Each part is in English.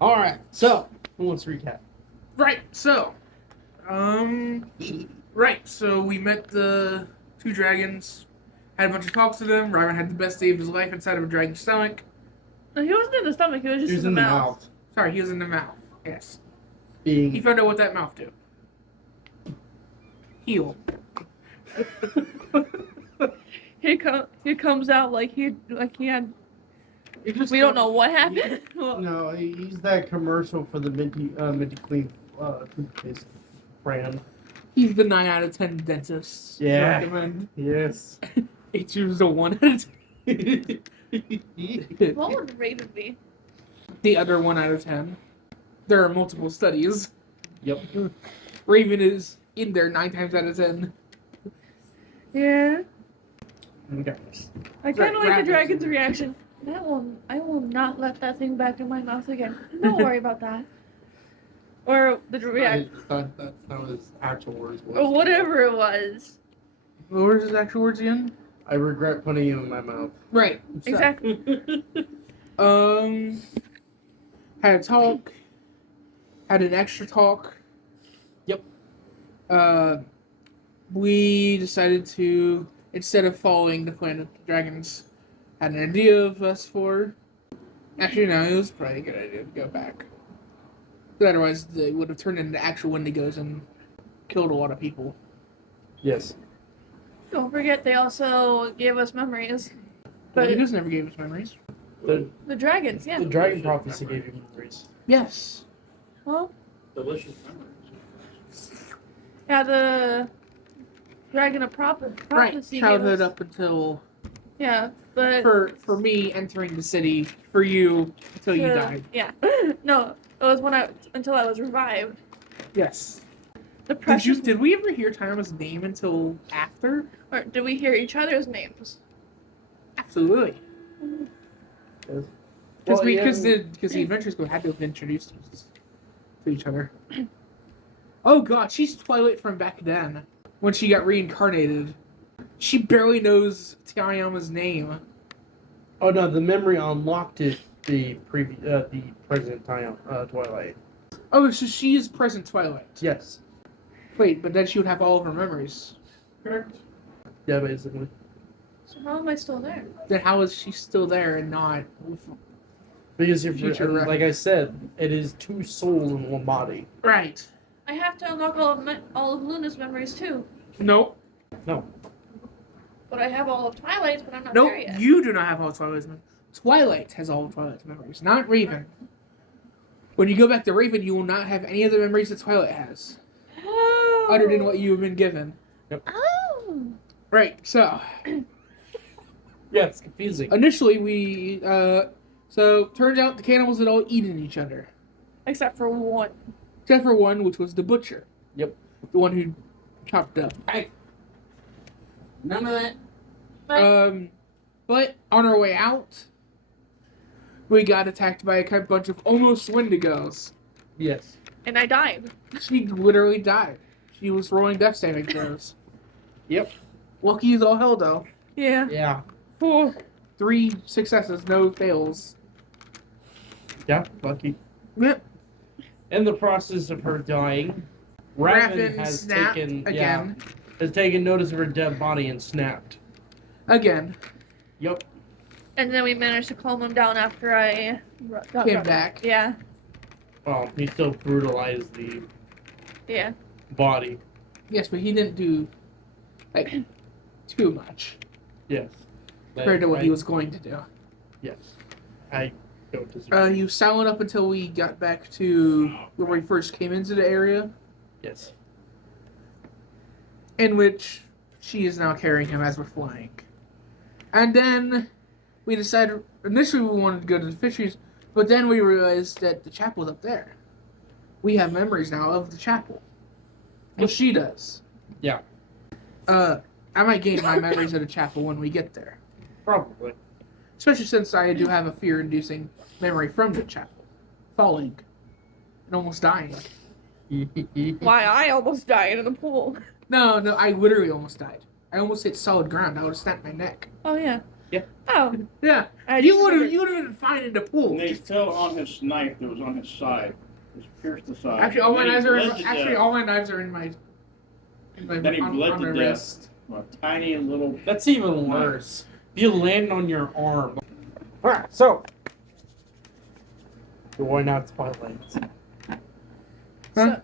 All right, so let's recap. So we met the two dragons, had a bunch of talks with them. Ryron had the best day of his life inside of a dragon's stomach. No, he wasn't in the stomach, he was just He was in the mouth. Sorry, he was in the mouth. Yes. Being He found out what that mouth do. Heal. He comes out like he had. We don't know what happened. no, he's that commercial for the Minty Clean toothpaste brand. He's the 9 out of 10 dentist. Yeah. Recommend. Yes. It's usually the 1 out of 10. What would Raven be? The other 1 out of 10. There are multiple studies. Yep. Raven is in there 9 times out of 10. Yeah. Okay. I kind of like the Rabbits. dragon's reaction. I will not let that thing back in my mouth again. Don't worry about that. Or the reaction. That's not what his actual words was. Or whatever it was. What were his actual words again? I regret putting you in my mouth. Right. So, Exactly. had a talk. Had an extra talk. Yep. We decided to, instead of following the plan of the dragons had an idea of us for. Actually, no, it was probably a good idea to go back. But otherwise, they would have turned into actual Wendigos and killed a lot of people. Yes. Don't forget, they also gave us memories. But Wendigos never gave us memories. The dragons, yeah. dragon prophecy gave you memories. Yes. Well, Delicious memories. yeah, the dragon of prophecy. Right. gave Childhood us- up until Yeah, but for me entering the city. For you until you died. Yeah. No, it was until I was revived. Yes. The precious. Did we ever hear Tama's name until after? Or did we hear each other's names? Absolutely. Yes. Because the Adventures Go had to have introduced us to each other. Oh god, she's Twilight from back then when she got reincarnated. She barely knows Tiama's name. Oh no, the memory unlocked it. The present time Twilight. Oh, so she is present Twilight. Yes. Wait, but then she would have all of her memories. Correct. Yeah, basically. So how am I still there? Then how is she still there and not? Because if Future you're, like I said, it is 2 souls in 1 body. Right. I have to unlock all of Luna's memories too. Nope. No. But I have all of Twilight's, but I'm not Nope. there yet. You do not have all of Twilight's memories. Twilight has all of Twilight's memories, not Raven. When you go back to Raven, you will not have any of the memories that Twilight has, Oh. other than what you have been given. Oh. Right. So Yeah, it's confusing. initially we turns out the cannibals had all eaten each other, Except for one. except for one, which was the butcher. Yep. The one who chopped up. Hey, none of that. But on our way out, we got attacked by a bunch of almost Wendigos. Yes. And I died. She literally died. She was rolling death saving throws. Yep. Lucky as all hell, though. Yeah. Yeah. Oh. 3 successes, no fails. Yeah. Lucky. Yep. In the process of her dying, Raven has snapped taken again. has taken notice of her dead body and snapped. Again. Yep. And then we managed to calm him down after I Came back. Yeah. Well, he still brutalized the Yeah. body. Yes, but he didn't do too much Yes. compared to what he was going to do. Yes. I don't disagree. He was silent up until we got back to where we first came into the area, Yes. in which she is now carrying him as we're flying. And then we decided, initially we wanted to go to the fisheries, but then we realized that the chapel's up there. We have memories now of the chapel. Well, she does. Yeah. I might gain my memories of the chapel when we get there. Probably. Especially since I do have a fear-inducing memory from the chapel. Falling. And almost dying. Why I almost died in the pool. No, I literally almost died. I almost hit solid ground. I would have snapped my neck. Oh yeah. Oh, Yeah. I You just would have remembered. been fine in the pool. And they fell on his knife that was on his side. Just pierced the side. Actually, all my Then he knives are in. bled to Actually, death. all my knives are in my. Then he bled on to my death. wrist. A tiny little. That's even worse. You land on your arm. Alright, so. You're going out twilights. Huh? So,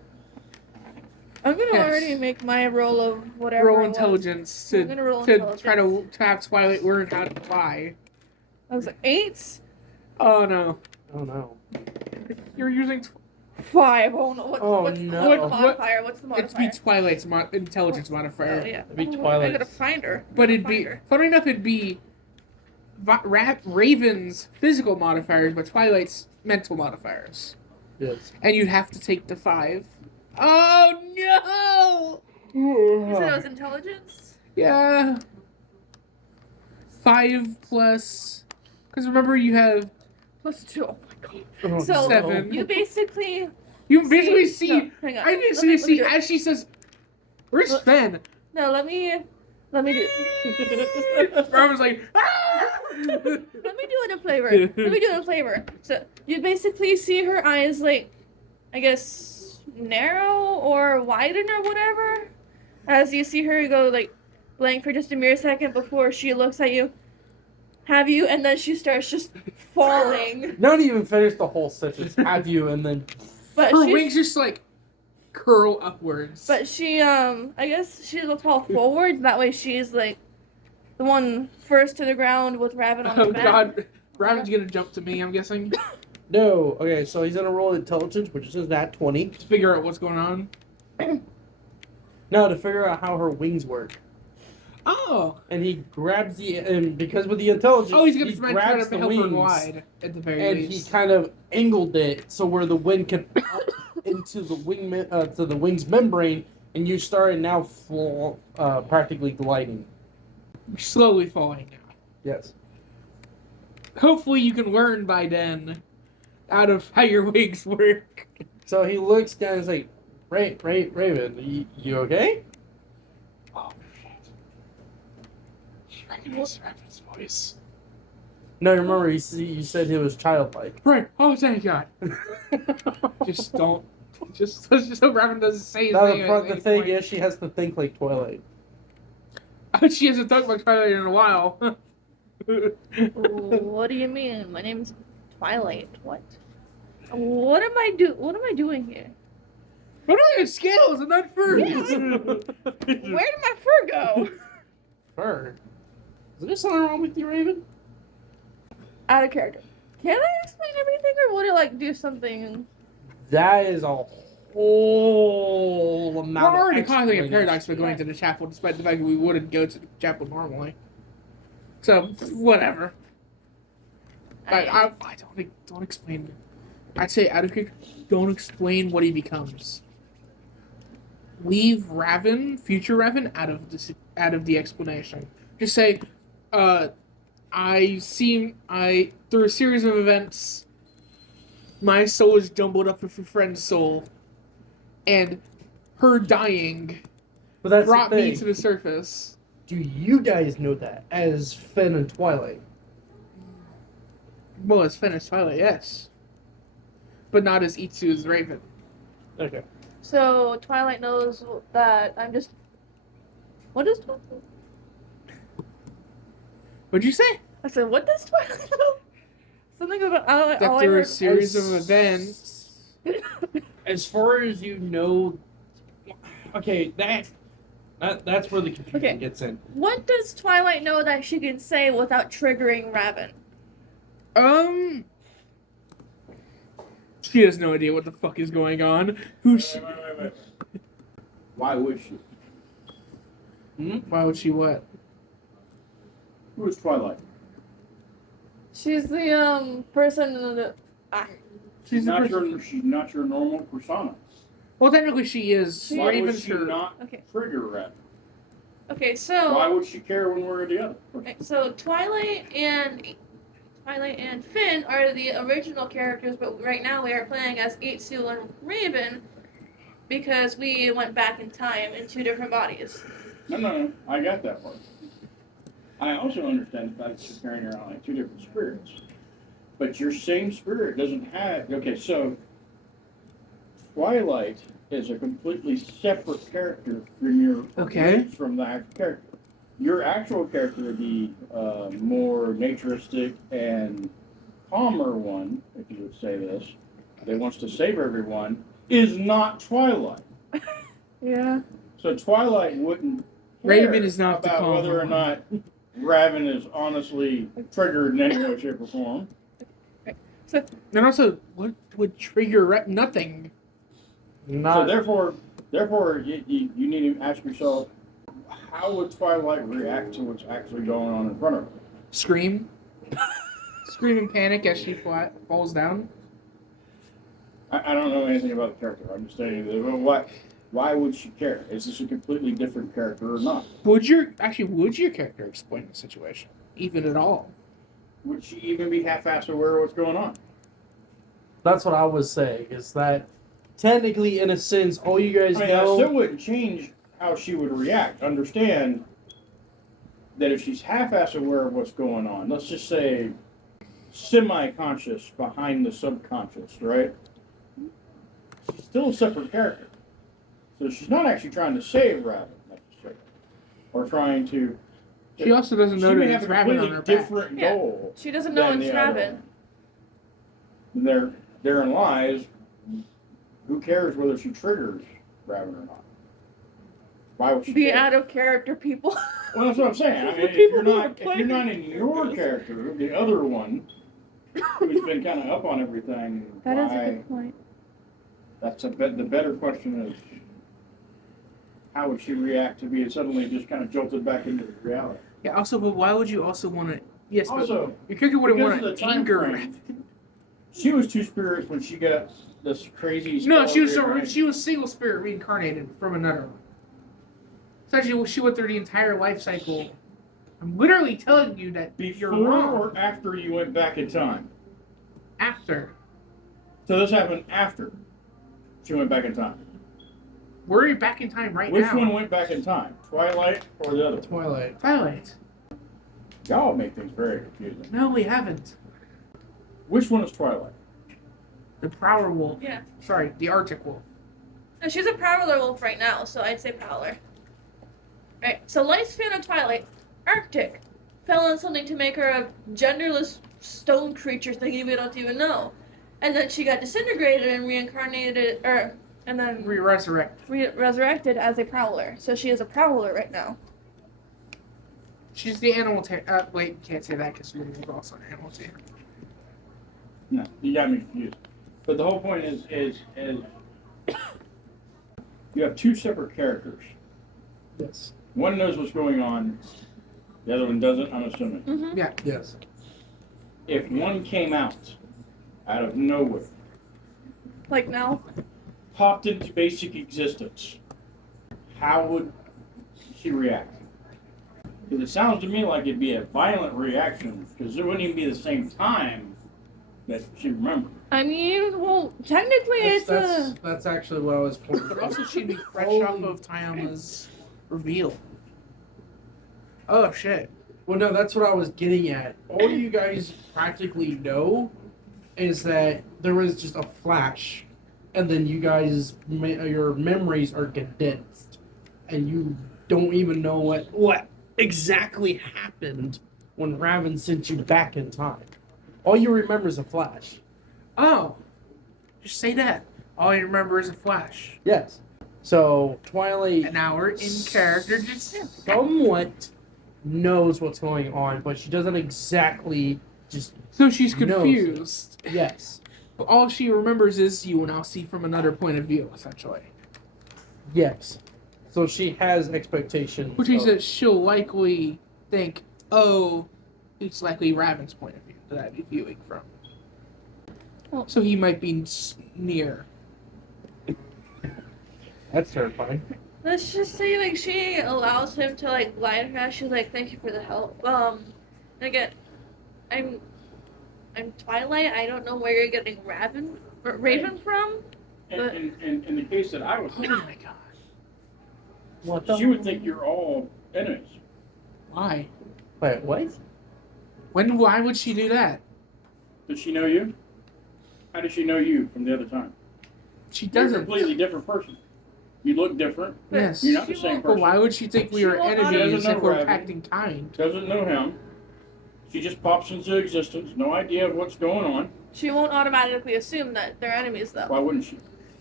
I'm gonna Yes. already make my roll of whatever. Roll it was. intelligence I'm gonna roll to intelligence. try to have Twilight learn how to fly. I was like 8, Oh no, Oh no. you're using. 5. Oh no! Oh, What's no. the modifier? What's the It'd modifier? be Twilight's intelligence Oh modifier. yeah. It'd be I Twilight. gotta find her. But it'd Find be, her. funny enough, it'd be Raven's physical modifiers, but Twilight's mental modifiers. Yes. And you'd have to take the 5. Oh no! You said it was intelligence. Yeah. 5 plus. Because remember, you have. +2. Oh my god. Oh, So, 7. You basically. You basically see. No, hang on. I Let basically me see do it. as she says, "Where's Look. Sven?" No, let me do. Raven's like, "Ah!" Let me do it in flavor. Let me do it in flavor. So you basically see her eyes like, I guess, narrow or widen or whatever, as you see her go like blank for just a mere second before she looks at you. Have you? And then she starts just falling. Not even finish the whole sentence. Have you and then. But Her she's, wings just like curl upwards. but she I guess she'll fall forward. That way she's like the one first to the ground with Raven on Oh her back. god, Raven's gonna jump to me. I'm guessing No. Okay, so he's gonna roll intelligence, which is that 20. to figure out what's going on. No, to figure out how her wings work. Oh, And he grabs and because with the intelligence, oh, he's gonna he try grabs to the help her wings, glide at the very and least. he kind of angled it so where the wind can up into the to the wing's membrane, and you start now practically gliding. Slowly falling now. Yes. Hopefully, you can learn by then out of how your wings work. So he looks down and is like, Raven, you okay? Oh shit! She recognized Raven's voice. No, remember you said he was childlike. Right. Oh, thank God. Just don't. Just so Raven doesn't say his Now name. the thing is, she has to think like Twilight. She hasn't talked about Twilight in a while. What do you mean? My name's Twilight. What? What am I doing here? What do I have scales and not fur? Yeah. Where did my fur go? Fur. Is there something wrong with you, Raven? Out of character. Can I explain everything, or would it like do something? That is a whole We're amount. already of causing a explanation. paradox by going to the chapel, despite the fact that we wouldn't go to the chapel normally. So whatever. I don't explain. I'd say out of character. Don't explain what he becomes. Leave Raven, future Raven, out of the explanation. Just say, through a series of events, my soul is jumbled up with a friend's soul, and her dying But that's brought the me thing. to the surface. Do you guys know that as Fen and Twilight? Well, as Fen as Twilight, yes, but not as Itsu as Raven. Okay. So Twilight knows that I'm just. What is Twilight? What'd you say? I said, what does Twilight know? Something about That all I through a heard. series of events. As far as you know, okay, that's where the confusion Okay. gets in. What does Twilight know that she can say without triggering Raven? She has no idea what the fuck is going on. Who's she? Wait. Why would she? Why would she what? Who is Twilight? She's the person in the. She's the Not person. your, she's not your normal persona. Well, technically she is. Why would Raven's she her. not Okay. trigger Raven? Okay, Why so would she care when we're together? Twilight and Finn are the original characters, but right now we are playing as Itsu and Raven because we went back in time in 2 different bodies. No, I got that part. I also understand the fact that you're carrying around like two different spirits. But your same spirit doesn't have. Okay, so Twilight is a completely separate character from your Okay. from the actual character. Your actual character, the more naturistic and calmer one, if you would say this, that wants to save everyone, is not Twilight. Yeah. So Twilight wouldn't Raven care is not the about calmer whether or one. not Raven is honestly triggered in any way, shape, or form. And also, what would trigger nothing? So Not therefore, you need to ask yourself, how would Twilight react to what's actually going on in front of her? Scream. Scream in panic as she falls down. I don't know anything about the character. I'm just saying, why would she care? Is this a completely different character or not? Would your character explain the situation, even at all? Would she even be half-assed aware of what's going on? that's what I was saying. Is that technically, in a sense, all you guys I mean, know. that still wouldn't change how she would react. Understand that if she's half-assed aware of what's going on, let's just say semi-conscious behind the subconscious, right? She's still a separate character. So she's not actually trying to save Raven, necessarily. Or trying to... She also doesn't She know may that have it's a Raven on completely her back. different Yeah. goal. She doesn't know than it's the other Raven. one. Therein lies, who cares whether she triggers Raven or not? Why would she Be care? out of character, people. Well, that's what I'm saying. I mean, if People you're who are not in your playing- character, the other one, who's been kind of up on everything, That is a why? good point. That's the better question is, how would she react to being suddenly just kind of jolted back into reality? Yeah. Also, but why would you also want to? Yes, Also, but your character wouldn't because want of the to time anger frame, Raven. She was two spirits when she got this crazy. No, spell she reincarnation. was single spirit reincarnated from another one. So actually, she went through the entire life cycle. I'm literally telling you that you're Before wrong. or after you went back in time? After. So this happened after she went back in time. We're back in time right Which now. one went back in time? Twilight or the other one? Twilight. Twilight. Y'all make things very confusing. No, we haven't. Which one is Twilight? The Prowler Wolf. Yeah. Sorry, the Arctic Wolf. No, she's a Prowler wolf right now, so I'd say Prowler. Right. So lifespan of Twilight, Arctic, fell on something to make her a genderless stone creature thing we don't even know, and then she got disintegrated and reincarnated, and then Resurrect. resurrected as a Prowler. So she is a Prowler right now. She's the animal wait, can't say that because Wolf is also an animal tamer. No, you got me confused. But the whole point is you have two separate characters. Yes. One knows what's going on, the other one doesn't, I'm assuming. Mm-hmm. Yeah. Yes. If one came out of nowhere, Like now. popped into basic existence, how would she react? Because it sounds to me like it'd be a violent reaction, because it wouldn't even be the same time that she remembered. I mean, well, technically That's actually what I was pointing But out. also, she'd be fresh Holy- off of Tayama's reveal. Oh shit! Well, no, that's what I was getting at. All you guys practically know is that there was just a flash, and then you guys, your memories are condensed, and you don't even know what exactly happened when Raven sent you back in time. All you remember is a flash. Oh, just say that. All I remember is a flash. Yes. So Twilight An hour in character, just somewhat knows what's going on, but she doesn't exactly just so she's knows it. confused. yes. But all she remembers is you will now see from another point of view, essentially. Yes. So she has expectations. Which means of- that she'll likely think, oh, it's likely Raven's point of view that I'd be viewing from. Oh. So he might be near. That's terrifying. Let's just say, like, she allows him to, like, lie to her. She's like, thank you for the help. And again, I'm Twilight. I don't know where you're getting Raven from. In the case that I was Oh my god. What she would think you're all enemies. Why? Wait, what? Why would she do that? Does she know you? How does she know you from the other time? She You're a doesn't. completely different person. You look different. Yes. You're not the She same won't- But person. why would she think we She are won't enemies know if we're Raven. acting kind? Doesn't know him. She just pops into existence. No idea of what's going on. She won't automatically assume that they're enemies, though. Why wouldn't she?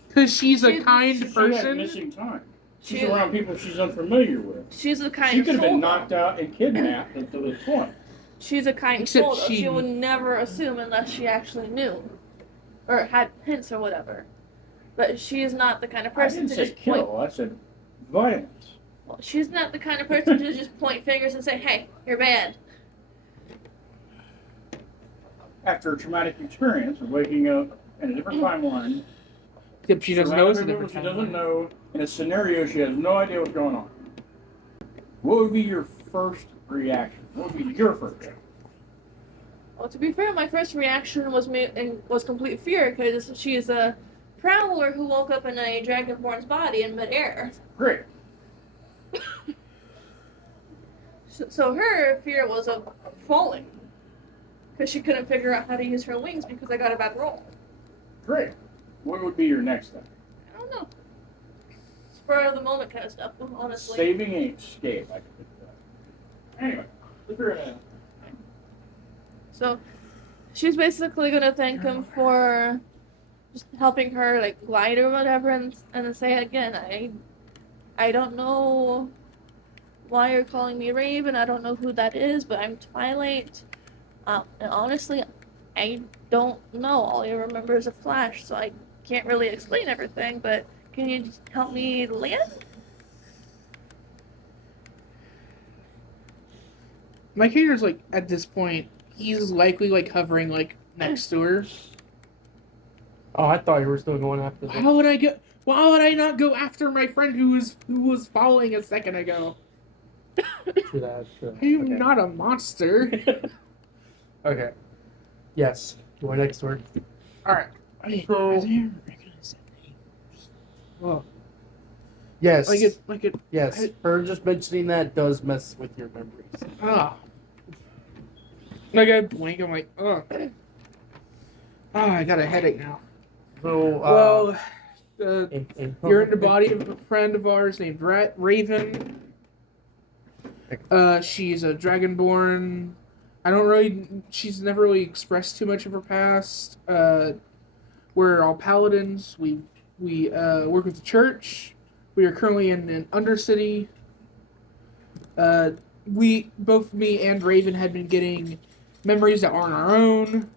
Because she's a She- kind She has person. missing time. She's She- around people she's unfamiliar with. She's a kind She could have soul. been though. knocked out and kidnapped until this point. She's a kind Except soul, though. she- She would never assume unless she actually knew. Or had hints or whatever. But she is not the kind of I person didn't to say just point. kill. I said violence. Well, she's not the kind of person to just point fingers and say, hey, you're bad. After a traumatic experience of waking up in a different timeline, Except she doesn't know it's a surrounded by different people she doesn't timeline. know, in a scenario she has no idea what's going on. What would be your first reaction? What would be your first reaction? Well, to be fair, my first reaction was complete fear because she's a prowler who woke up in a dragonborn's body in midair. Great. So her fear was of falling because she couldn't figure out how to use her wings because I got a bad roll. Great. What would be your next step? I don't know. Spur of the moment kind of stuff, honestly. Saving and escape. I could think of that. Anyway, let's figure it out. So she's basically gonna thank him for just helping her like glide or whatever, and then say again, I don't know why you're calling me Raven. I don't know who that is, but I'm Twilight. And honestly, I don't know. All I remember is a flash, so I can't really explain everything. But can you just help me land? My character's like at this point, he's likely like hovering like next to her. Oh, I thought you were still going after that. Why would I go? Why would I not go after my friend who was following a second ago? True that. I'm Okay. not a monster. Okay. Yes. Go next door. All right. So- Yes. Like it. Yes. Her just mentioning that does mess with your memories. Ah. Like I blink, I'm like, oh. Oh, I got a headache now. So, Well, you're in the body of a friend of ours named Raven. She's a dragonborn. She's never really expressed too much of her past. We're all paladins. We work with the church. We are currently in an undercity. Both me and Raven had been getting memories that aren't our own.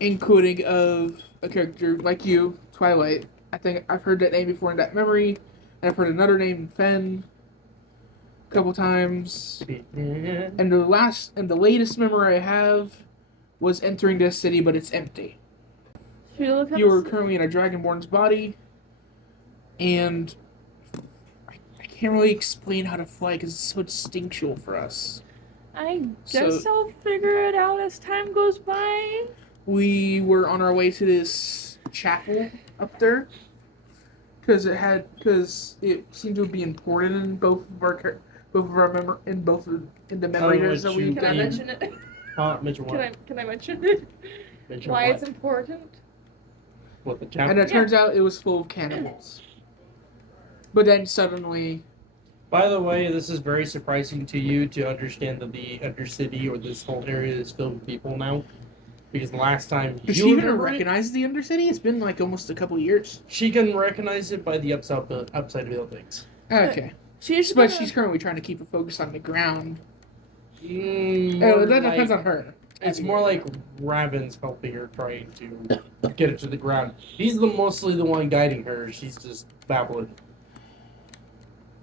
Including of a character like you, Twilight. I think I've heard that name before in that memory, and I've heard another name, Fen, a couple times. And the latest memory I have was entering this city, but it's empty. Should we look up You are this- currently in a dragonborn's body, and I can't really explain how to fly because it's so instinctual for us. I guess So- I'll figure it out as time goes by. We were on our way to this chapel up there because it seemed to be important in both of our in the memories that we you Can I Can- mention it? Mention what? Can I mention it? Mention Why what? it's important? What the and chapter? it turns out it was full of cannibals. But then suddenly, By the way, this is very surprising to you to understand that the Undercity or this whole area is filled with people now. Because the last time does you she even remember it, recognize the Undercity? It's been like almost a couple years. she can recognize it by the upside buildings. Okay, She's but gonna- she's currently trying to keep her focused on the ground. More That depends like- on her. It's more like Raven's helping her, trying to get her to the ground. He's mostly the one guiding her. She's just babbling.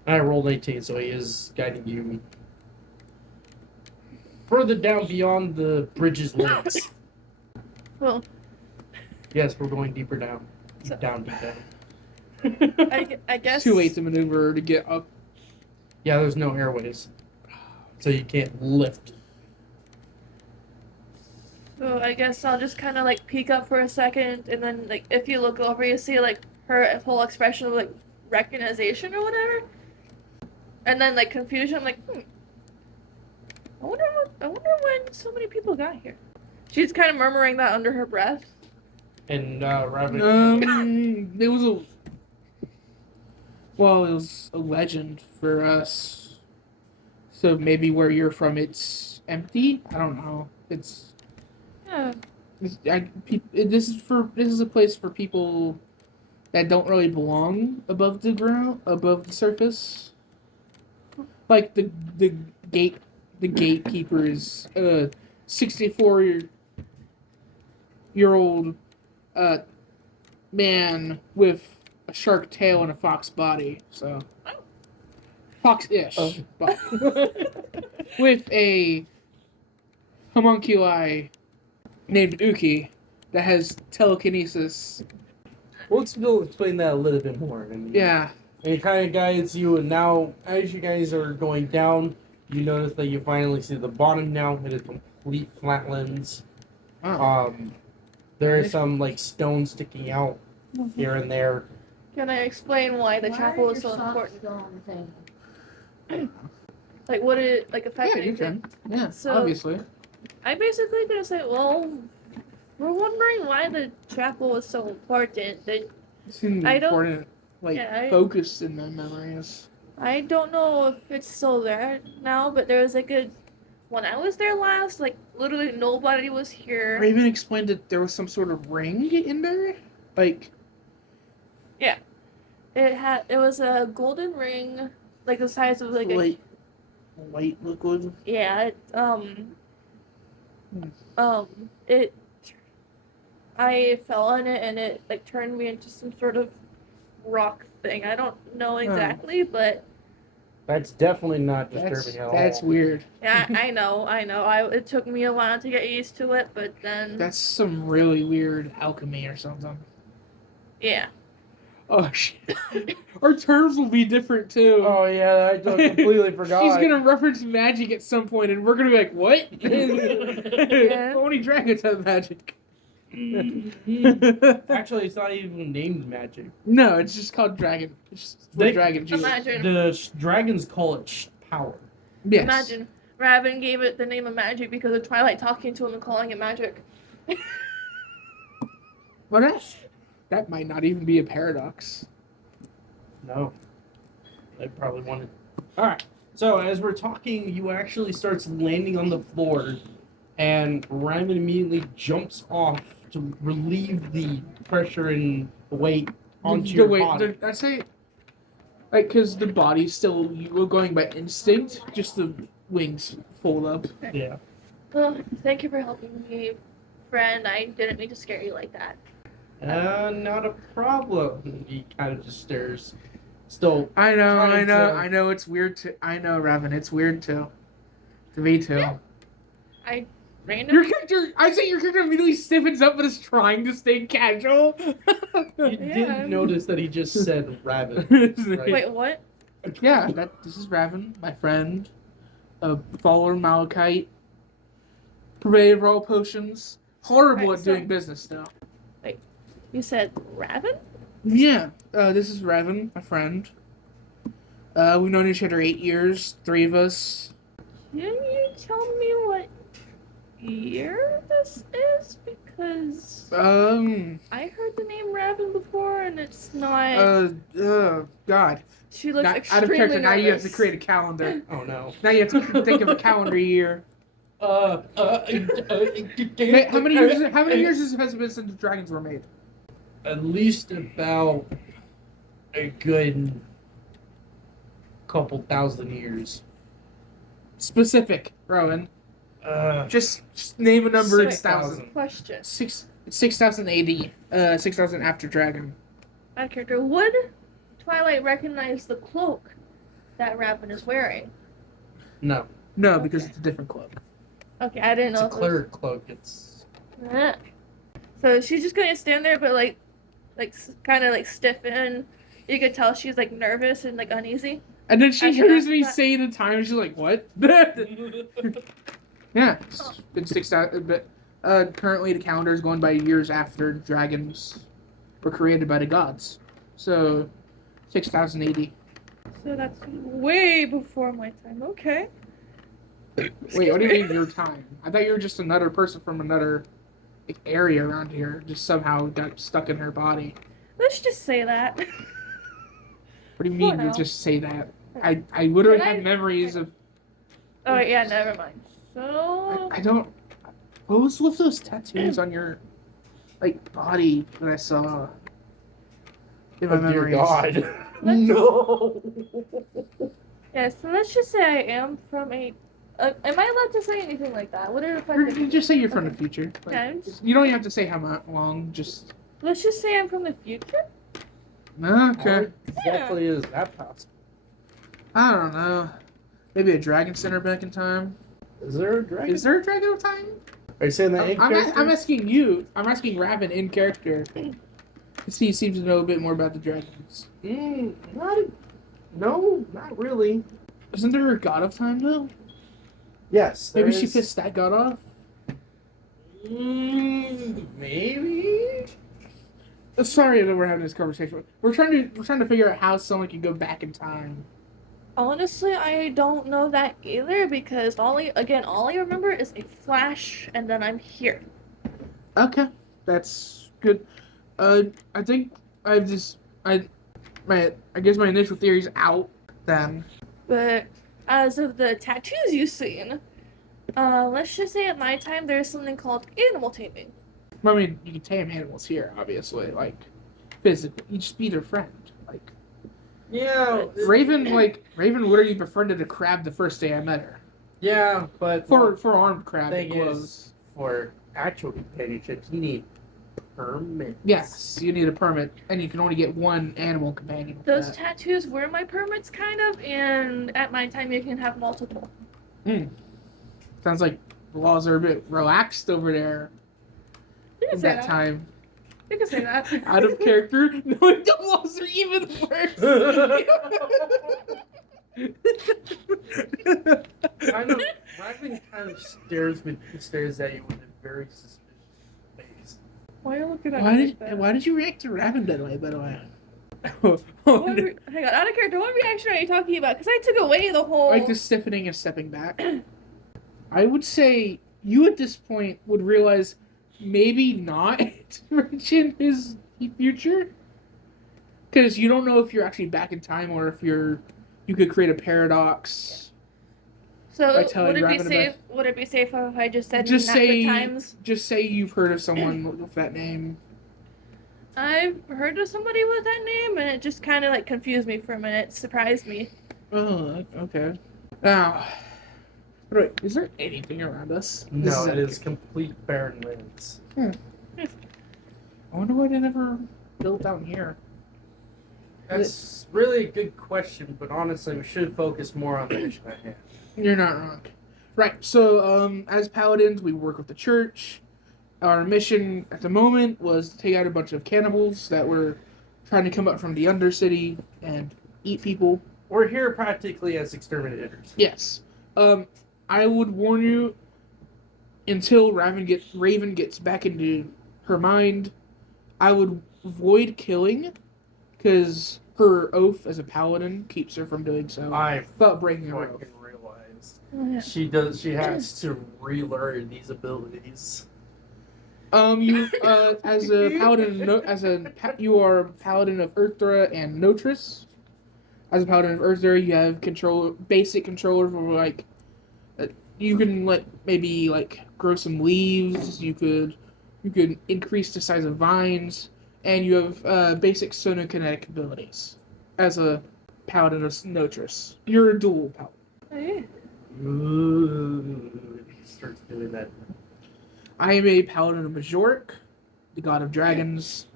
I rolled 18, so he is guiding you further down beyond the bridge's limits. Well, Yes, we're going deeper down. So- Deep down. I guess. It's too late to maneuver her to get up. Yeah, there's no airways. So you can't lift. So I guess I'll just kind of like peek up for a second, and then like if you look over, you see like her whole expression of like recognition or whatever. and then like confusion. I'm like, I wonder when so many people got here. She's kind of murmuring that under her breath. And Rabbit. It was it was a legend for us. So maybe where you're from, it's empty. I don't know. Yeah. This is a place for people that don't really belong above the ground, above the surface. Like the gatekeeper is a 64-year-old man with a shark tail and a fox body. So fox-ish body. With a homunculi named Uki that has telekinesis. We'll explain that a little bit more. Yeah. And it kind of guides you, and now, as you guys are going down, you notice that you finally see the bottom now. It is complete flatlands. Oh. There is some, like, stone sticking out here and there. Can I explain why the chapel is so important? Like, would it like affect Yeah, you anything? can. Yeah, So- obviously. I basically gonna say, well, we're wondering why the chapel is so important. It seems I don't- important, focus in my memories. I don't know if it's still there now, but there was like when I was there last, like literally nobody was here. Raven explained that there was some sort of ring in there, like. It was a golden ring, like the size of like white liquid. It I fell on it and it like turned me into some sort of rock thing. I don't know exactly, but That's definitely not disturbing at all. That's weird. yeah, I know. It took me a while to get used to it, but then That's some really weird alchemy or something. yeah. Oh shit. Our terms will be different too. Oh yeah, I completely forgot. She's gonna reference magic at some point, and we're gonna be like, "What? Yeah. Only dragons have magic." Actually, it's not even named magic. No, it's just called dragon. It's just They- dragon juice. Imagine. Dragons call it power. Yes. Imagine Raven gave it the name of magic because of Twilight talking to him and calling it magic. Well, that might not even be a paradox. No. They probably wanted. Alright. So, as we're talking, you actually starts landing on the floor, and Raven immediately jumps off to relieve the pressure and weight onto your body. I'd say, like, because the body's still you were going by instinct, just the wings fold up. Yeah. Well, thank you for helping me, friend. I didn't mean to scare you like that. Not a problem. He kind of just stares. Still. I Trying to- know. It's weird to. I know, Raven. It's weird too. To me too. Yeah. Your character, I say your character immediately stiffens up, but is trying to stay casual. You Yeah. didn't notice that he just said Raven. Right? Wait, what? Yeah, this is Raven, my friend, a follower of Malachite, purveyor of all potions, horrible Right, at so- doing business though. You said Raven? Yeah, this is Raven, my friend. We've known each other 8 years, 3 of us. Can you tell me what year this is? Because I heard the name Raven before, and it's not. God. She looks Out of extremely character, nervous. now you have to create a calendar. Oh no. Now you have to think of a calendar year. How How many years has it been since the dragons were made? At least about a good couple thousand years. Specific, Rowan. Uh, Just name a number in 6,000. thousand. Question. 6,000 AD. 6,000 after dragon. My character, would Twilight recognize the cloak that Raven is wearing? no, No, because it's a different cloak. Okay, I didn't it's know. a cleric cloak. It's So she's just gonna stand there, but kind of like stiffen. You could tell she's like nervous and like uneasy. And then she Actually, hears me that- say the time, she's like, what? Yeah, it's been 6,000, but currently the calendar is going by years after dragons were created by the gods. So, 6,000 AD. So that's way before my time. Okay. Wait, Excuse what do you me. mean your time? I thought you were just another person from another like, area around here. Just somehow got stuck in her body. Let's just say that. What do you For mean you now. just say that? I literally Can have I- memories of. Oh yeah, never mind. So I don't. What was with those tattoos on your like body that I saw? In my Oh dear memories. God. Let's- No. yeah, so let's just say I am from a. Am I allowed to say anything like that? What if I Or could? you just say you're from the Okay. future. Like, Yeah, I'm just- you don't even have to say how long. Just Let's just say I'm from the future. How okay. exactly is that possible? I don't know. Maybe a dragon center back in time. Is there a dragon? Is there a dragon of time? Are you saying that in I'm character? asking you. I'm asking Raven in character. Because he seems to know a bit more about the dragons. No, not really. Isn't there a god of time though? Yes. Maybe there she is- pissed that god off. Maybe. Sorry that we're having this conversation. We're trying to figure out how someone can go back in time. Honestly, I don't know that either because all I remember is a flash and then I'm here. Okay, that's good. I think I guess my initial theory's out then. But as of the tattoos you've seen, let's just say at my time there's something called animal taming. I mean, you can tame animals here, obviously, like physically. You just be their friend. Like Yeah. Raven literally befriended a crab the first day I met her. Yeah, but For armed crab. the thing it was. is, for actual companionships, you need permits. Yes, you need a permit, and you can only get one animal companion. with Those that. tattoos were my permits, kind of, and at my time you can have multiple. Sounds like the laws are a bit relaxed over there You can in say that that. time. You can say that. Out of character, knowing the laws are even worse. Raven kind of stares at you with a very suspicious face. Why are you looking at why me did like that? why did you react to Raven that way? By the way, Hang on, out of character, what reaction are you talking about? Because I took away the whole. like the stiffening and stepping back. I would say you at this point would realize maybe not to mention his future, because you don't know if you're actually back in time or if you could create a paradox. So by telling would it be Raven safe? Would it be safer if I just said Just not say the times? just say you've heard of someone with that name. I've heard of somebody with that name, and it just kind of like confused me for a minute, surprised me. Oh, okay. Now, wait, is there anything around us? No, it is complete barren lands. I wonder why they never built down here. That's really a good question, but honestly, we should focus more on the mission at hand. You're not wrong. Right, so as paladins, we work with the church. Our mission at the moment was to take out a bunch of cannibals that were trying to come up from the Undercity and eat people. We're here practically as exterminators. Yes. I would warn you, until Raven gets back into her mind, I would avoid killing, because her oath as a paladin keeps her from doing so. I Without breaking her oath. fucking realized Oh, yeah. she has to relearn these abilities. You as a paladin, you are a paladin of Earthra and Notris. As a paladin of Earthra, you have basic control over like, you can maybe grow some leaves. You could increase the size of vines, and you have basic sonokinetic abilities. As a paladin of Notris, you're a dual paladin. Oh, yeah. Ooh, he starts doing that. I am a paladin of Majork, the god of dragons.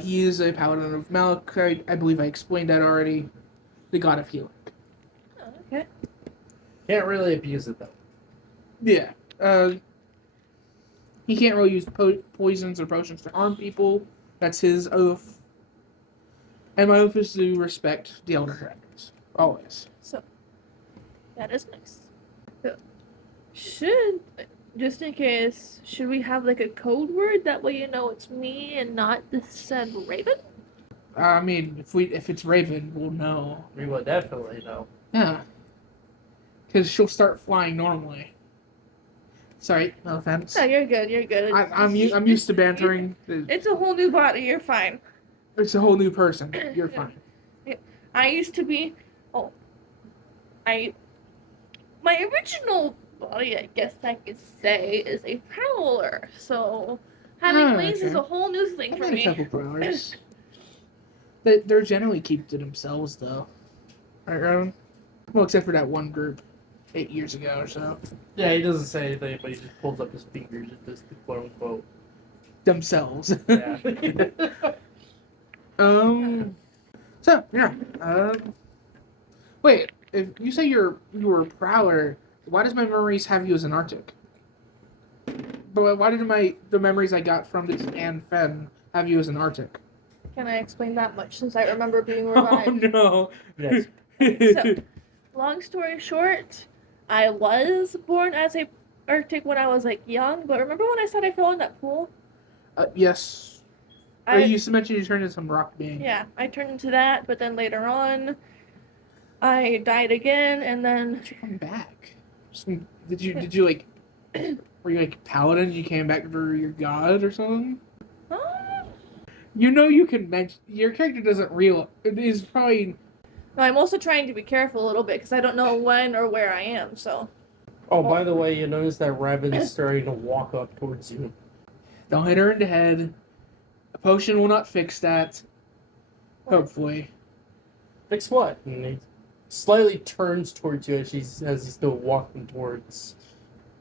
He is a paladin of Malachite. I believe I explained that already. The god of healing. Oh, okay. Can't really abuse it though. Yeah. He can't really use poisons or potions to harm people. That's his oath. And my oath is to respect the elder dragons. Always. So that is nice. So, just in case, should we have a code word that way you know it's me and not the said Raven? I mean, if it's Raven, we'll know. We will definitely know. Yeah. Because she'll start flying normally. Sorry, no offense. No, you're good. You're good. I'm used to bantering. It's a whole new body. You're fine. It's a whole new person. You're fine. I used to be. Oh, my original body, I guess I could say, is a prowler. So having wings is a whole new thing for me. A couple prowlers. They're generally keep to themselves, though. Right, Rowan? Well, except for that one group 8 years ago or so. Yeah, he doesn't say anything, but he just pulls up his fingers and does the quote unquote Themselves. Yeah. So yeah. Wait. If you say you were a prowler, why does my memories have you as an Arctic? But why did the memories I got from this Anne Fenn have you as an Arctic? Can I explain that much since I remember being Oh revived? no. Yes. So, long story short, I was born as a Arctic when I was like young, but remember when I said I fell in that pool? Yes. I You used to mention you turned into some rock being. Yeah, I turned into that, but then later on, I died again, and then How'd you come back? Did you like? Were you like paladin? And you came back for your god or something? You know you can mention your character doesn't real. It is probably. No, I'm also trying to be careful a little bit because I don't know when or where I am. So Oh, by the way, you notice that Raven's starting to walk up towards you. Don't hit her in the head. A potion will not fix that. Hopefully. Fix what? And he slightly turns towards you as he's still walking towards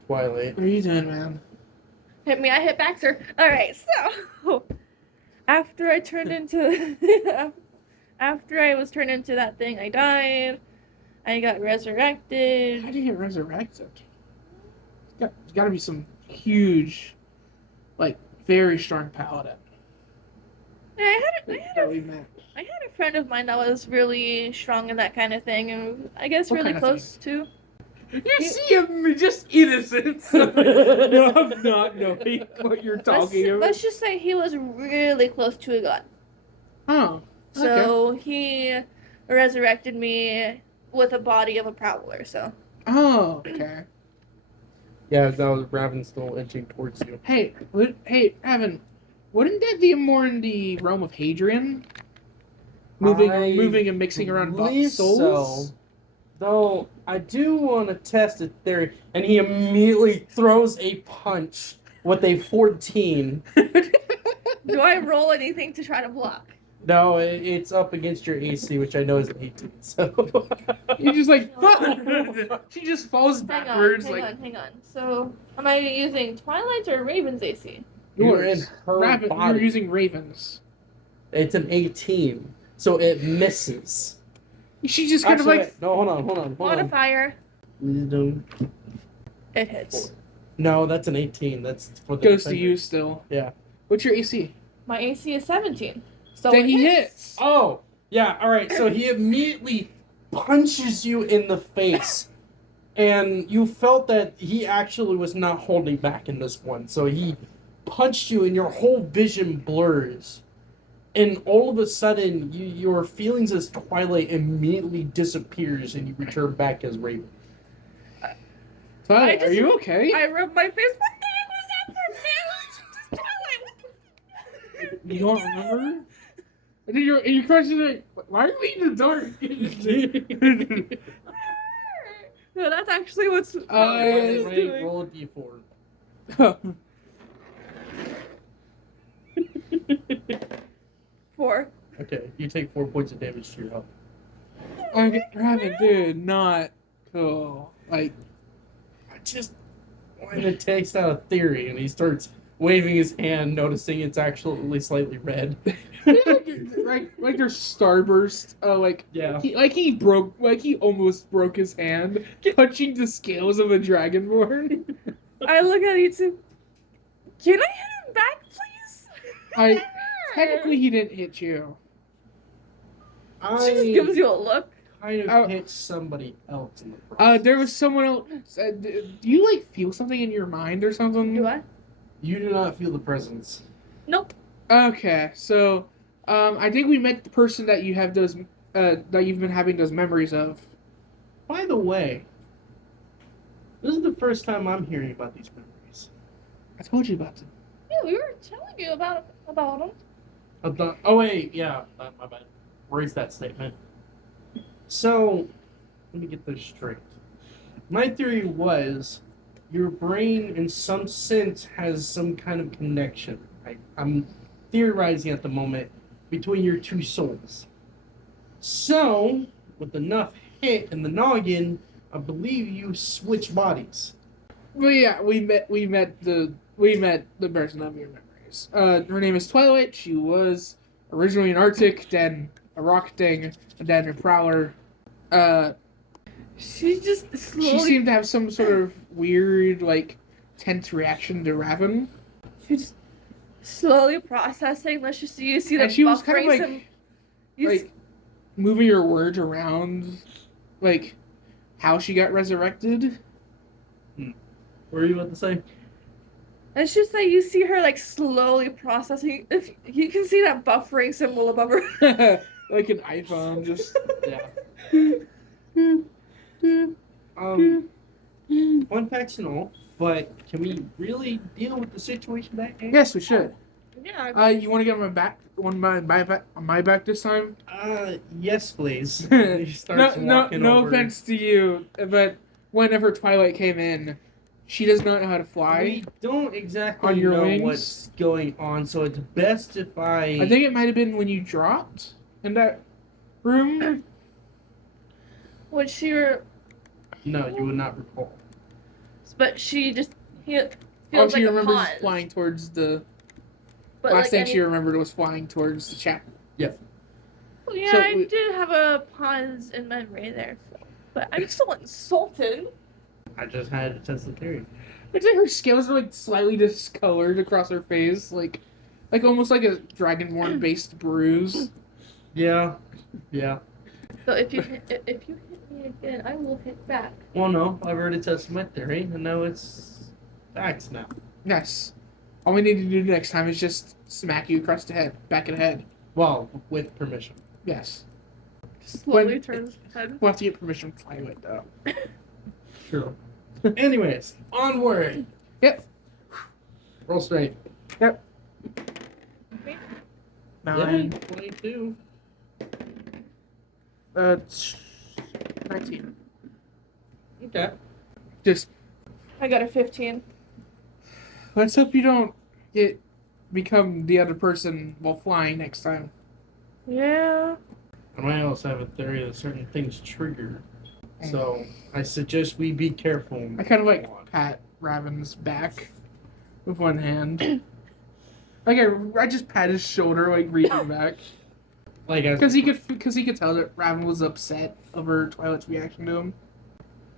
Twilight. What are you doing, man? hit me, I hit back, sir. All right, so after I turned into after I was turned into that thing, I died. I got resurrected. How do you get resurrected? There's got to be some huge, like, very strong paladin. Yeah, I had a friend of mine that was really strong in that kind of thing, and I guess What really kind of close to. You see him just innocent. No, I'm not knowing what you're talking about. Let's just say he was really close to a god. Oh. Okay. So he resurrected me with a body of a prowler. So. Oh, okay. Yeah, that was Raven still inching towards you. Hey, Evan, wouldn't that be more in the realm of Hadrian? Moving and mixing around believe souls? so. Though I do want to test it there, and he immediately throws a punch with a 14. Do I roll anything to try to block? No, it's up against your AC, which I know is an 18. So You just like she just falls backwards. Hang on. So am I using Twilight's or Raven's AC? you're in her body. You're using ravens. It's an 18, so it misses. She just kind Actually, of like wait, no, hold on. Modifier. Wisdom. It hits. No, that's an 18. That's for the goes to defender. you still. Yeah. What's your AC? My AC is 17. So Then it he hits. Oh, yeah. All right. So he immediately punches you in the face, and you felt that he actually was not holding back in this one. So he punched you, and your whole vision blurs. And all of a sudden, your feelings as Twilight immediately disappears, and you return back as Raven. Twilight, are you okay? I rubbed my face. What the heck was that for news? Twilight, what the You don't remember? And then your question is, why are we in the dark? No, that's actually what's Ray, roll a d4. 4. Okay, you take 4 points of damage to your health. Okay, Raven, dude, not cool. Like, I just wanted to taste out a theory, and he starts waving his hand, noticing it's actually slightly red. like there's starburst. Yeah. He almost broke his hand, touching the scales of a dragonborn. I look at you too. Can I hit him back, please? Technically he didn't hit you. She just gives you a look. Kind of hit somebody else in the process. There was someone else. Do you like feel something in your mind or something? Do I? You do not feel the presence. Nope. Okay, so I think we met the person that you have those that you've been having those memories of. By the way, this is the first time I'm hearing about these memories. I told you about them. Yeah, we were telling you about them. Oh wait, yeah, my bad. Erase that statement. So, let me get this straight. My theory was your brain, in some sense, has some kind of connection. I'm theorizing at the moment between your two souls. So, with enough hit in the noggin, I believe you switch bodies. Well, yeah, we met the person of your memories. Her name is Twilight. She was originally an Arctic, then a rock thing, and then a prowler. She just slowly. She seemed to have some sort of weird, like, tense reaction to Raven. She's slowly processing. Let's just see. You see the And she was kind of buffering like, some- you like moving her words around, like how she got resurrected. What were you about to say? It's just that you see her like slowly processing. If you can see that buffering symbol above her. Like an iPhone, just Fun facts and all, but can we really deal with the situation at hand? yes, we should. Yeah. You want to get on my back, on my back this time? Yes, please. He starts walking no over. offense to you, but whenever Twilight came in, she does not know how to fly. We don't exactly On your know wings? what's going on, so it's best if I think it might have been when you dropped in that room. Would she? No, you would not recall. But she just feels All she like a remembers pause. is flying towards the. But Last like thing any- she remembered was flying towards the chapel. Well, yeah, So I we- did have a pause in memory there, but I'm still insulted. I just had to test the theory. It's like her scales are like slightly discolored across her face, like almost like a dragonborn based bruise. Yeah. So if you hit me again, I will hit back. Well, no, I've already tested my theory, and now it's facts now. Yes. All we need to do next time is just smack you across the head, back of the head. Well, with permission. Yes. Slowly When- turns his head. We'll have to get permission from Twilight though. Sure. Anyways, onward. Yep. Roll straight. Yep. Me? 9. 22. 19. Okay. Just I got a 15. let's hope you don't become the other person while flying next time. Yeah. I might also have a theory that certain things trigger. So I suggest we be careful. I kind of like pat Raven's back with one hand. Like I just pat his shoulder, like reaching back, Like as because he could tell that Raven was upset over Twilight's reaction to him.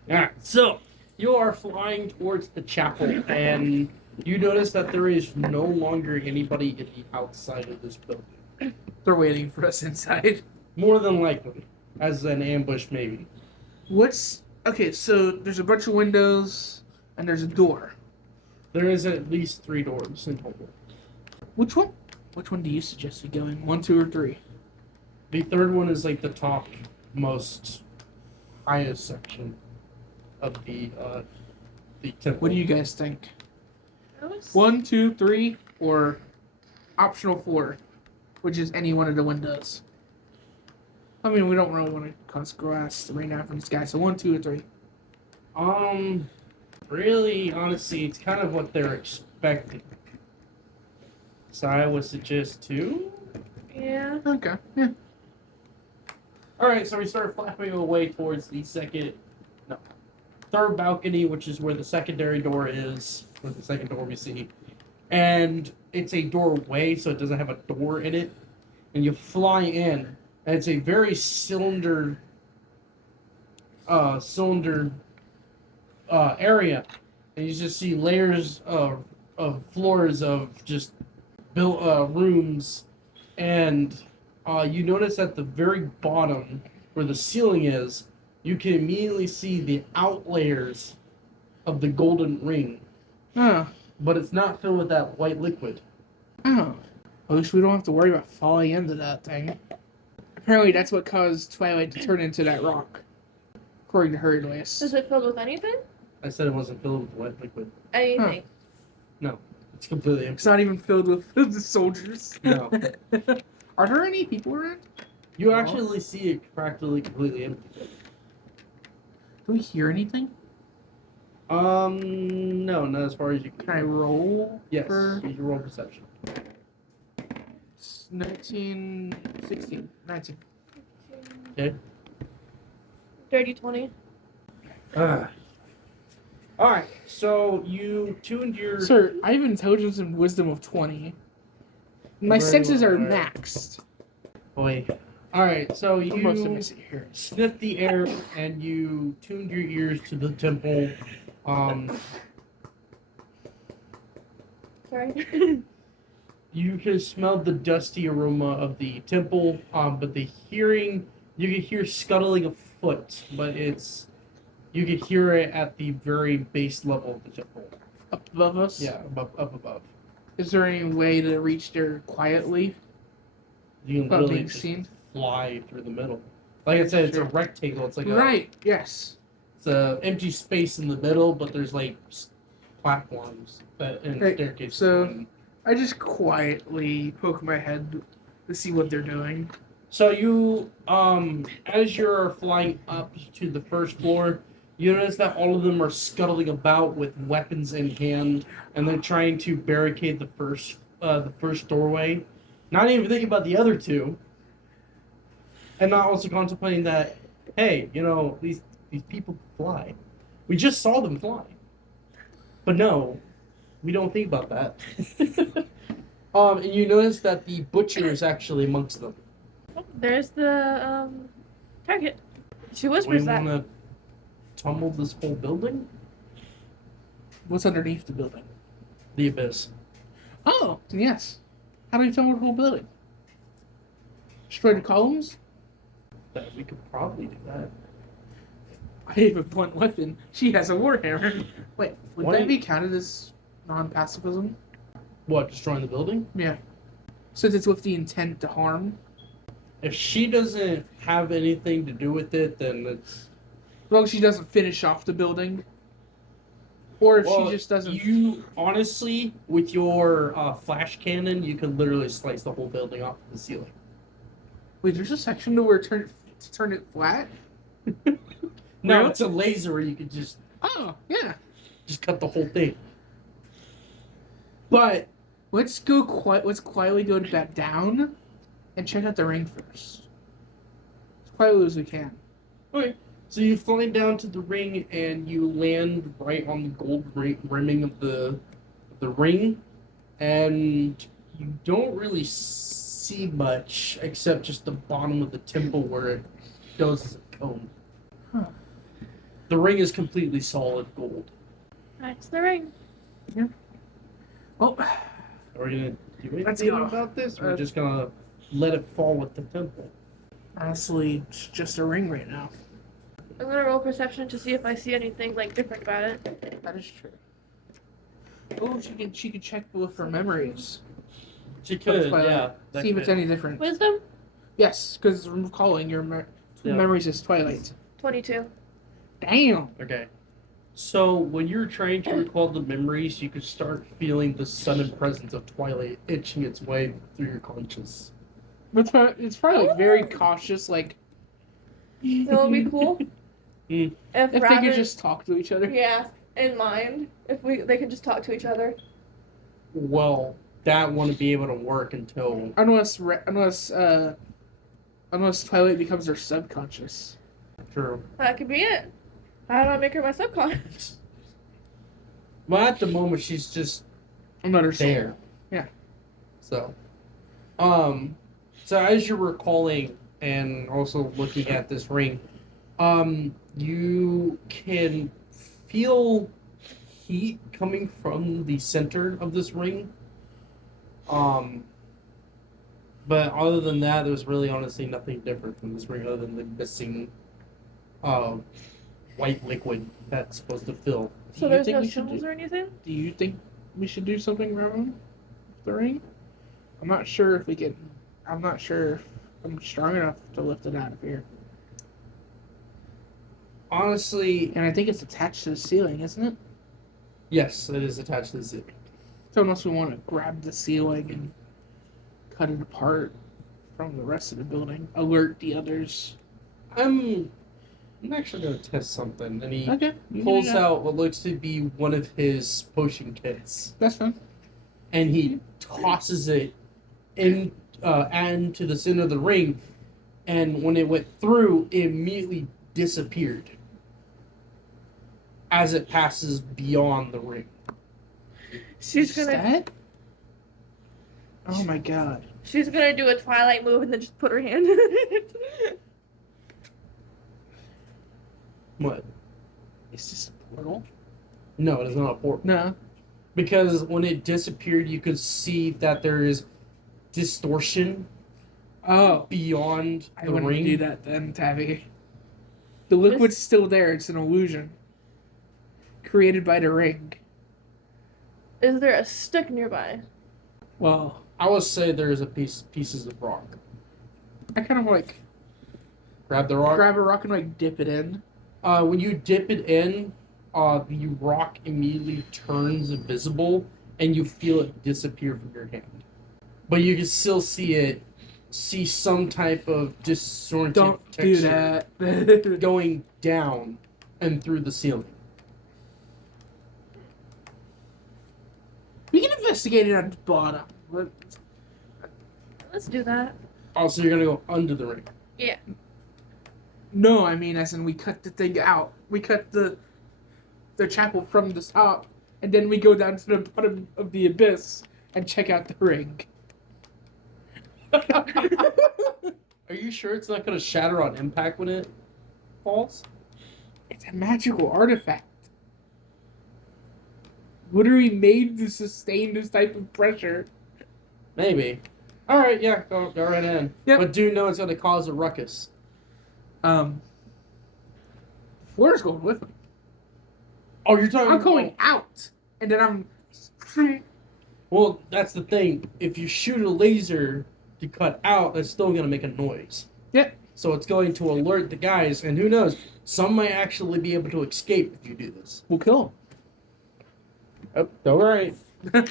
Alright, so you are flying towards the chapel, and you notice that there is no longer anybody in the outside of this building. They're waiting for us inside. More than likely, as an ambush, maybe. Okay? So there's a bunch of windows and there's a door. There is at least 3 doors in total. Which one? Which one do you suggest we go in? 1, 2, or 3? The third one is like the top most highest section of the temple. What do you guys think? That was 1, 2, 3, or optional 4, which is any one of the windows. I mean, we don't really want to cause grass right now from the sky, so 1, 2, or 3. Really, honestly, it's kind of what they're expecting. So I would suggest 2. Yeah. Okay. Yeah. Alright, so we start flapping away towards the third balcony, which is where the secondary door is, or the second door we see. And it's a doorway, so it doesn't have a door in it. And you fly in, and it's a very cylinder area. And you just see layers of floors of just built rooms. And you notice at the very bottom, where the ceiling is, you can immediately see the outlayers of the golden ring. Oh. But it's not filled with that white liquid. Oh. At least we don't have to worry about falling into that thing. Apparently, that's what caused Twilight to turn into that rock, according to her at least. Is it filled with anything? I said it wasn't filled with wet liquid. Anything. No, it's completely empty. It's not even filled with the soldiers. No. Are there any people around? You actually see it practically completely empty. Do we hear anything? No, not as far as you Can I roll? Yes, For you can roll perception. 19, 16, 19. Okay. Dirty 20. Alright, so you tuned your... Sir, I have intelligence and wisdom of 20. My Very senses are well. maxed. Boy. Alright, so Most of you my here. sniffed the air and you tuned your ears to the temple. Sorry. You could smell the dusty aroma of the temple, but the hearing, you could hear scuttling of foot, but you could hear it at the very base level of the temple. Up above us? Yeah, up above. Is there any way to reach there quietly You can without literally being just seen? fly through the middle. Like I said, it's a Sure. rectangle. It's like Right, yes. it's a empty space in the middle, but there's like platforms and Right, staircases. so- going. I just quietly poke my head to see what they're doing. So you, as you're flying up to the first floor, you notice that all of them are scuttling about with weapons in hand, and they're trying to barricade the first doorway. Not even thinking about the other two, and not also contemplating that, hey, these people fly. We just saw them fly, but no, we don't think about that. And you notice that the butcher is actually amongst them. Oh, there's the target. She We whispers want that. to tumble this whole building? What's underneath the building? The abyss. Oh, yes. How do you tumble the whole building? Destroy the columns? That we could probably do that. I have a blunt weapon. She has a warhammer. Wait, would Why- that be counted as non-pacifism? What, destroying the building? Yeah. Since it's with the intent to harm. If she doesn't have anything to do with it, then it's... As long as she doesn't finish off the building. Or if Well, she just doesn't. You, honestly, with your flash cannon, you could literally slice the whole building off the ceiling. Wait, there's a section to where to turn it flat? No, Really? it's a laser where you could just Oh, yeah. cut the whole thing. But Let's quietly go back down and check out the ring first. As quietly as we can. okay, so you fly down to the ring and you land right on the gold rimming of the ring, and you don't really see much except just the bottom of the temple where it goes as a cone. Huh. The ring is completely solid gold. That's the ring. Oh, Are we gonna do Let's anything go. about this? Or we're just gonna let it fall with the temple. honestly, it's just a ring right now. I'm gonna roll perception to see if I see anything like different about it. That is true. Oh, she could check with her memories. She That's could, Twilight. yeah. that See if it's could. any different. Wisdom? Yes, because recalling your Yeah. memories is Twilight. 22. Damn. Okay. So when you're trying to recall the memories, you could start feeling the sudden presence of Twilight itching its way through your conscious. But it's probably like, very cautious, like It would be cool Mm. if they Raven, could just talk to each other. yeah, in mind, if they could just talk to each other. Well, that wouldn't be able to work until Unless Twilight becomes their subconscious. true. That could be it. How do I make her my subconscious? Well, at the moment, she's just I'm not her soul. there. Yeah. So, so as you're recalling and also looking at this ring, you can feel heat coming from the center of this ring. But other than that, there's really honestly nothing different from this ring other than the missing, white liquid that's supposed to fill. So you there's think no we should symbols or anything? Do you think we should do something wrong with the ring? I'm not sure if we can. I'm not sure if I'm strong enough to lift it out of here. Honestly, And I think it's attached to the ceiling, isn't it? yes, it is attached to the ceiling. So unless we want to grab the ceiling and cut it apart from the rest of the building, alert the others. I'm actually going to test something. And he Okay. you pulls can do that. out what looks to be one of his potion kits. That's fine. And he tosses it into the center of the ring. And when it went through, it immediately disappeared as it passes beyond the ring. She's gonna That? Oh my god. she's gonna do a Twilight move and then just put her hand in it. What? Is this a portal? No, it is not a portal. No. Because when it disappeared, you could see that there is distortion Oh. beyond I the wouldn't ring. do that then, Tabby. The liquid's still there. It's an illusion. Created by the ring. Is there a stick nearby? Well, I would say there is pieces of rock. I kind of like Grab the rock. grab a rock and like dip it in. When you dip it in, the rock immediately turns invisible, and you feel it disappear from your hand. But you can still see some type of distorted Don't do texture that. going down and through the ceiling. We can investigate it at the bottom. Let's do that. Also, you're gonna go under the ring. Yeah. No, I mean as in we cut the thing out. We cut the chapel from the top, and then we go down to the bottom of the abyss and check out the ring. Are you sure it's not gonna shatter on impact when it falls? It's a magical artifact. Literally made to sustain this type of pressure. Maybe. All right, yeah, go right in. Yep. But do know it's gonna cause a ruckus. Floor's going with me. Oh, you're talking. I'm going out, and then I'm. Well, that's the thing. If you shoot a laser to cut out, that's still gonna make a noise. Yep. So it's going to alert the guys, and who knows? Some might actually be able to escape if you do this. We'll kill Oh, all right. him.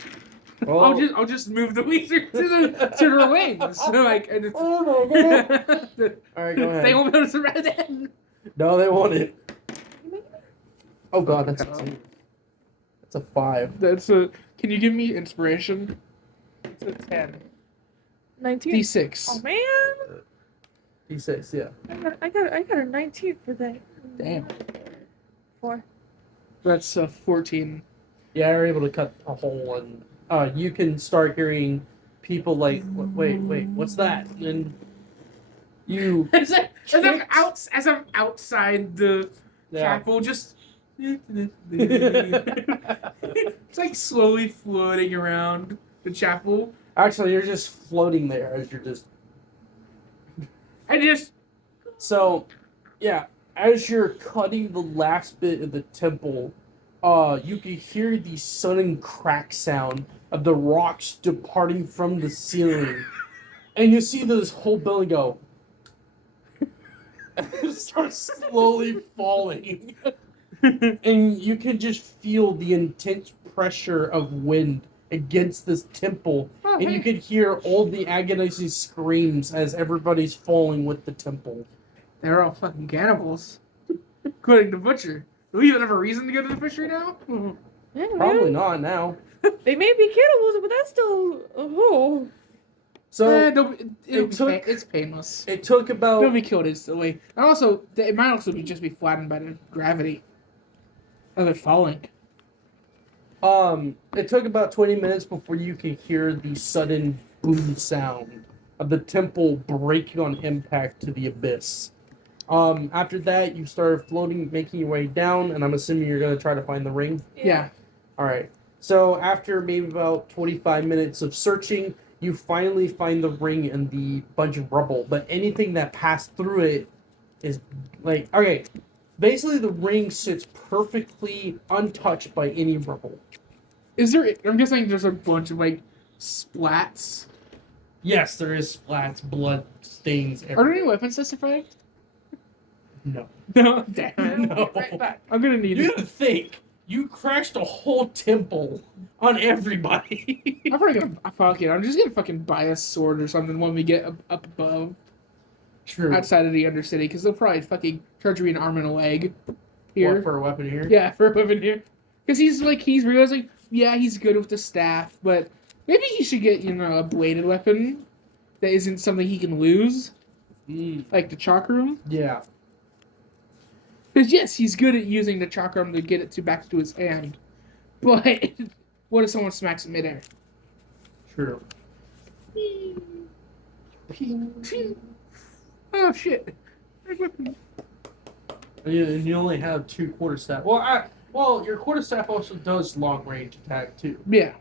Well, I'll just move the laser to the wings. So like. And it's, oh my god! All right, go ahead. They won't be able to surround it. No, they want it. Oh god, that's a 2. That's a 5. That's a. Can you give me inspiration? It's a 10. 19. D6. Oh man. D6, yeah. I got a 19 for that. Damn. 4. That's a 14. Yeah, you're able to cut a hole, and you can start hearing people like, wait, what's that? And you, As I'm outside the chapel, just. It's like slowly floating around the chapel. Actually, you're just floating there as you're just. And just. So, yeah, as you're cutting the last bit of the temple, you can hear the sudden crack sound of the rocks departing from the ceiling, and you see this whole building go. And it starts slowly falling. And you can just feel the intense pressure of wind against this temple. And you could hear all the agonizing screams as everybody's falling with the temple. They're all fucking cannibals. Including the butcher. Do we even have a reason to go to the butcher now? Yeah, Probably not now. They may be cannibals, but that's still. Oh. So It's painless. it took about They'll be killed instantly. And also, it might also just be flattened by the gravity of it falling. it took about 20 minutes before you could hear the sudden boom sound of the temple breaking on impact to the abyss. After that, you started floating, making your way down, and I'm assuming you're gonna try to find the ring. Yeah. All right. So after maybe about 25 minutes of searching, you finally find the ring and the bunch of rubble. But anything that passed through it is like, okay, basically the ring sits perfectly untouched by any rubble. Is there? I'm guessing there's a bunch of like splats Yes, there is splats, blood stains Are there any everywhere. weapons that survived? No. No, damn it. No. Right back. I'm gonna need You it. gotta think. You crashed a whole temple on everybody. I'm probably gonna fuck it. I'm just gonna fucking buy a sword or something when we get up above, True. outside of the Undercity, because they'll probably fucking charge me an arm and a leg here. What, for a weapon here? Yeah, for a weapon here. Because he's realizing, yeah, he's good with the staff, but maybe he should get, a bladed weapon that isn't something he can lose, like the chakram. Yeah. Because yes, he's good at using the chakram to get it back to his hand, but what if someone smacks it midair? True. Oh shit! And you only have 2 quarterstaff. Well, your quarterstaff also does long range attack too. Yeah.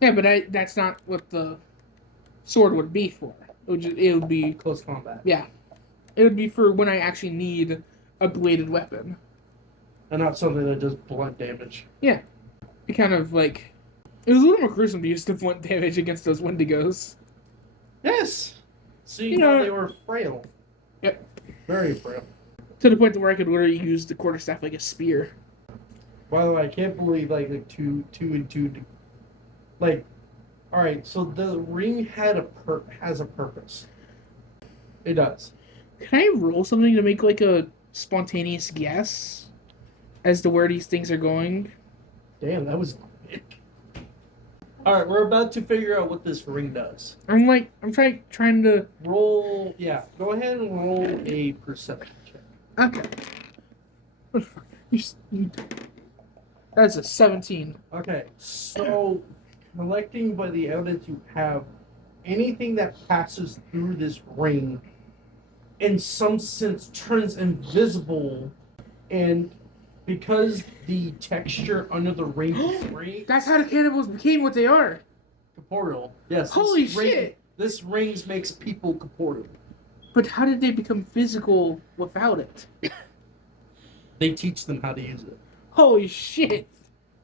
Yeah, but that's not what the sword would be for. It would be Close combat. yeah. It would be for when I actually need a bladed weapon. And not something that does blunt damage. It kind of like it was a little more gruesome to use the blunt damage against those Wendigos. Yes. See, You know- they were frail. Yep. Very frail. To the point where I could literally use the quarterstaff like a spear. By the way, I can't believe like two and two. Like, all right. So the ring has a purpose. It does. Can I roll something to make like a spontaneous guess as to where these things are going? Damn, that was quick. All right, we're about to figure out what this ring does. I'm trying to. Roll. Yeah, go ahead and roll a perception check. Okay. That's a 17. Okay, so collecting by the evidence you have, anything that passes through this ring, in some sense, turns invisible, and because the texture under the ring is great, That's how the cannibals became what they are. corporeal. Yes. Holy this ring- shit! This rings makes people corporeal. But how did they become physical without it? They teach them how to use it. Holy shit!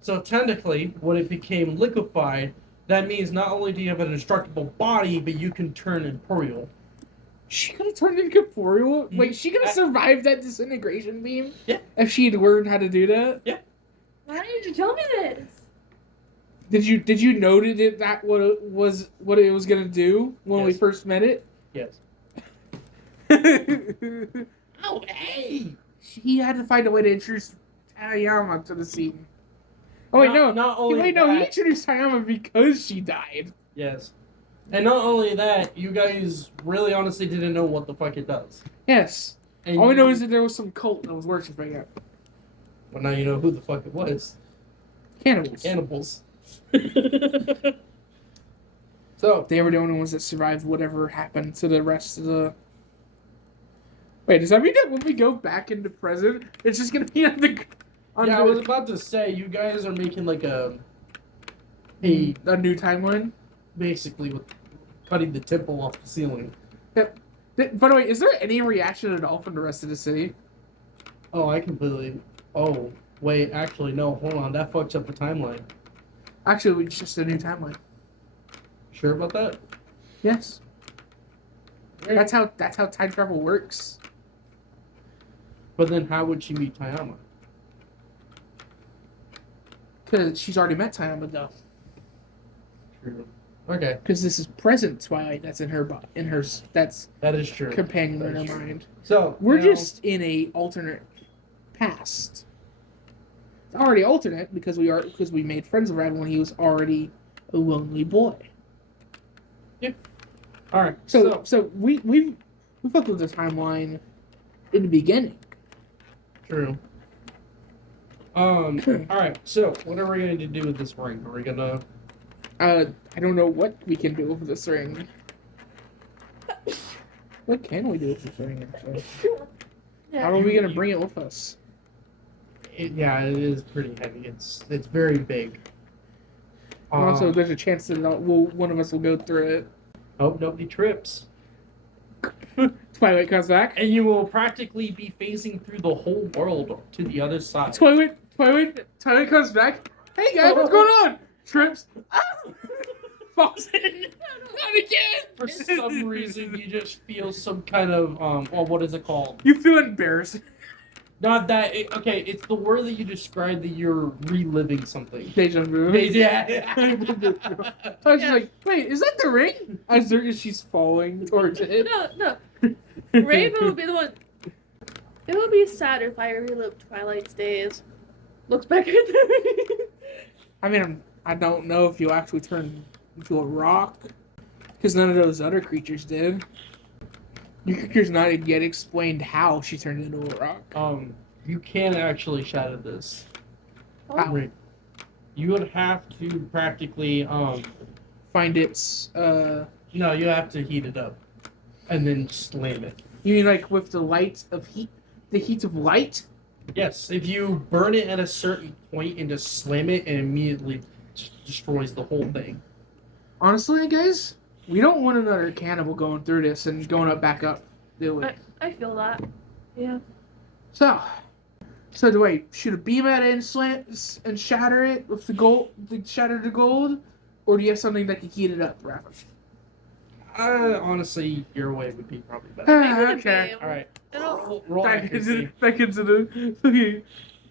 So technically, when it became liquefied, that means not only do you have an indestructible body, but you can turn incorporeal. She could have turned into corporeal. Mhm. Wait, she could have survived that disintegration beam. Yeah. If she had learned how to do that. Why didn't you tell me this? Did you know that what it was gonna do when we Yes. first met it? Yes. He Oh, hey! had to find a way to introduce Tayama to the scene. Oh wait, no. Not only He that, introduced Tayama because she died. yes. And not only that, you guys really honestly didn't know what the fuck it does. Yes. And All we you- know is that there was some cult that was worshiping it. Well, now you know who the fuck it was. Cannibals. Cannibals. So, They were the only ones that survived whatever happened to the rest of the. Wait, does that mean that when we go back into present, it's just gonna be on the? yeah, I was about to say, you guys are making like a new timeline. basically with cutting the temple off the ceiling. By the way, is there any reaction at all from the rest of the city? Oh, I completely. Oh, wait, actually, no, hold on. That fucks up the timeline. Actually, it's just a new timeline. Sure about that? Yes. That's how time travel works. But then how would she meet Tayama? Because she's already met Tayama though. True. Okay, Because this is present Twilight that's in her that's that is true. companion in That's her true. mind. So, We're now- just in a alternate past. It's already alternate because we made friends with him when he was already a lonely boy. Alright, So we fucked with the timeline in the beginning. True. Alright, so what are we going to do with this ring? Are we gonna. I don't know what we can do with this ring. What can we do with this ring actually? How are we gonna bring it with us? Yeah, it is pretty heavy. It's very big. Also, there's a chance that one of us will go through it. Hope nobody trips. Twilight comes back. And you will practically be phasing through the whole world to the other side. Twilight comes back. Hey guys, what's going on? Trips. falls in. Not again. For some reason, you just feel some kind of well, what is it called? You feel embarrassed. Not that. Okay, it's the word that you describe that you're reliving something. Deja vu. Yeah. I was just like, wait, is that the ring? As she's falling towards it. No. Raven would be the one. It would be sad if I relived Twilight's days. Looks back at the I mean, I don't know if you'll actually turn into a rock, because none of those other creatures did. Your character's not yet explained how she turned into a rock. You can actually shatter this. How? You would have to practically Find its, no, you have to heat it up, and then slam it. You mean like with the light of heat? The heat of light? Yes, if you burn it at a certain point and just slam it, it immediately destroys the whole thing. Honestly, guys, we don't want another cannibal going through this and going up back up, do we? I feel that. Yeah. So do I shoot a beam at it and slam and shatter it with the gold, shatter the gold, or do you have something that can heat it up, Rafa? Honestly, your way would be probably better. Okay. All right. It'll- Roll Back accuracy. into the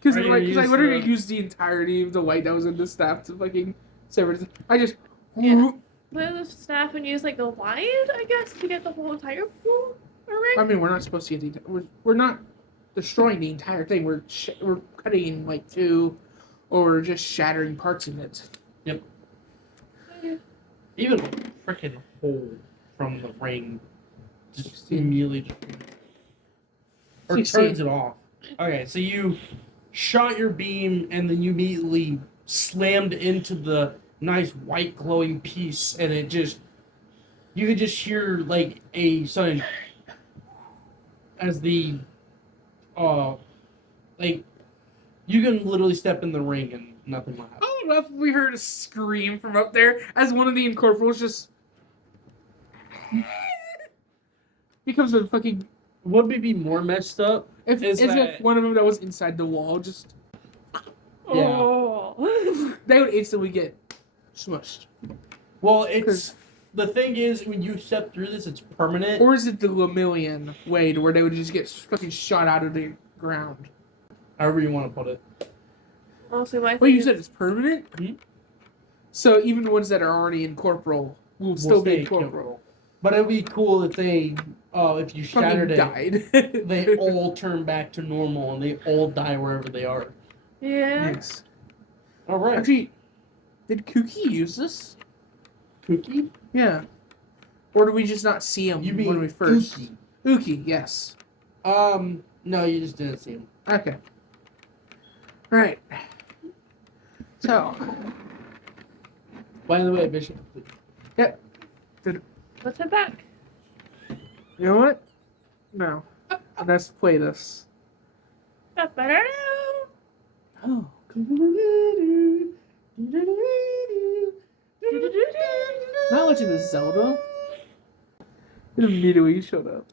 because Are you like gonna use I literally the- used the entirety of the light that was in the staff to fucking sever. I just Yeah. Put the staff and use like the wide, I guess, to get the whole entire pool ring. I mean, we're not supposed to get we're not destroying the entire thing. We're cutting like two, or we're just shattering parts of it. Even a freaking hole from the ring just immediately or 16. turns it off. Okay, so you shot your beam and then you immediately slammed into the nice white glowing piece, and it just you could just hear like a sudden as the like you can literally step in the ring and nothing will happen. Oh, enough! We heard a scream from up there as one of the incorporals just becomes a fucking. Would be more messed up? If one of them that was inside the wall just. Yeah. Oh. They would instantly get smushed. Well, it's the thing is when you step through this, it's permanent. Or is it the Lemillion way to where they would just get fucking shot out of the ground? However you want to put it. Honestly, my Wait, thing you is- said it's permanent? Mhm. So even the ones that are already incorporeal will still be stay incorporeal. But it'd be cool if they, if you shattered it, died. they all turn back to normal and they all die wherever they are. Yeah. Yes. All right. Actually, did Kooky use this? Cookie? Yeah. Or did we just not see him You mean when we first? Ookie. Ookie, yes. No, you just didn't see him. Okay. Right. So. By the way, Bishop. Yep. Let's head back. You know what? No. Let's play this. Got better now. Oh. Not watching this Zelda. It immediately showed up.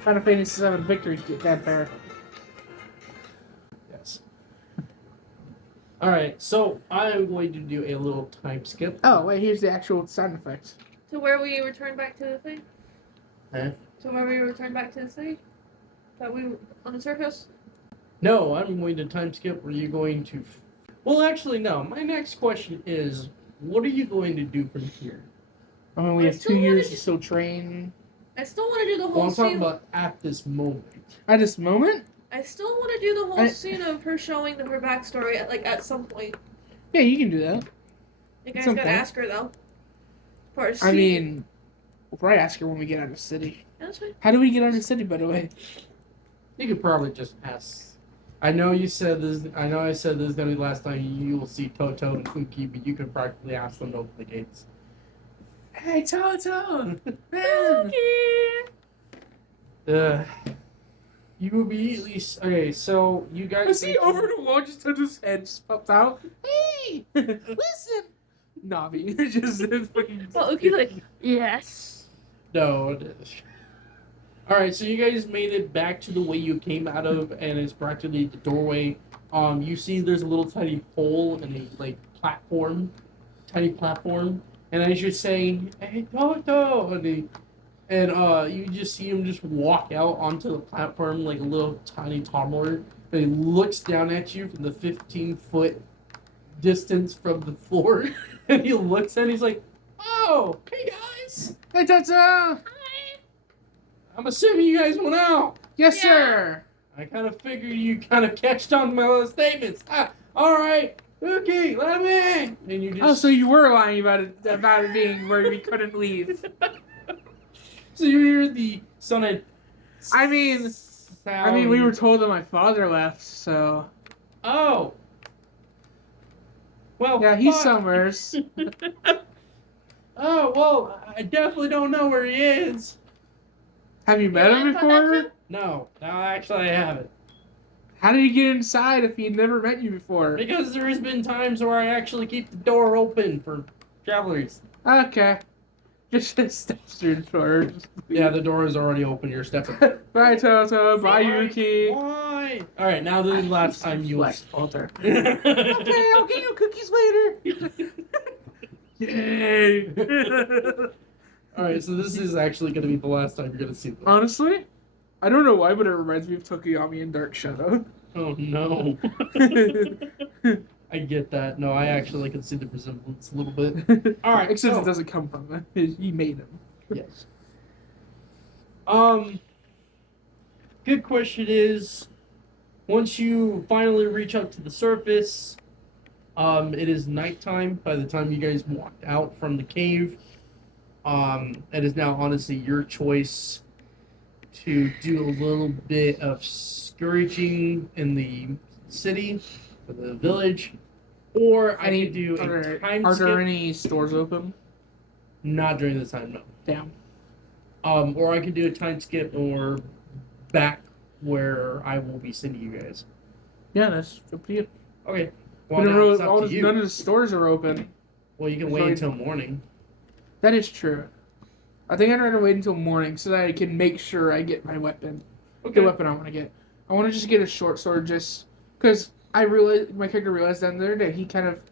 Final Fantasy VII Victory get that fair. Yes. All right, so I'm going to do a little time skip. Oh wait, here's the actual sound effects. To where we return back to the thing? Huh? To where we return back to the city? That we on the surface? No, I'm going to time skip. Are you going to? Well, actually, no. My next question is, what are you going to do from here? I mean, we I have still 2 years wanted to still train. I still want to do the Well, whole I'm talking scene. about at this moment. At this moment? I still want to do the whole I- scene of her showing them her backstory at some point. Yeah, you can do that. You guys some gotta point. ask her though. For a I scene. mean, we'll probably ask her when we get out of the city. That's fine. How do we get out of the city, by the way? You could probably just ask. I know you said this. I know I said this is gonna be the last time you will see Toto and Kuki, but you could practically ask them to open the gates. Hey, Toto! Man! Okay. You will be at least okay. So you I guys. see over the wall, just Toto's head just popped out. Hey! Listen! Navi, you're just fucking. Well, Uki's like, yes. No. All right. So you guys made it back to the way you came out of, and it's practically the doorway You see there's a little tiny hole in a like platform, tiny platform, and as you're saying, "Hey, Toto," and you just see him just walk out onto the platform like a little tiny toddler, and he looks down at you from the 15-foot distance from the floor, and he looks and he's like, "Oh, hey guys, Hey, Toto! I'm assuming you guys went out. Yes, Yeah. sir! I kind of figured you kind of catched on to my little statements. All right, okay, let me in." And you just Oh, so you were lying about it being where we couldn't leave. so you hear the sound. I mean, we were told that my father left, so Oh. Well, yeah, he's fuck. somewheres. Oh, well, I definitely don't know where he is. Have you met him wanna contact before? him? No, actually I haven't. How did he get inside if he'd never met you before? Because there has been times where I actually keep the door open for travelers. Okay. Just steps through the door. Yeah, the door is already open. You're stepping. Bye, Toto. Bye, Yuki. Why? All right, now this is the last time you Flex falter. okay, Okay, I'll get you cookies later. Yay! All right, so this is actually going to be the last time you're going to see them. Honestly, I don't know why, but it reminds me of Tokiyami and Dark Shadow. Oh no. I get that. No, I actually can see the resemblance a little bit. All right, Except so- it doesn't come from him. He made him. Yes. Good question is, once you finally reach up to the surface, it is nighttime by the time you guys walked out from the cave. It is now honestly your choice to do a little bit of scourging in the city, or the village, or I could do a time Are skip. there any stores open? Not during this time, no. Damn. Or I could do a time skip or back where I will be sending you guys. Yeah, that's up to you. Okay. Well, Well, now it's up to you. none of the stores are open. Well, you can It's wait already- until morning. That is true. I think I'd rather wait until morning so that I can make sure I get my weapon. Okay. The weapon I want to get. I want to just get a short sword just because I realized my character realized that the other day he kind of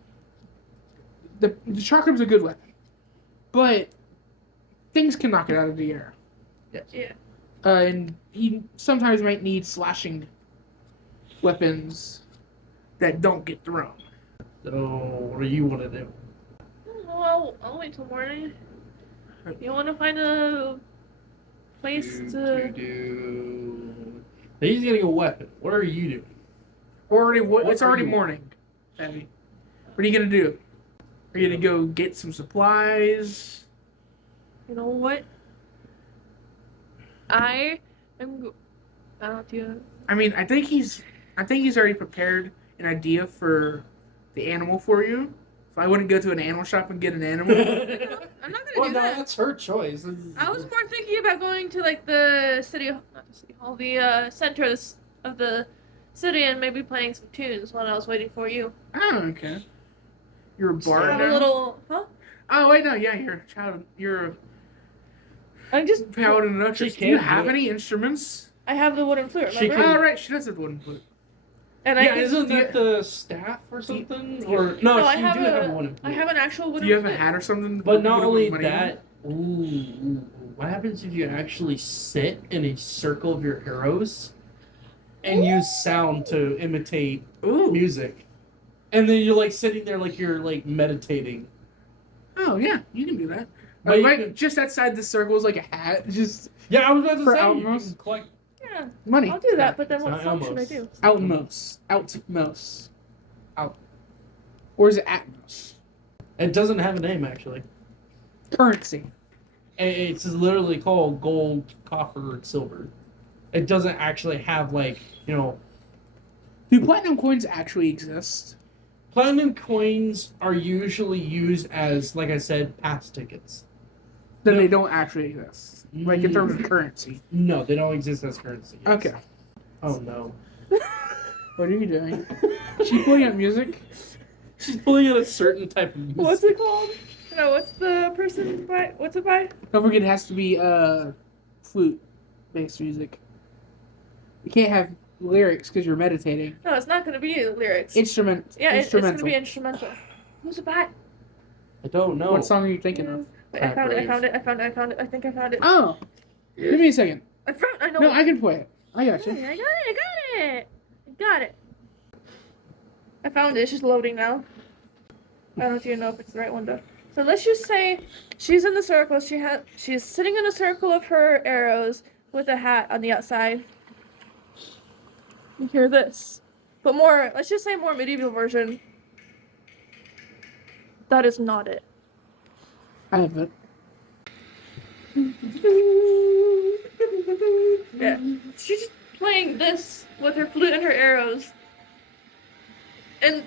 the chakrams a good weapon, but things can knock it out of the air. Yes. Yeah. And he sometimes might need slashing weapons that don't get thrown. So, what do you want to do? Well, I'll wait till morning. You want to find a place to? He's getting a weapon. What are you doing? It's are already you- morning, Abby. What are you gonna do? Are you gonna go get some supplies? You know what? I am. I don't do. I mean, I think he's already prepared an idea for the animal for you. So I wouldn't go to an animal shop and get an animal. I'm not gonna Well, do no, that. that's her choice. I was more thinking about going to like the city, not the city hall, the center of the city, and maybe playing some tunes while I was waiting for you. Oh, okay. You're a bard Have now? a little, huh? Oh wait, no, yeah, you're a child. You're I just, a paladin and She archer. Do you can have do it. any instruments? I have the wooden flute, She remember? can- Oh right, she does have wooden flute. And Yeah, I can, isn't do you- that the staff or something? Or No, no, I you have do have a- one. I have an actual Do wooden you have a flute. hat or something? But for not you to only put money in? that, what happens if you actually sit in a circle of your heroes and use sound to imitate Ooh. music? And then you're like sitting there like you're like meditating. Oh yeah, you can do that. But you Right, can- just outside the circle is like a hat, just Yeah, I was about to For say you Elmos? can collect. Yeah, money. I'll do that, but then It's what not song should I Elmos. do? Outmost. Out. Or is it Atmos? It doesn't have a name actually. Currency. It's literally called gold, copper, and silver. It doesn't actually have like Do platinum coins actually exist? platinum coins are usually used as, like I said, pass tickets. Then No. they don't actually exist. Like in terms of currency. No, they don't exist as currency. yes. Okay. Oh no. What are you doing? She pulling up music? She's pulling out a certain type of music. What's it called? No, what's the person by? What's it by? Don't forget it has to be flute based music. You can't have lyrics because you're meditating. No, it's not gonna be lyrics. Instrument. Yeah, it's gonna instrumental. be instrumental. Who's the bat? I don't know. What song are you thinking of? Wait, I found it. I think I found it. Oh, give me a second. I know. No, I can play it. I got you. I got it. I found it. It's just loading now. I don't even know if it's the right one though. So let's just say she's in the circle. She's sitting in the circle of her arrows with a hat on the outside. You hear this, but more. Let's just say more medieval version. That is not it. I have it. Yeah, she's just playing this with her flute and her arrows. In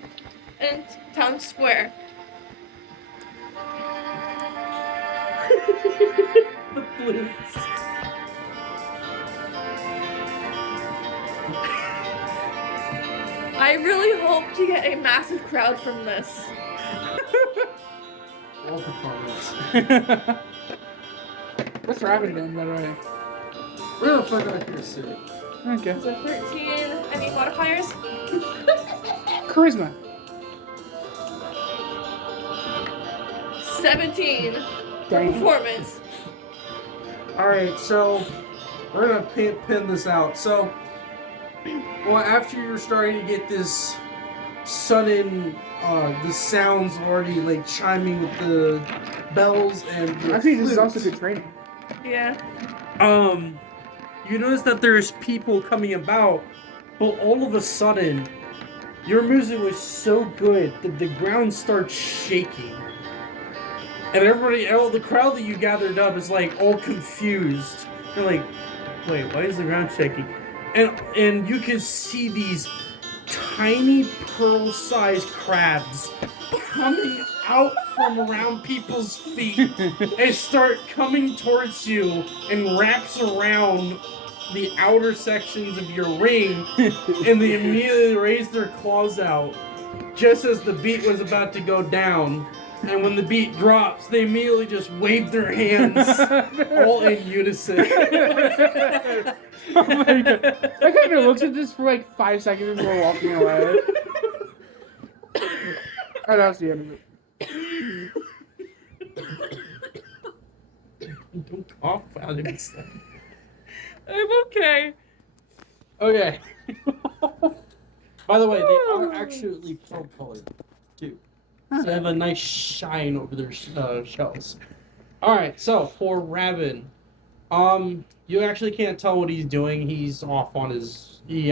town square. The flutes. I really hope to get a massive crowd from this. All performance. What's Rabbit doing, by the way? Where the fuck did I hear sit? Okay. So 13. Any modifiers? Charisma. 17. Dang. Performance. Alright, so we're gonna pin this out. So, well, after you're starting to get this sudden, the sounds already like chiming with the bells and the I think this is flutes. also good training. Yeah. You notice that there's people coming about, but all of a sudden, your music was so good that the ground starts shaking. And everybody, the crowd that you gathered up is like all confused. They're like, wait, why is the ground shaking? And you can see these tiny pearl-sized crabs coming out from around people's feet and start coming towards you and wraps around the outer sections of your ring, and they immediately raise their claws out just as the beat was about to go down. And when the beat drops, they immediately just wave their hands all in unison. Oh my god. I kind of looks at this for like 5 seconds before walking away. And that's the end of it. Don't cough out of it. I'm okay. Okay. By the way, they are actually pearl colored too. So they have a nice shine over their shells. Alright, so for Raven, you actually can't tell what he's doing. He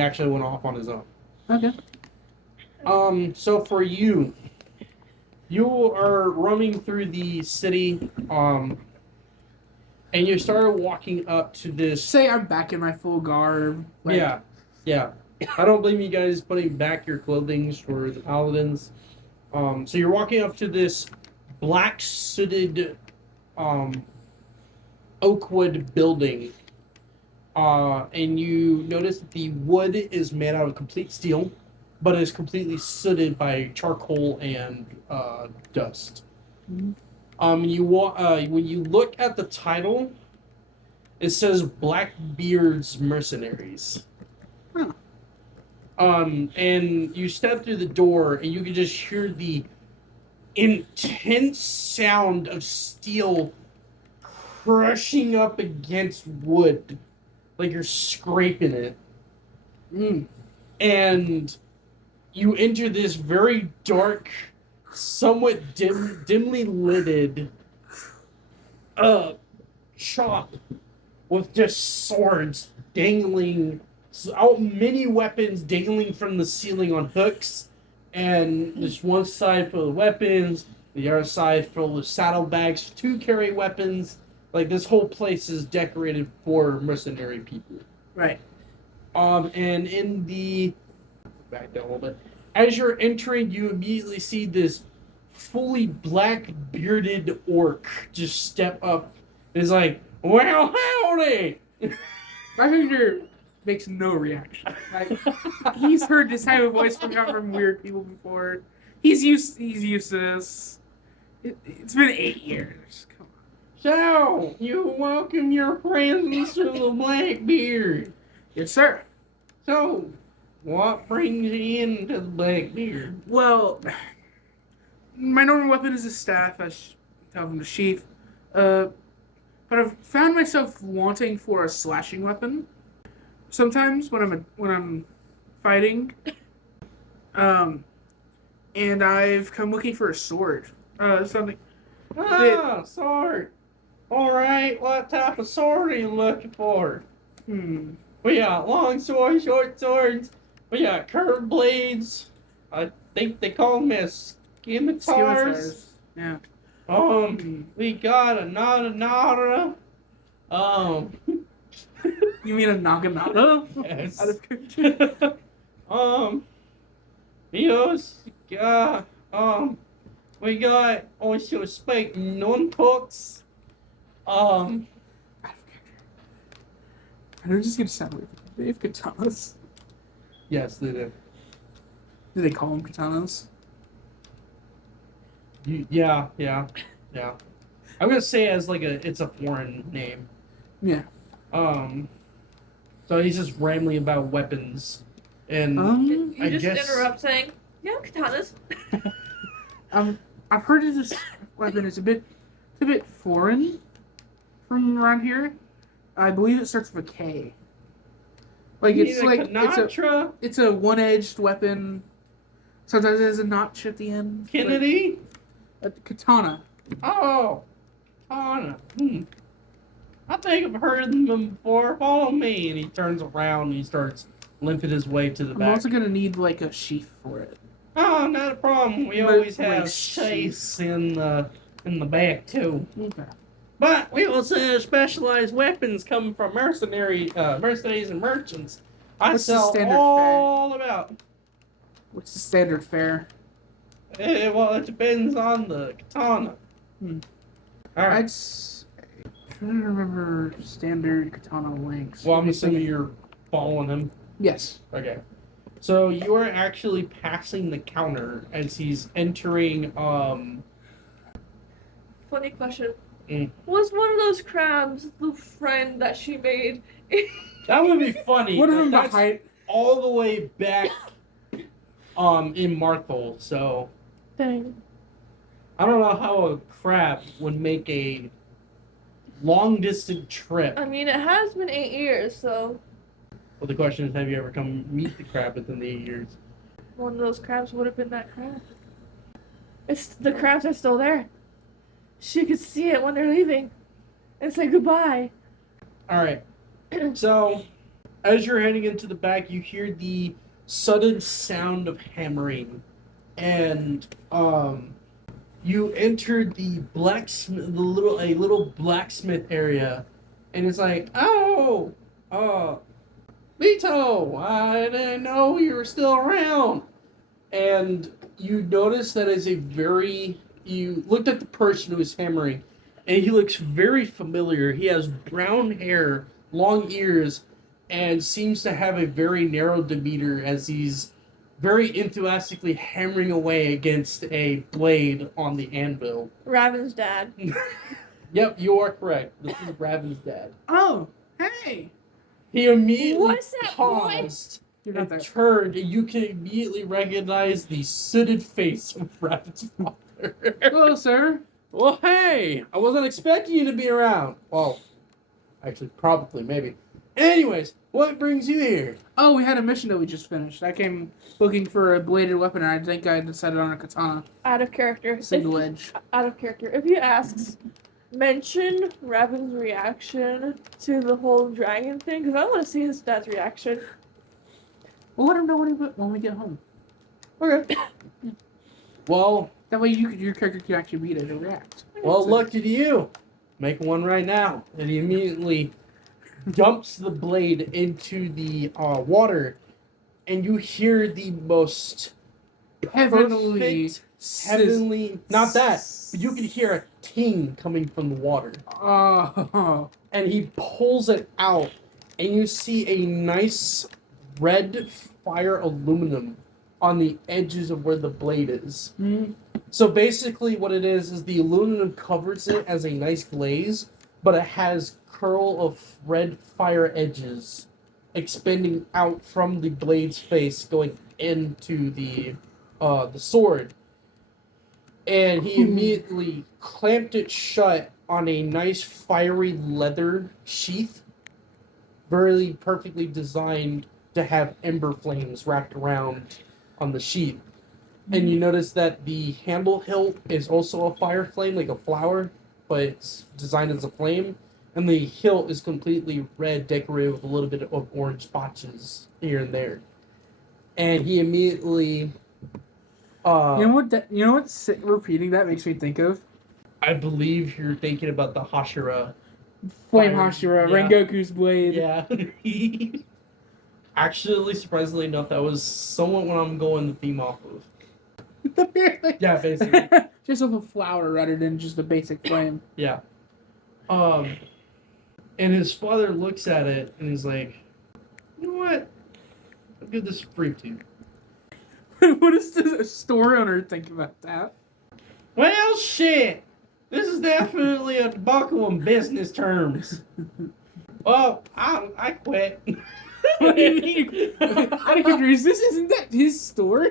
actually went off on his own. Okay. So for you are roaming through the city, and you started walking up to this. Say I'm back in my full garb. Like, Yeah. I don't blame you guys putting back your clothing for the paladins. So you're walking up to this black sooted, oakwood building, and you notice that the wood is made out of complete steel, but is completely sooted by charcoal and dust. Mhm. When you look at the title, it says Blackbeard's Mercenaries. Huh. And you step through the door, and you can just hear the intense sound of steel crushing up against wood, like you're scraping it. And you enter this very dark, somewhat dimly lidded shop with just swords dangling, many weapons dangling from the ceiling on hooks, and there's one side full of weapons, the other side full of saddlebags to carry weapons. Like, this whole place is decorated for mercenary people. Right. And in the back down a little bit, as you're entering, you immediately see this fully black bearded orc just step up. It's like, well, howdy! My finger makes no reaction. Like, he's heard this type of voice from weird people before. He's used to this. It's been 8 years. Come on. So, you welcome your presence to the Blackbeard. Yes, sir. So, what brings you into the Blackbeard? Well, my normal weapon is a staff. I tell them to sheath. But I've found myself wanting for a slashing weapon. Sometimes when I'm fighting, and I've come looking for a sword. Something. Ah, sword. Alright, what type of sword are you looking for? We got long swords, short swords. We got curved blades. I think they call them as scimitars. Yeah. We got a nada. You mean a naginata? Yes. Out of character. We got also spike nunchucks. Out of character. I don't just get to sound weird. They have katanas. Yes, they do. Do they call them katanas? Yeah. I'm gonna say it's a foreign name. Yeah. So he's just rambling about weapons, and You I just guess- interrupt saying, "Yeah, katanas." I've heard of this weapon. It's a bit foreign from around here. I believe it starts with a K. Like You it's mean a like Kanatra? it's a one-edged weapon. Sometimes it has a notch at the end. Kennedy? A katana. Oh, Katana. I think I've heard of them before. Follow me. And he turns around and he starts limping his way to the I'm back. also gonna need like a sheath for it. Oh, not a problem. We But, always like, have chase in the back too. Okay. But we also have specialized weapons coming from mercenaries and merchants. I What's the sell standard all about. What's the standard fare? Well, it depends on the katana. All right. I'm trying to remember standard katana lengths. Well, I'm assuming you're following him. Yes. Okay. So you are actually passing the counter as he's entering. Funny question. Mm. Was one of those crabs the friend that she made? That would be funny. One of but them that's behind. all the way back. In Marthol, so Dang. I don't know how a crab would make a long distance trip. I mean, it has been 8 years, so Well, the question is, have you ever come meet the crab within the 8 years? one of those crabs would have been that crab. The crabs are still there. She could see it when they're leaving and say goodbye. All right. So, as you're heading into the back, you hear the sudden sound of hammering, and you entered the blacksmith, a little blacksmith area, and it's like, oh, Vito, I didn't know you were still around. And you notice that you looked at the person who was hammering, and he looks very familiar. He has brown hair, long ears, and seems to have a very narrow demeanor as he's very enthusiastically hammering away against a blade on the anvil. Raven's dad. Yep, you are correct. This is Raven's dad. Oh, hey! He immediately What's that paused You're not and there. turned, and you can immediately recognize the sooted face of Raven's father. Hello, sir. Well, hey, I wasn't expecting you to be around. Well, actually, probably, maybe. Anyways, what brings you here? Oh, we had a mission that we just finished. I came looking for a bladed weapon, and I think I decided on a katana, Out of character. single edge. Out of character. If you asks, mention Raven's reaction to the whole dragon thing, because I want to see his dad's reaction. We'll let him know when we get home. Okay. Well, That way your character can actually read it and react. lucky to you. Make one right now. And he immediately dumps the blade into the water, and you hear the most Heavenly, perfect, heavenly, not that, but you can hear a ting coming from the water. Oh, And he pulls it out, and you see a nice red fire aluminum on the edges of where the blade is. So basically what it is the aluminum covers it as a nice glaze, but it has curl of red fire edges expanding out from the blade's face, going into the sword. And he immediately clamped it shut on a nice fiery leather sheath, very perfectly designed to have ember flames wrapped around on the sheath. And you notice that the handle hilt is also a fire flame, like a flower, but it's designed as a flame. And the hilt is completely red, decorated with a little bit of orange spotches here and there. And he immediately... You know what? Repeating that makes me think of I believe you're thinking about the Hashira. Flame Fire- Hashira, yeah. Rengoku's blade. Yeah. Actually, surprisingly enough, that was somewhat what I'm going the theme off of. Yeah, basically. Just with a flower rather than just a basic flame. Yeah. And his father looks at it and he's like, you know what? I'll give this free to you. What does the store owner think about that? Well, shit! This is definitely a debacle on business terms. Well, I quit. What do you mean? Out of curiosity, isn't that his store?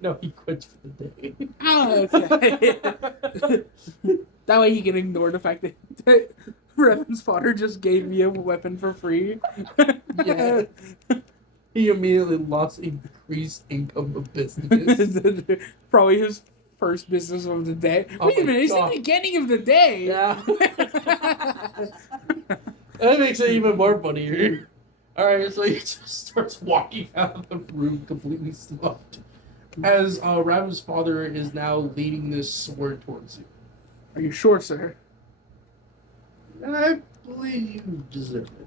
No, he quits for the day. Oh, okay. That way he can ignore the fact that Revan's father just gave me a weapon for free. Yeah. He immediately lost increased income of business. Probably his first business of the day. Oh Wait a my minute, it's God. the beginning of the day. Yeah. That makes it even more funnier. Alright, so he just starts walking out of the room completely slumped. As Raven's father is now leading this sword towards you. Are you sure, sir? I believe you deserve it.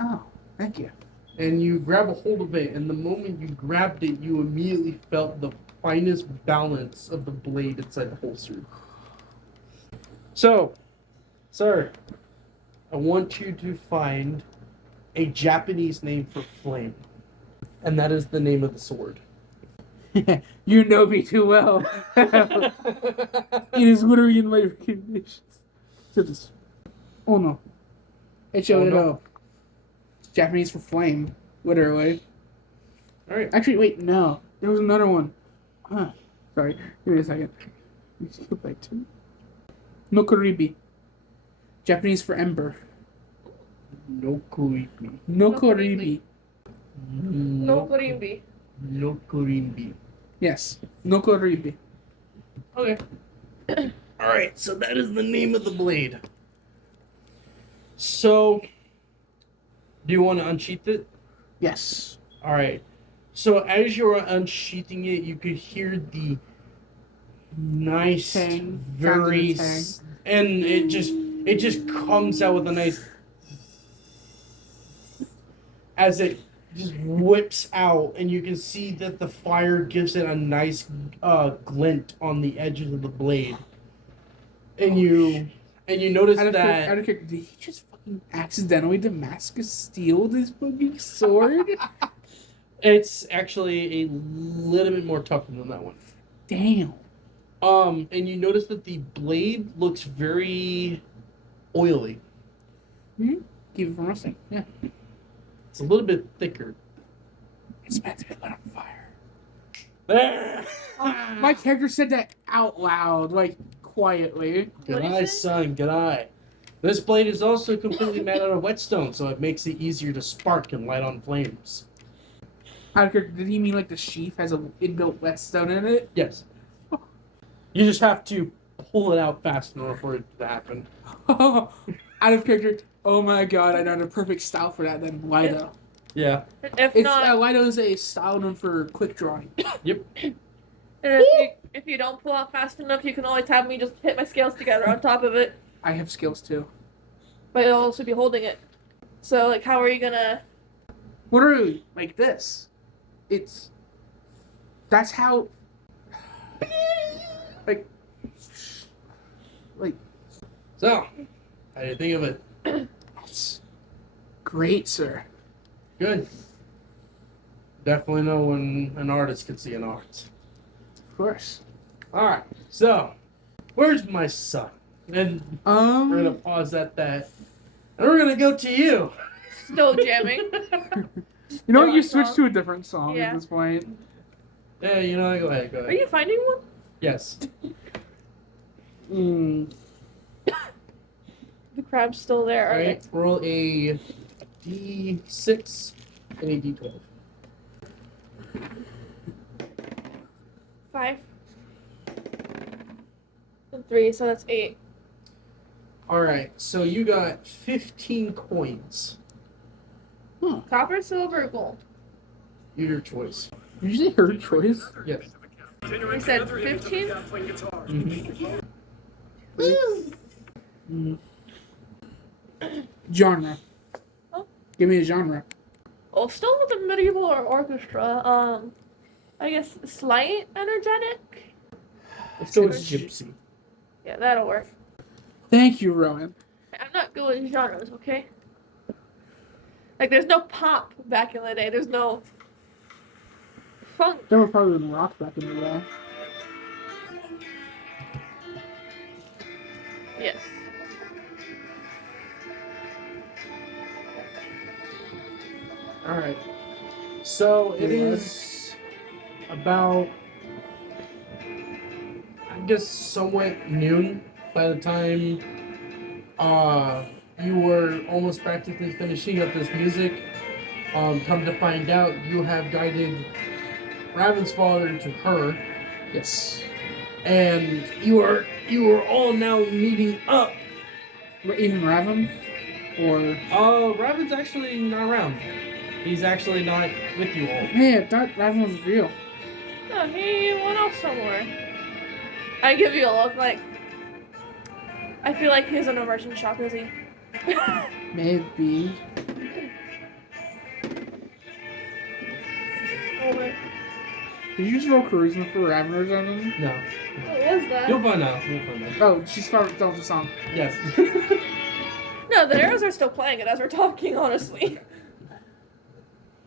Oh, thank you. And you grab a hold of it, and the moment you grabbed it, you immediately felt the finest balance of the blade inside the holster. So, sir, I want you to find a Japanese name for flame, and that is the name of the sword. You know me too well. It is literally in my recommendations. To this. Oh no. H-O-N-O. It's Japanese for flame. Literally. Alright. Actually, wait, no. There was another one. Sorry. Give me a second. Let's go back to Nokoribi. Japanese for ember. Nokoribi. Nokoribi. No Korimbi. Nokoribi. Yes. Nokoribi. Okay. Alright, so that is the name of the blade. So, do you want to unsheath it? Yes. Alright. So, as you're unsheathing it, you could hear the nice, Tang. very... Sounds of And it just comes out with a nice... As it just whips out, and you can see that the fire gives it a nice glint on the edges of the blade. And you notice Out of that character, did he just fucking accidentally Damascus steel this fucking sword? it's actually a little bit more tougher than that one. Damn. And you notice that the blade looks very oily. Keep it from rusting. Yeah. It's a little bit thicker. It's meant to be lit on fire. There. My character said that out loud, like quietly. Good What is eye, it? son. Good eye. This blade is also completely made out of whetstone, so it makes it easier to spark and light on flames. Out of character, did he mean like the sheath has a inbuilt whetstone in it? Yes. You just have to pull it out fast in order for it to happen. Out of character. Oh my god, I know the perfect style for that then. Lido. Yeah. If It's not, Lido is a style known for quick drawing. Yep. and if you don't pull out fast enough, you can always have me just hit my scales together on top of it, I have skills too. but you'll also be holding it. So, like, how are you gonna... Literally, like this. That's how. Like, So, how do you think of it? it's great, sir. Good. Definitely know when an artist can see an art. Of course. Alright, so, where's my son? And we're gonna pause at that. we're gonna go to you. Still jamming. You know what? You Song. switched to a different song Yeah. at this point. Yeah, you know, go ahead. Are you finding one? Yes. The crab's still there. All Are right, roll a d6 and a d12. they? 5. And 3, so that's 8. All right, so you got 15 coins. Copper, silver, gold. Your choice. Did you say her choice? Yes. You said 15? Mm-hmm. Genre. Oh. Give me a genre. Well, still with the medieval or orchestra. I guess slight energetic. Let's go with Seems- gypsy. Yeah, that'll work. Thank you, Rowan. I'm not good with genres, okay? Like, there's no pop back in the day. There's no funk. That was probably in rock back in the day. Yes. All right. So it is about, I guess, somewhat noon by the time you were almost practically finishing up this music. Come to find out, you have guided Raven's father to her, Yes. and you are all now meeting up. But even Raven? Or. Raven's actually not around. He's actually not with you all. Hey, I thought Raven was real. No, he went off somewhere. I give you a look like. I feel like he's in immersion shock, is he? Maybe. Over. Did you just roll charisma for Raven or something? No. What was that? You'll find out. You'll find out. Oh, she's found the song. Yes. No, the arrows are still playing it as we're talking, honestly.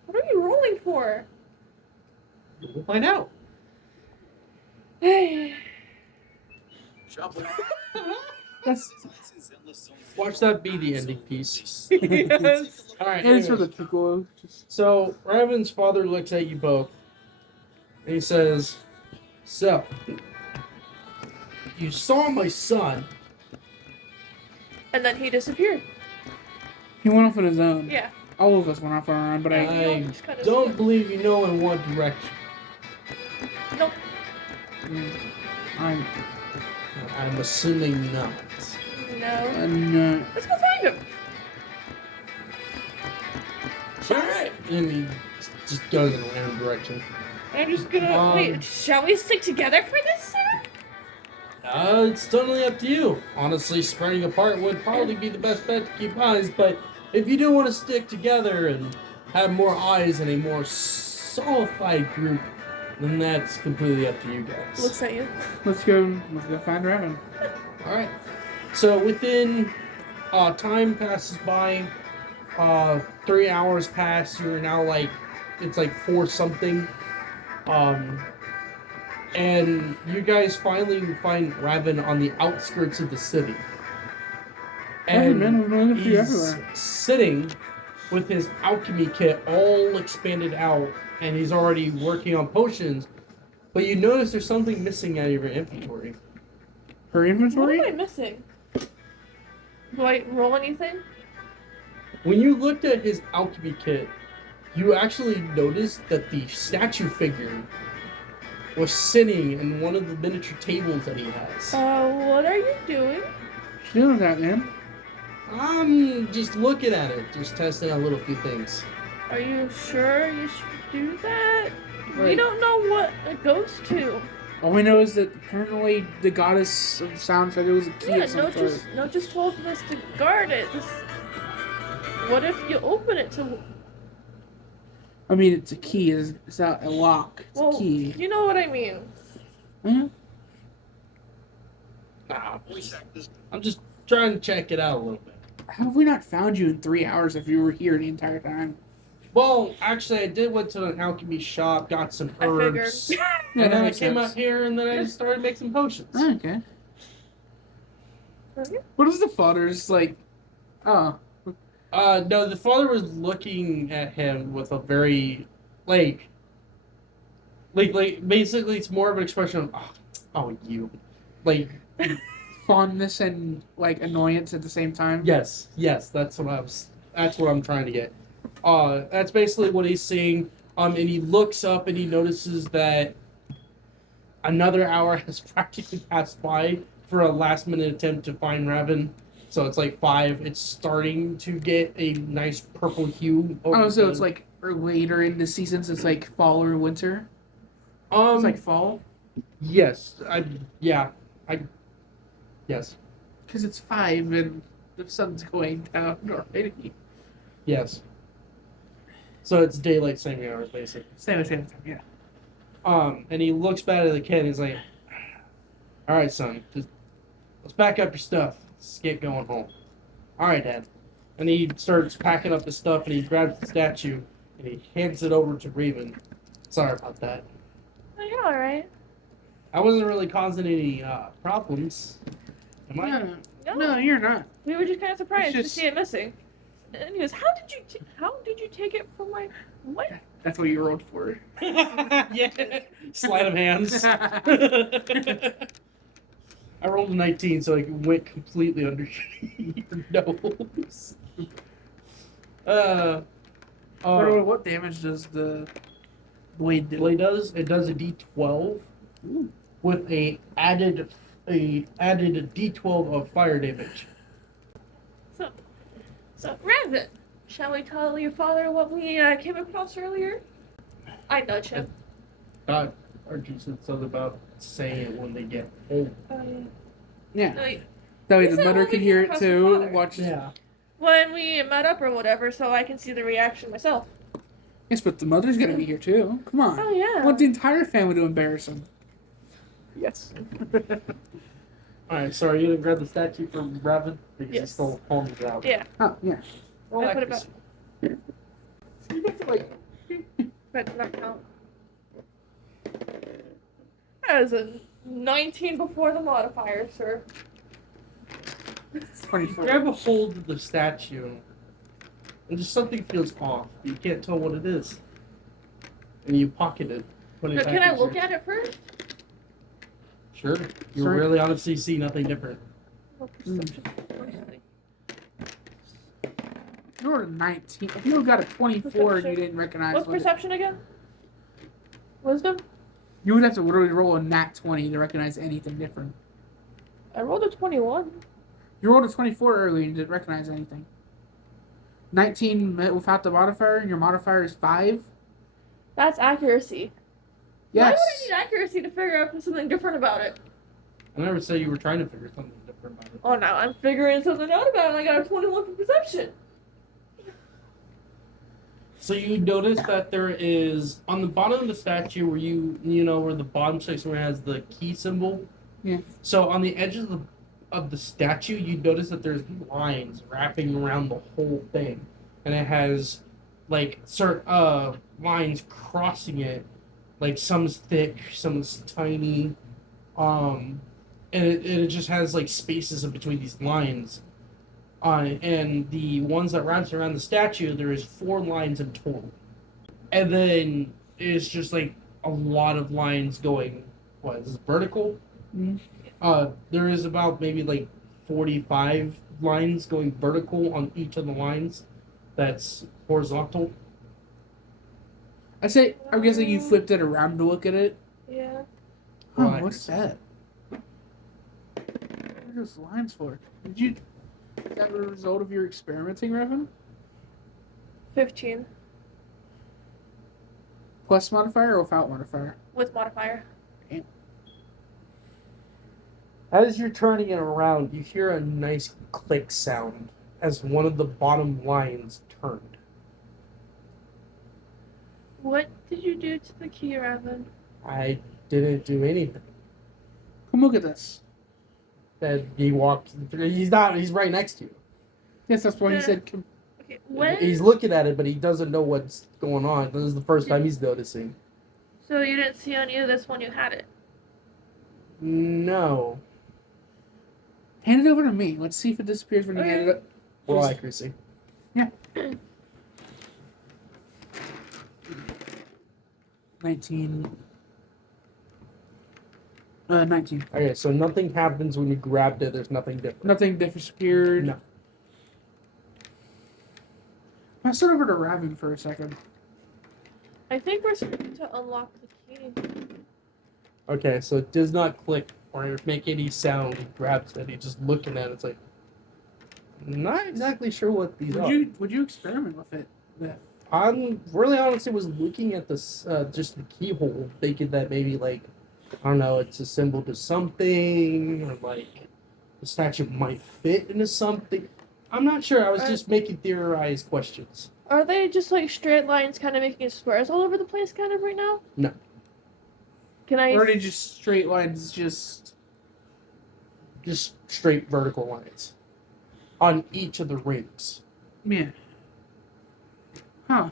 What are you rolling for? We'll find out. That's Watch that be the ending piece. Yes. All right. it's for anyways. the piccolo. Just So Raven's father looks at you both, and he says, "So, you saw my son." And then he disappeared. he went off on his own. Yeah. All of us went off on our own, but I Just kinda don't split. believe you know in what direction. Nope. I'm I'm assuming not. No. no. Let's go find him. All right. And he just goes in a random direction. I'm just gonna wait. Shall we stick together for this, sir? It's totally up to you. Honestly, spreading apart would probably be the best bet to keep eyes, but if you do want to stick together and have more eyes and a more solidified group, then that's completely up to you guys. Looks at you. Let's go find Raven. Alright. So within time passes by, 3 hours pass, you're now it's like 4 something. And you guys finally find Raven on the outskirts of the city. Hey, man, we've been looking for you he's everywhere. sitting with his alchemy kit all expanded out, and he's already working on potions. But you notice there's something missing out of your inventory. Her What inventory? am I missing? Do I roll anything? When you looked at his alchemy kit, you actually noticed that the statue figure was sitting in one of the miniature tables that he has. What are you doing? She doing that, man. I'm just looking at it, just testing out little few things. Are you sure you should do that? We Wait. don't know what it goes to. All we know is that apparently the goddess of sound said it was a key Yeah, of some sort. no, just told us to guard it. What if you open it to? I mean, it's a key. It's not a lock. It's Well, a key. you know what I mean. Yeah. Nah, I'm just trying to check it out a little bit. How have we not found you in 3 hours if you were here the entire time? Well, actually, I did went to an alchemy shop, got some I figured. herbs, Yeah, and that then I makes came sense. out here, and then I just started making some potions. Oh, okay. What is the father? Just like, oh, No, the father was looking at him with a very, like, basically, it's more of an expression of, oh, you, like, Fondness and like annoyance at the same time. yes, that's what I'm trying to get. That's basically what he's seeing. And he looks up and he notices that another hour has practically passed by for a last minute attempt to find Raven. So it's like 5. It's starting to get a nice purple hue. Oh, so it's like later in the seasons. It's like fall or winter. It's like fall. Yes, yes, Because it's 5 and the sun's going down already. yes. So it's daylight saving hours, basically. Same time, yeah. And he looks back at the kid and he's like, "All right, son, just let's pack up your stuff. Let's get going home." "All right, Dad." And he starts packing up his stuff and he grabs the statue and he hands it over to Raven. "Sorry about that. Oh, you're all right. I wasn't really causing any problems. Am I?" No, you're not. We were just kind of surprised It's just- to see it missing. And he goes, "How did you take it from my what?" That's what you rolled for. Yeah. Sleight of hands. I rolled a 19, so it went completely under your nose. What damage does the blade do? Blade does a D12 with a added D12 of fire damage. So Raven, shall we tell your father what we came across earlier? I nudge him. Archie said something about saying it when they get home. Yeah. No, That way You the said mother when we can came hear it across too. your father. Watch. Yeah. when we met up or whatever, so I can see the reaction myself. Yes, but the mother's gonna be here too. Come on. Oh yeah. I want the entire family to embarrass him. Yes. Alright, so are you gonna grab the statue from Raven? Because he's Yes. still holding it out. Yeah. Oh, yeah. Roll I put it accuracy. So you have to like. But not count. That is a 19 before the modifier, sir. 24. Grab a hold of the statue, and just something feels off. You can't tell what it is. And you pocket it. Put it Now, back can I in look your- at it first? Sure. You Sorry? really honestly see nothing different. Oh, perception. You rolled a 19. If you got a 24 and you didn't recognize What's what it- perception again? Wisdom? you would have to literally roll a nat 20 to recognize anything different. I rolled a 21. You rolled a 24 earlier and didn't recognize anything. 19 without the modifier, and your modifier is 5. That's accuracy. Why Yes. would I need accuracy to figure out something different about it? I never said you were trying to figure something different about it. Oh, now I'm figuring something out about it and I got a 21 for perception. So you notice that there is on the bottom of the statue where you know where the bottom section where it has the key symbol. Yeah. So on the edges of the statue, you notice that there's lines wrapping around the whole thing, and it has like lines crossing it. Like some's thick, some's tiny, and it just has like spaces in between these lines. And the ones that wraps around the statue, there is 4 lines in total. And then it's just like a lot of lines going, what is this, vertical? Mm-hmm. There is about maybe like 45 lines going vertical on each of the lines. That's horizontal. I say, I'm guessing you flipped it around to look at it. Yeah. Huh, Right. what's that? What are those lines for? Is that a result of your experimenting, Revan? 15 Plus modifier or without modifier? with modifier. As you're turning it around, you hear a nice click sound as one of the bottom lines turned. What did you do to the key, Raven? I didn't do anything. Come look at this. That he walked. He's not. He's right next to you. Yes, that's why he Yeah. said. Okay, when? He's looking at it, but he doesn't know what's going on. This is the first time he's noticing. So you didn't see any of this when you had it? No. Hand it over to me. Let's see if it disappears when you Okay. hand it up. Roll accuracy. Yeah. 19. 19. Okay, so nothing happens when you grabbed it. There's nothing different. Nothing disappeared. No. I start over to Raven for a second. I think we're supposed to unlock the key. Okay, so it does not click or make any sound. He grabs it. He's just looking at it. It's like, not exactly sure what these are. Would you experiment with it? Yeah. I'm really honestly was looking at this just the keyhole, thinking that maybe like I don't know, it's a symbol to something, or like the statue might fit into something. I'm not sure. I was just making theorized questions. Are they just like straight lines, kind of making squares all over the place, kind of right now? No. Can I? Or are they just straight lines? Just straight vertical lines on each of the rings. yeah. Huh.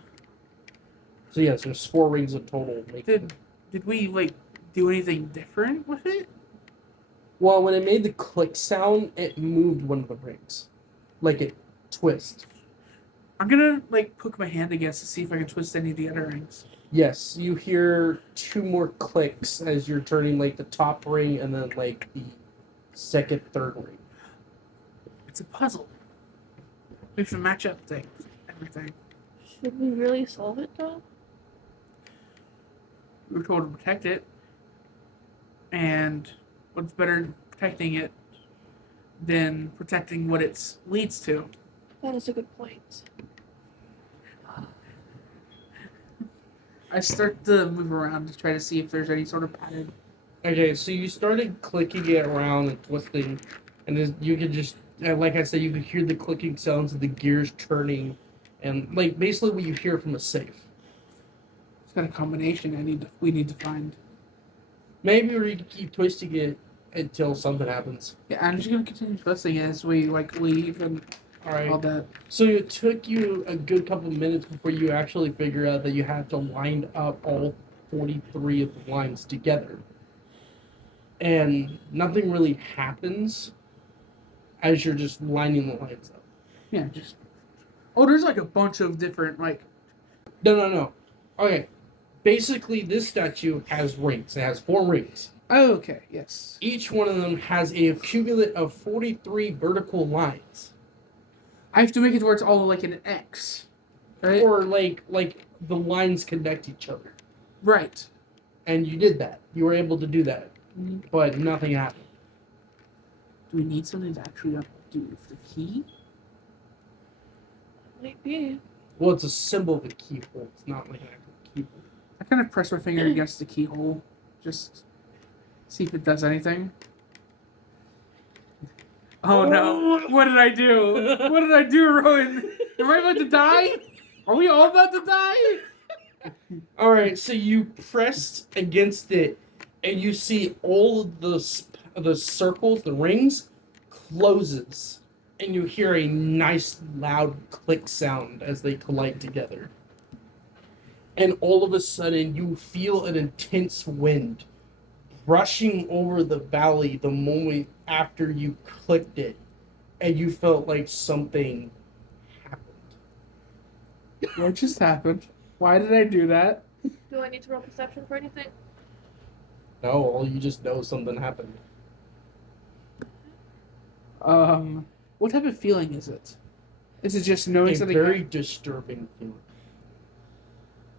So yes, there's 4 rings in total. Did we like do anything different with it? Well, when it made the click sound, it moved one of the rings, like it twist. I'm gonna like poke my hand against to see if I can twist any of the other rings. Yes, you hear 2 more clicks as you're turning like the top ring and then like the second, third ring. It's a puzzle. We have to match up things, everything. Should we really solve it though? We were told to protect it, and what's better than protecting it than protecting what it leads to? That is a good point. I start to move around to try to see if there's any sort of pattern. Okay, so you started clicking it around and twisting, and you could just, like I said, you could hear the clicking sounds of the gears turning, and like basically what you hear from a safe. It's got a combination we need to find. Maybe or you can keep twisting it until something happens. Yeah, I'm just gonna continue twisting it as we like leave and All right. all that. So it took you a good couple of minutes before you actually figure out that you have to line up all 43 of the lines together. And nothing really happens as you're just lining the lines up. Yeah, just. Oh, there's like a bunch of different like. No. Okay. Basically, this statue has rings. It has 4 rings. Oh, okay. Yes. Each one of them has a cumulative of 43 vertical lines. I have to make it where it's all like an X, right? Or like the lines connect each other. Right. And you did that. You were able to do that. But nothing happened. Do we need something to actually do with the key? Might be. Well, it's a symbol of a keyhole. It's not like an actual keyhole. I kind of press my finger against the keyhole, just see if it does anything. Oh no! What did I do? What did I do, Rowan? Am I about to die? Are we all about to die? All right, so you pressed against it, and you see all of the circles, the rings, closes, and you hear a nice loud click sound as they collide together. And all of a sudden, you feel an intense wind rushing over the valley the moment after you clicked it, and you felt like something happened. What just happened? Why did I do that? Do I need to roll perception for anything? No, all you just know something happened. What type of feeling is it? Is it just knowing A something? very disturbing feeling.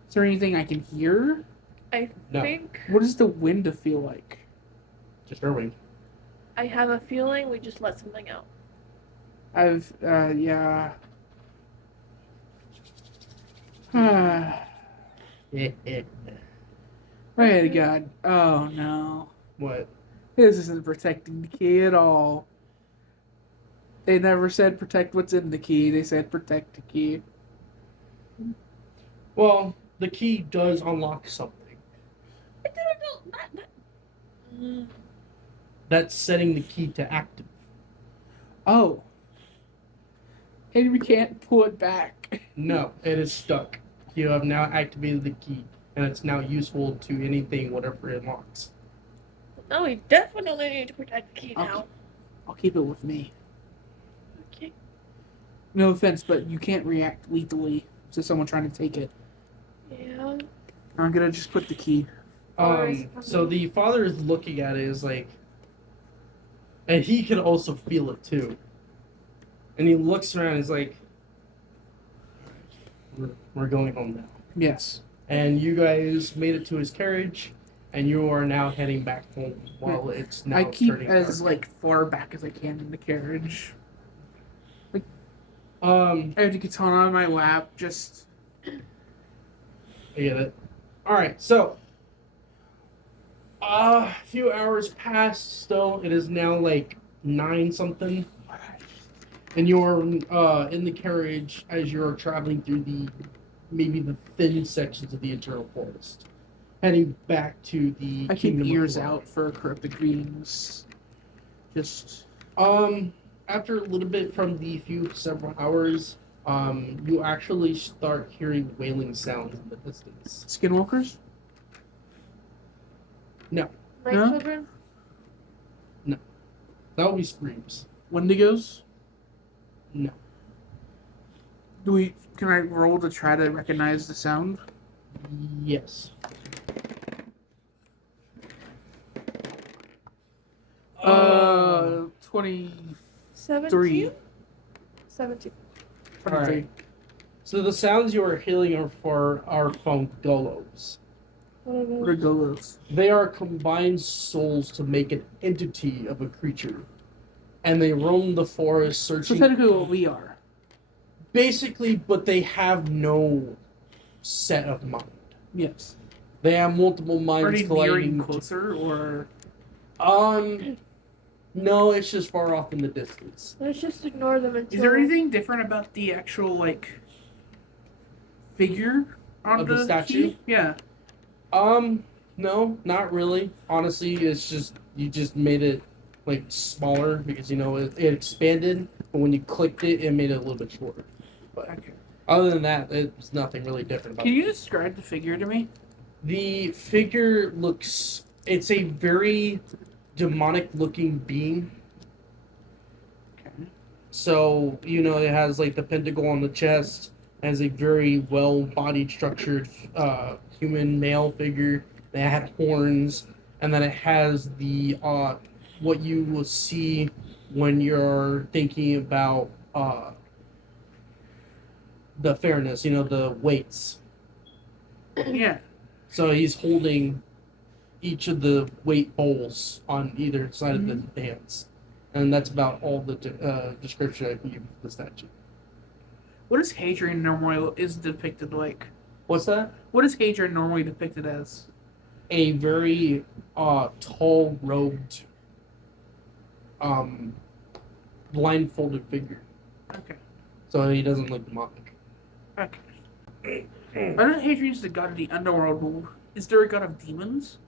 Is there anything I can hear? I No. think What does the wind feel like? Disturbing. I have a feeling we just let something out. Yeah. Right, God. Oh no. What? This isn't protecting the key at all. They never said protect what's in the key. They said protect the key. Well, the key does unlock something. That's setting the key to active. Oh. And we can't pull it back. No, it is stuck. You have now activated the key, and it's now useful to anything, whatever it unlocks. No, we definitely need to protect the key now. I'll keep it with me. Okay. No offense, but you can't react lethally to someone trying to take it. Yeah. I'm gonna just put the key. So the father is looking at it, is like, and he can also feel it too. And he looks around, and he's like, we're going home now. Yes. And you guys made it to his carriage, and you are now heading back home while it's now I keep turning as dark. far back as I can in the carriage. I I have the katana on my lap, just get it. Alright, so a few hours passed still. It is now like 9 something. And you're in the carriage as you're traveling through the thin sections of the internal forest, heading back to the I keep Kingdom of ears Glory. out for cryptic beings. Just After a little bit from the several hours, you actually start hearing wailing sounds in the distance. skinwalkers. No, Night Huh? children? that would be screams. Wendigos. No. Can I roll to try to recognize the sound? Yes. 23. 17? 17. Alright. So the sounds you are hearing are from Golos. What are golos? They are combined souls to make an entity of a creature, and they roam the forest So searching. technically what we are. Basically, but they have no set of mind. Yes. They have multiple Are minds they colliding. nearing closer or No, it's just far off in the distance. Let's just ignore them until. is there anything different about the actual figure on Of the statue? key? Yeah. No, not really. Honestly, it's just you just made it smaller because it expanded, but when you clicked it, it made it a little bit shorter. But Okay. other than that, it's nothing really different about Can it. you describe the figure to me? The figure it's a very demonic looking being. Okay. So, it has the pentacle on the chest, has a very well bodied structured human male figure that had horns, and then it has the what you will see when you're thinking about the fairness, the weights. Yeah. So he's holding each of the weight bowls on either side of the hands. And that's about all the description I can give of the statue. What is Hadrian normally is depicted like? What's that? What is Hadrian normally depicted as? A very tall robed, blindfolded figure. Okay. So he doesn't look demonic. Okay. I know Hadrian's the god of the underworld, but is there a god of demons?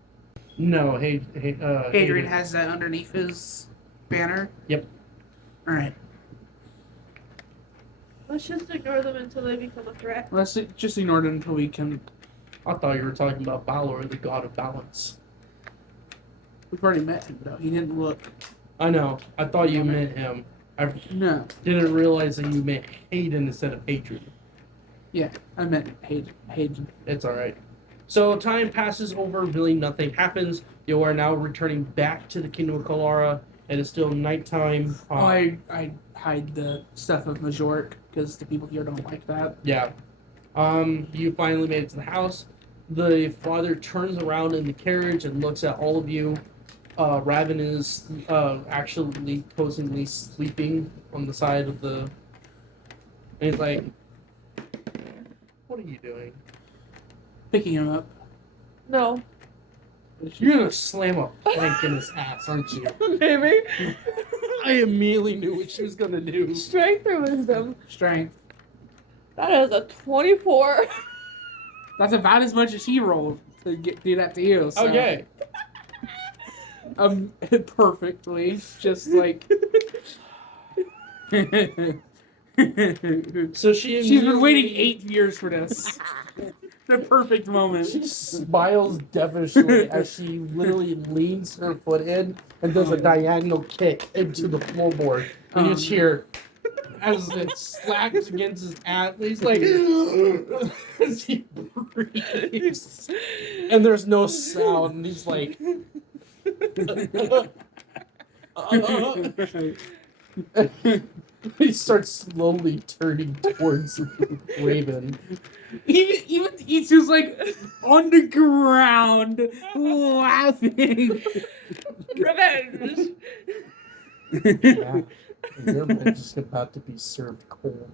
No, Hadrian has that underneath his banner? Yep. Alright. Let's just ignore them until they become a threat. Let's just ignore it until we can. I thought you were talking about Balor, the god of balance. We've already met him, though. He didn't look. I know. I thought you meant him. I No. didn't realize that you meant Hayden instead of hatred. Yeah, I meant Hadrian. It's alright. So time passes over, really nothing happens. You are now returning back to the Kingdom of Kalara. It is still nighttime. I hide the stuff of Majorc because the people here don't like that. Yeah. You finally made it to the house. The father turns around in the carriage and looks at all of you. Raven is actually posingly sleeping on the side of the... And he's like, what are you doing? Picking him up. No. You're gonna slam a plank in his ass, aren't you? Maybe. I immediately knew what she was gonna do. Strength or wisdom? Strength. That is a 24. That's about as much as he rolled to do that to you. So. Okay. Perfectly. Just like. So She's been waiting 8 years for this. The perfect moment. She smiles devilishly as she literally leans her foot in and does a diagonal kick into the floorboard. And you just hear, as it slaps against his ass. He's like, as he breathes, and there's no sound. And he's like, he starts slowly turning towards Raven. Even Itsu's like on the ground laughing. Revenge. Yeah, your just about to be served cold.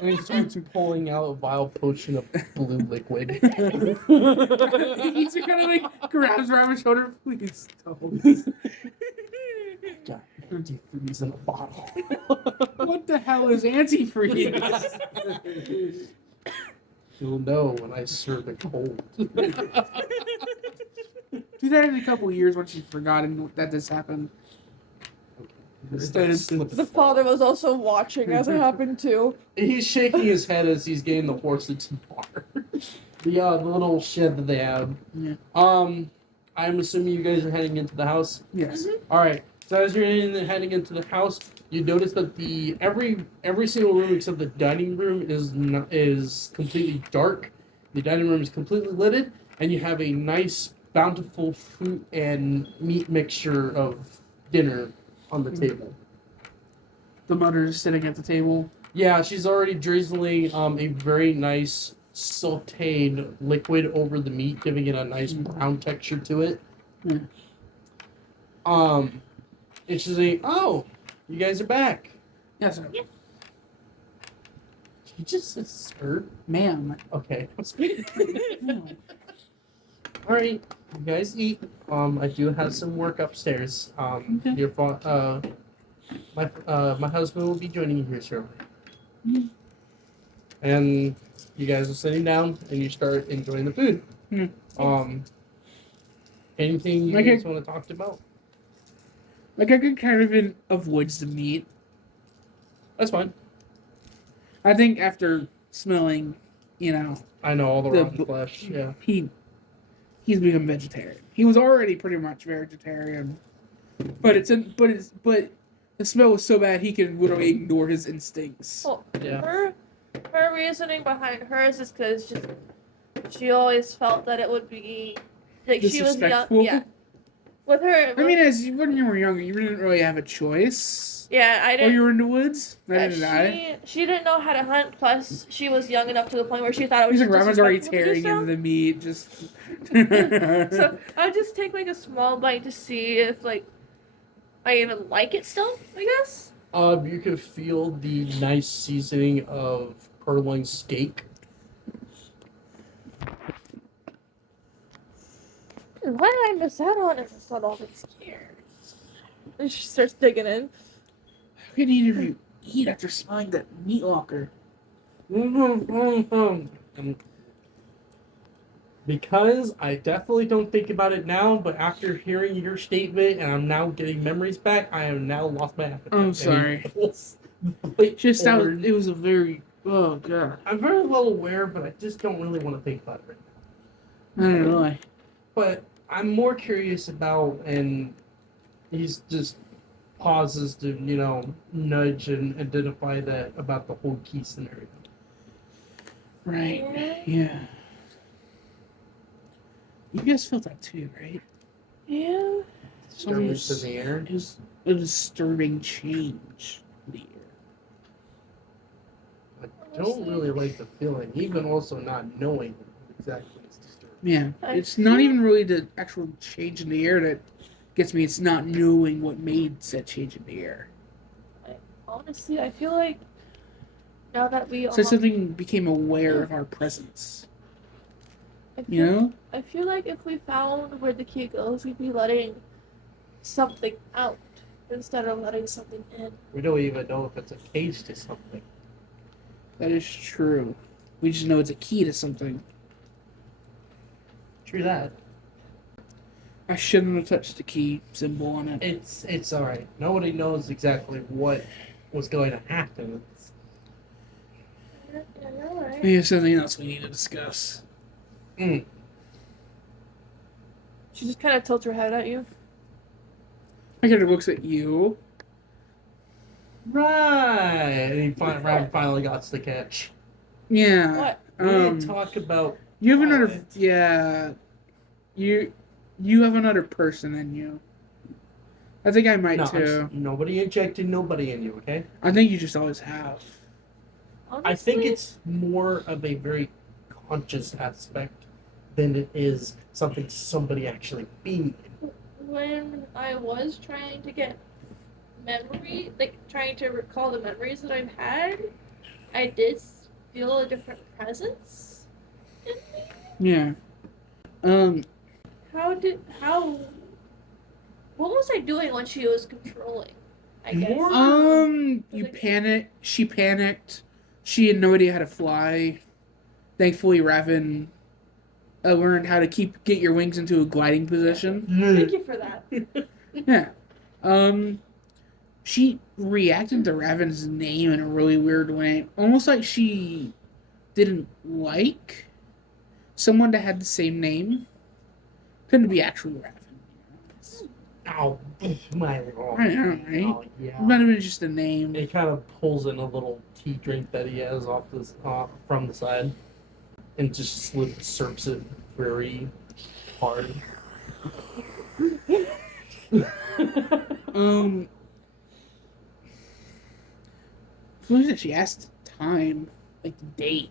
And he starts pulling out a vial potion of blue liquid. Itsu kind of like grabs Raven's shoulder. Please don't. Got antifreeze in a bottle. What the hell is antifreeze? You'll know when I serve it cold. Do that in a couple of years once you've forgotten that this happened. The father was also watching as it happened too. He's shaking his head as he's getting the horses bar. The little shed that they have. Yeah. I'm assuming you guys are heading into the house. Yes. All right. So as you're heading into the house, you notice that every single room except the dining room is completely dark. The dining room is completely lit, and you have a nice, bountiful fruit and meat mixture of dinner on the table. The mother is sitting at the table. Yeah, she's already drizzling a very nice sauteed liquid over the meat, giving it a nice brown texture to it. Yeah. And she's like, "Oh, you guys are back." Yes, sir. She just says, "Sir." Ma'am. Okay. No. All right, you guys eat. I do have some work upstairs. Okay. My husband will be joining you here shortly. Mm. And you guys are sitting down and you start enjoying the food. Mm. Anything you Okay. guys want to talk about? Like I could kind of avoids the meat. That's fine. I think after smelling, I know all the The rotten flesh. Yeah. he's become vegetarian. He was already pretty much vegetarian, but the smell was so bad he could literally ignore his instincts. Well, Yeah. her reasoning behind hers is because she always felt that it would be like she was young. Disrespectful? Yeah. With her. I mean, when you were younger, you didn't really have a choice. Yeah, I Or didn't. you were in the woods. Yeah, Neither did I. she didn't know how to hunt. Plus, she was young enough to the point where she thought it was He's like, just Raven's already disrespectful to do tearing so. into the meat. Just. So I just take like a small bite to see if like I even like it still. I guess. You can feel the nice seasoning of purloin steak. What did I miss out on all these years? And she starts digging in. How can either of you eat after smelling that meat locker? Because I definitely don't think about it now, but after hearing your statement and I'm now getting memories back, I have now lost my appetite. I'm sorry. Like, Just how it was a very god. I'm very well aware, but I just don't really want to think about it right now. I don't know why. But I'm more curious about, and he's just pauses to, nudge and identify that about the whole key scenario. Right. Yeah. You guys felt that too, right? Yeah. Disturbance in the air. It was a disturbing change in the air. I don't really like the feeling, even also not knowing exactly what's disturbing. Yeah. It's not even really the actual change in the air that gets me. It's not knowing what made said change in the air. Honestly, I feel like now that we So something became aware of our presence. I You feel- know? I feel like if we found where the key goes, we'd be letting something out instead of letting something in. We don't even know if it's a cage to something. That is true. We just know it's a key to something. True that. I shouldn't have touched the key symbol on it. It's all right. Nobody knows exactly what was going to happen. Maybe there's something else we need to discuss. She just kind of tilts her head at you. I kind of looks at you. Right. And Raven finally got the catch. Yeah. What? We need to talk about. You have another. Twilight. Yeah. You have another person in you. I think I might No, too. nobody injected nobody in you, okay? I think you just always have. Honestly, I think it's more of a very conscious aspect than it is something somebody actually being. when I was trying to get memory, like trying to recall the memories that I've had, I did feel a different presence in me. Yeah. Um. How what was I doing when she was controlling? I guess. More- You panicked. She panicked. She had no idea how to fly. Thankfully, Raven learned how to get your wings into a gliding position. Thank you for that. Yeah. She reacted to Raven's name in a really weird way, almost like she didn't like someone that had the same name. Couldn't be actually Raven. Ow, my lord. I know, right? Oh, yeah. It might have been just a name. It kind of pulls in a little tea drink that he has from the side, and just slurps it very hard. What is it? She asked time, like the date.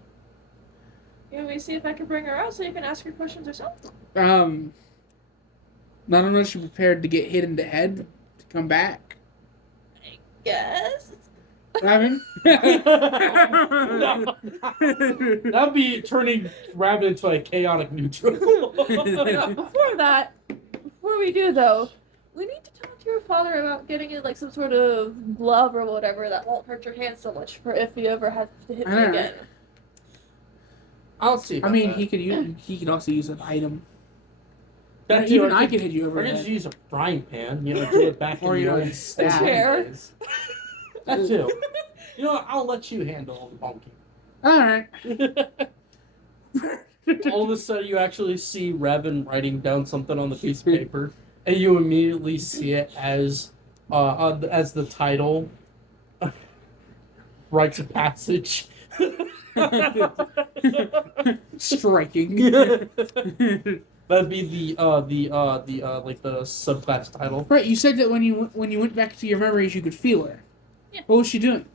Can we see if I can bring her out so you can ask her questions yourself? Not only is she prepared to get hit in the head to come back. Yes. Raven? No. That'd be turning Rabbit into a chaotic neutral. Before we do though, we need to talk to your father about getting in like some sort of glove or whatever that won't hurt your hand so much for if you ever have to hit me Alright. again. I'll see. I mean, he could also use an item. That Even I could hit you over Or the just head. use a frying pan, do it back Or, in you the know, old just stab. Chair. days. That too. You know what? I'll let you handle the bonky. Alright. All of a sudden, you actually see Revan writing down something on the piece of paper, and you immediately see it as the title, rites of passage. Striking. That'd be the like the subclass title. Right, you said that when you went back to your memories, you could feel her. Yeah. What was she doing?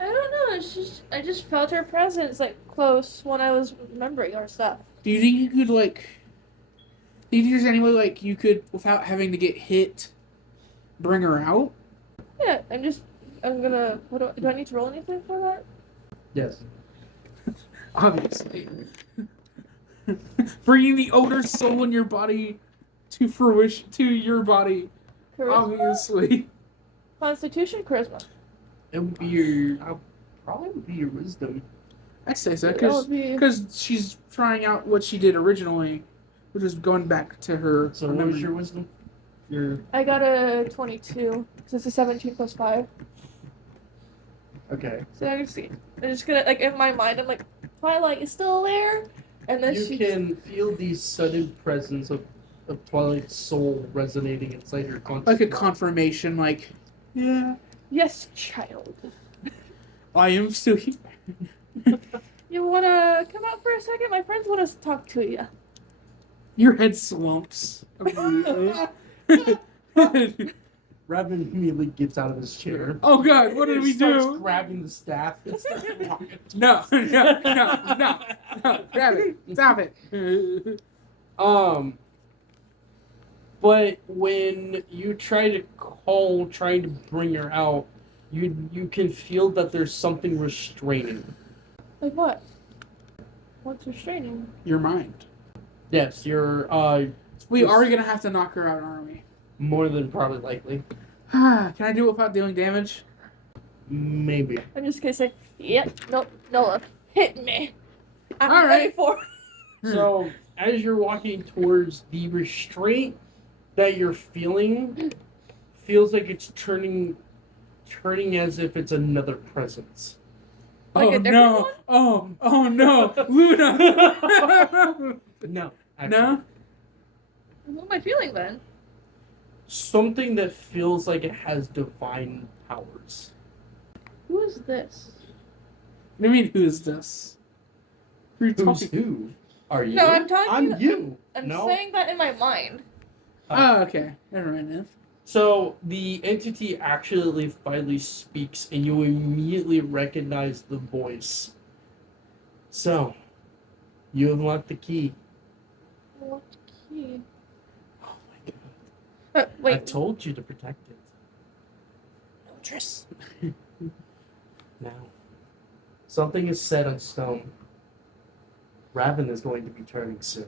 I don't know. I just felt her presence like close when I was remembering our stuff. Do you think you could do you think there's any way you could, without having to get hit, bring her out? Yeah, I'm gonna. Do I need to roll anything for that? Yes. Obviously. Bringing the older soul in your body to fruition, to your body. Charisma? Obviously. Constitution, charisma. It would be your. Probably would be your wisdom. I'd say so, That would be- because she's trying out what she did originally, which was going back to her. So what was your wisdom? I got a 22 because it's a 17 plus 5. Okay. So I'm just gonna in my mind I'm like, Twilight is still there, and then You can feel the sudden presence of Twilight's soul resonating inside your consciousness. Like a confirmation, yeah, Yes, child. I am still here. You wanna come out for a second? My friends want to talk to you. Your head slumps. immediately. Raven immediately gets out of his chair. Oh God, what did and we starts do? grabbing the staff and starts walking. No, grab it, stop it. But when you try to trying to bring her out, you can feel that there's something restraining. Like what? What's restraining? Your mind. Yes, you're We are gonna have to knock her out, aren't we? more than probably likely. Can I do it without dealing damage? Maybe. I'm just gonna say, yep, nope, Nola, hit me. I'm All ready right. for. So as you're walking towards the restraint that you're feeling, feels like it's turning as if it's another presence. Like a oh different no! one? Oh no, Luna! No. No? What am I feeling then? Something that feels like it has divine powers. Who is this? What do you mean, who is this? Who are you Who's talking? who? Are you? No, I'm talking. I'm you. I'm No. saying that in my mind. Oh, okay. Never mind then. So the entity actually finally speaks, and you immediately recognize the voice. So, you unlock the key. What key? Oh my god! I Wait. told you to protect it. No, Tris. Now, something is set on stone. Raven is going to be turning soon.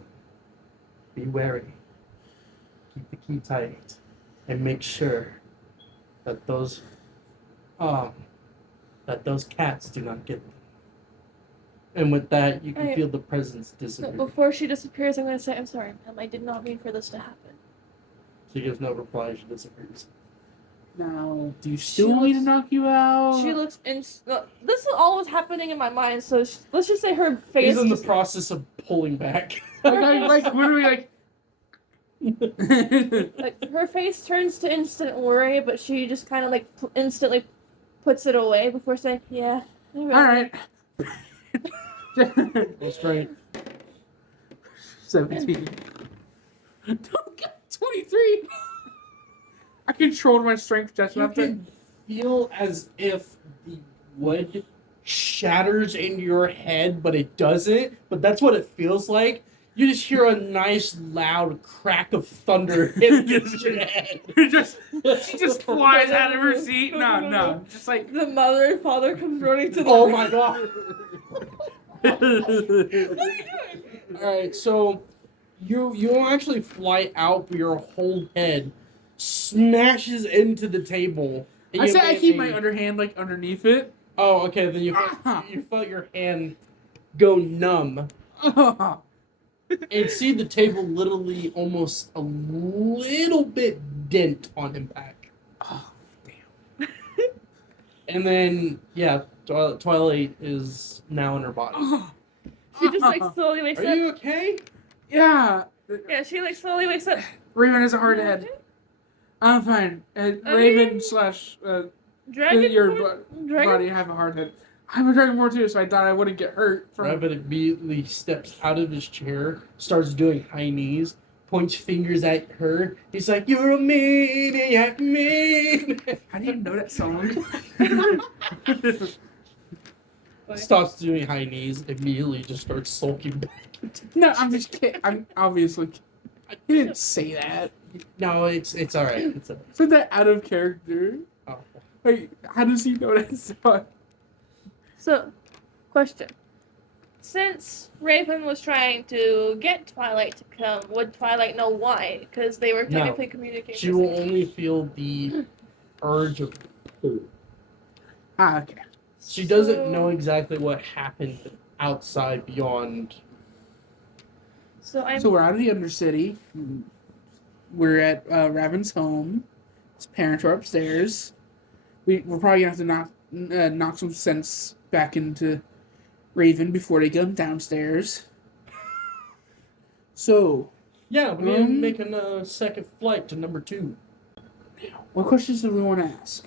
Be wary. Keep the key tight, and make sure that those cats do not get them. And with that, you can I- feel the presence So disappear. before she disappears, I'm gonna say, I'm sorry, ma'am. I did not mean for this to happen. She gives no reply. She disappears. Now, do you still want me to looks- knock you out? She looks this is all was happening in my mind, so let's just say her face. He's in the just- process of pulling back. like literally, like. like her face turns to instant worry, but she just kind of like instantly puts it away before saying, "Yeah." All right. That's right. 17. Don't get 23. I controlled my strength just You enough to. can feel as if the wood shatters into your head, but it doesn't. But that's what it feels like. You just hear a nice loud crack of thunder hit against your head. She just flies out of her seat. No. Just like. The mother and father comes running to the. Oh my god. What are you doing? Alright, so you don't actually fly out, but your whole head smashes into the table. And I you say I made keep a- my underhand like underneath it. Oh, okay, then you felt your hand go numb. And see the table literally almost a little bit dent on impact. Oh, damn. And then, yeah, Twilight is now in her body. She just like slowly wakes Are up. you okay? Yeah. Yeah, she like slowly wakes up. Raven has a hard head. I'm fine. I Raven mean- slash Dragon. your Dragon. body have a hard head. I'm a dragonborn too, so I thought I wouldn't get hurt from. Rabbit immediately steps out of his chair, starts doing high knees, points fingers at her. He's like, "You're a maniac, man." How do you know that song? Stops doing high knees, immediately just starts sulking back. No, I'm just kidding. I'm obviously. He didn't say that. No, it's all right. It's all right. Said that out of character. Oh. Like, how does he know that song? So, question. Since Raven was trying to get Twilight to come, would Twilight know why? Because they were No. technically communicating. She will only feel the urge of pull. Ah, okay. She doesn't So- know exactly what happened outside beyond. So I'm. So we're out of the Undercity. We're at Raven's home. His parents are upstairs. We're probably gonna have to knock some sense back into Raven before they get him downstairs. So, Yeah, we're making a second flight to number 2. what questions do we want to ask?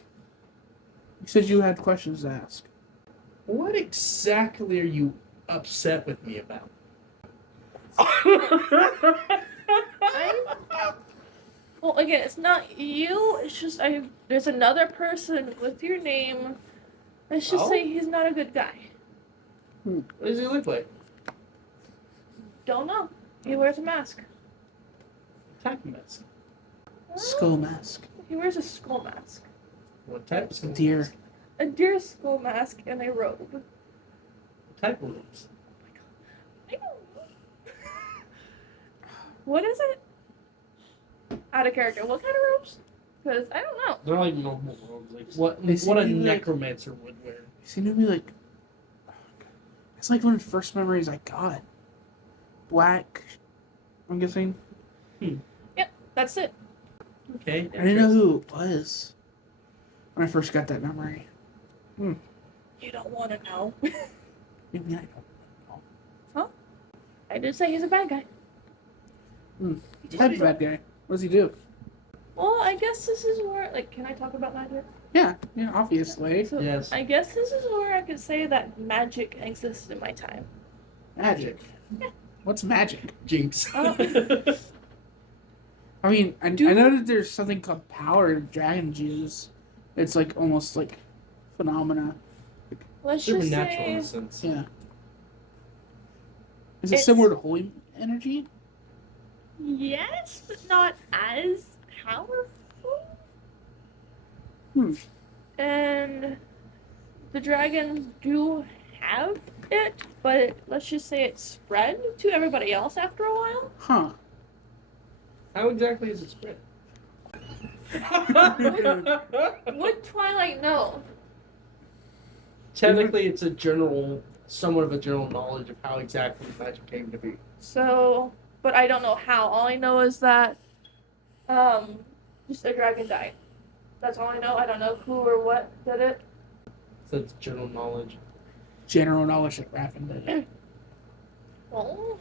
You said you had questions to ask. What exactly are you upset with me about? Well, again, it's not you. It's just there's another person with your name. Let's just Oh? say he's not a good guy. What does he look like? Don't know. He wears a mask. Type of mask. Skull mask. He wears a skull mask. What type of skull Deer. mask? A deer skull mask and a robe. What type of robes? I don't know. What is it? Out of character. What kind of robes? Because I don't know. They're like normal robes. Like what They seem what a to be like- necromancer would wear. You seem to be like. It's like one of the first memories I got. Black. I'm guessing. That's it. Okay. I didn't know who it was when I first got that memory. You don't want to know. Maybe I don't. I did say he's a bad guy. Hmm. He just Type of did- bad guy. What does he do? Well, I guess this is where, like, can I talk about magic? Yeah, obviously. So, Yes. I guess this is where I could say that magic existed in my time. Magic. Yeah. What's magic? Jinx. Oh. I mean, I know that there's something called power that dragons use. It's like almost like phenomena. Let's just Supernatural in a say, sense. Yeah. Is it It's- similar to holy energy? yes, but not as powerful. Hmm. And the dragons do have it, but let's just say it spread to everybody else after a while. Huh. How exactly is it spread? Would Twilight know? Technically, it's somewhat of a general knowledge of how exactly magic came to be. So, but I don't know how. All I know is that, just a dragon died. That's all I know. I don't know who or what did it. So it's general knowledge. General knowledge that Raven did. Well,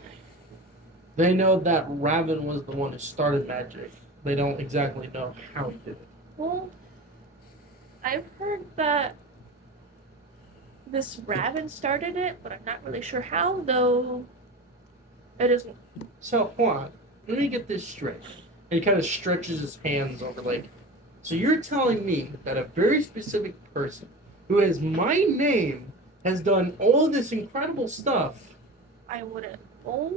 They know that Raven was the one who started magic. They don't exactly know how he did it. well, I've heard that this Raven started it, but I'm not really sure how, though. It isn't. So, hold on. Let me get this straight. And he kind of stretches his hands over, like, so you're telling me that a very specific person who has my name has done all this incredible stuff. I wouldn't. Oh.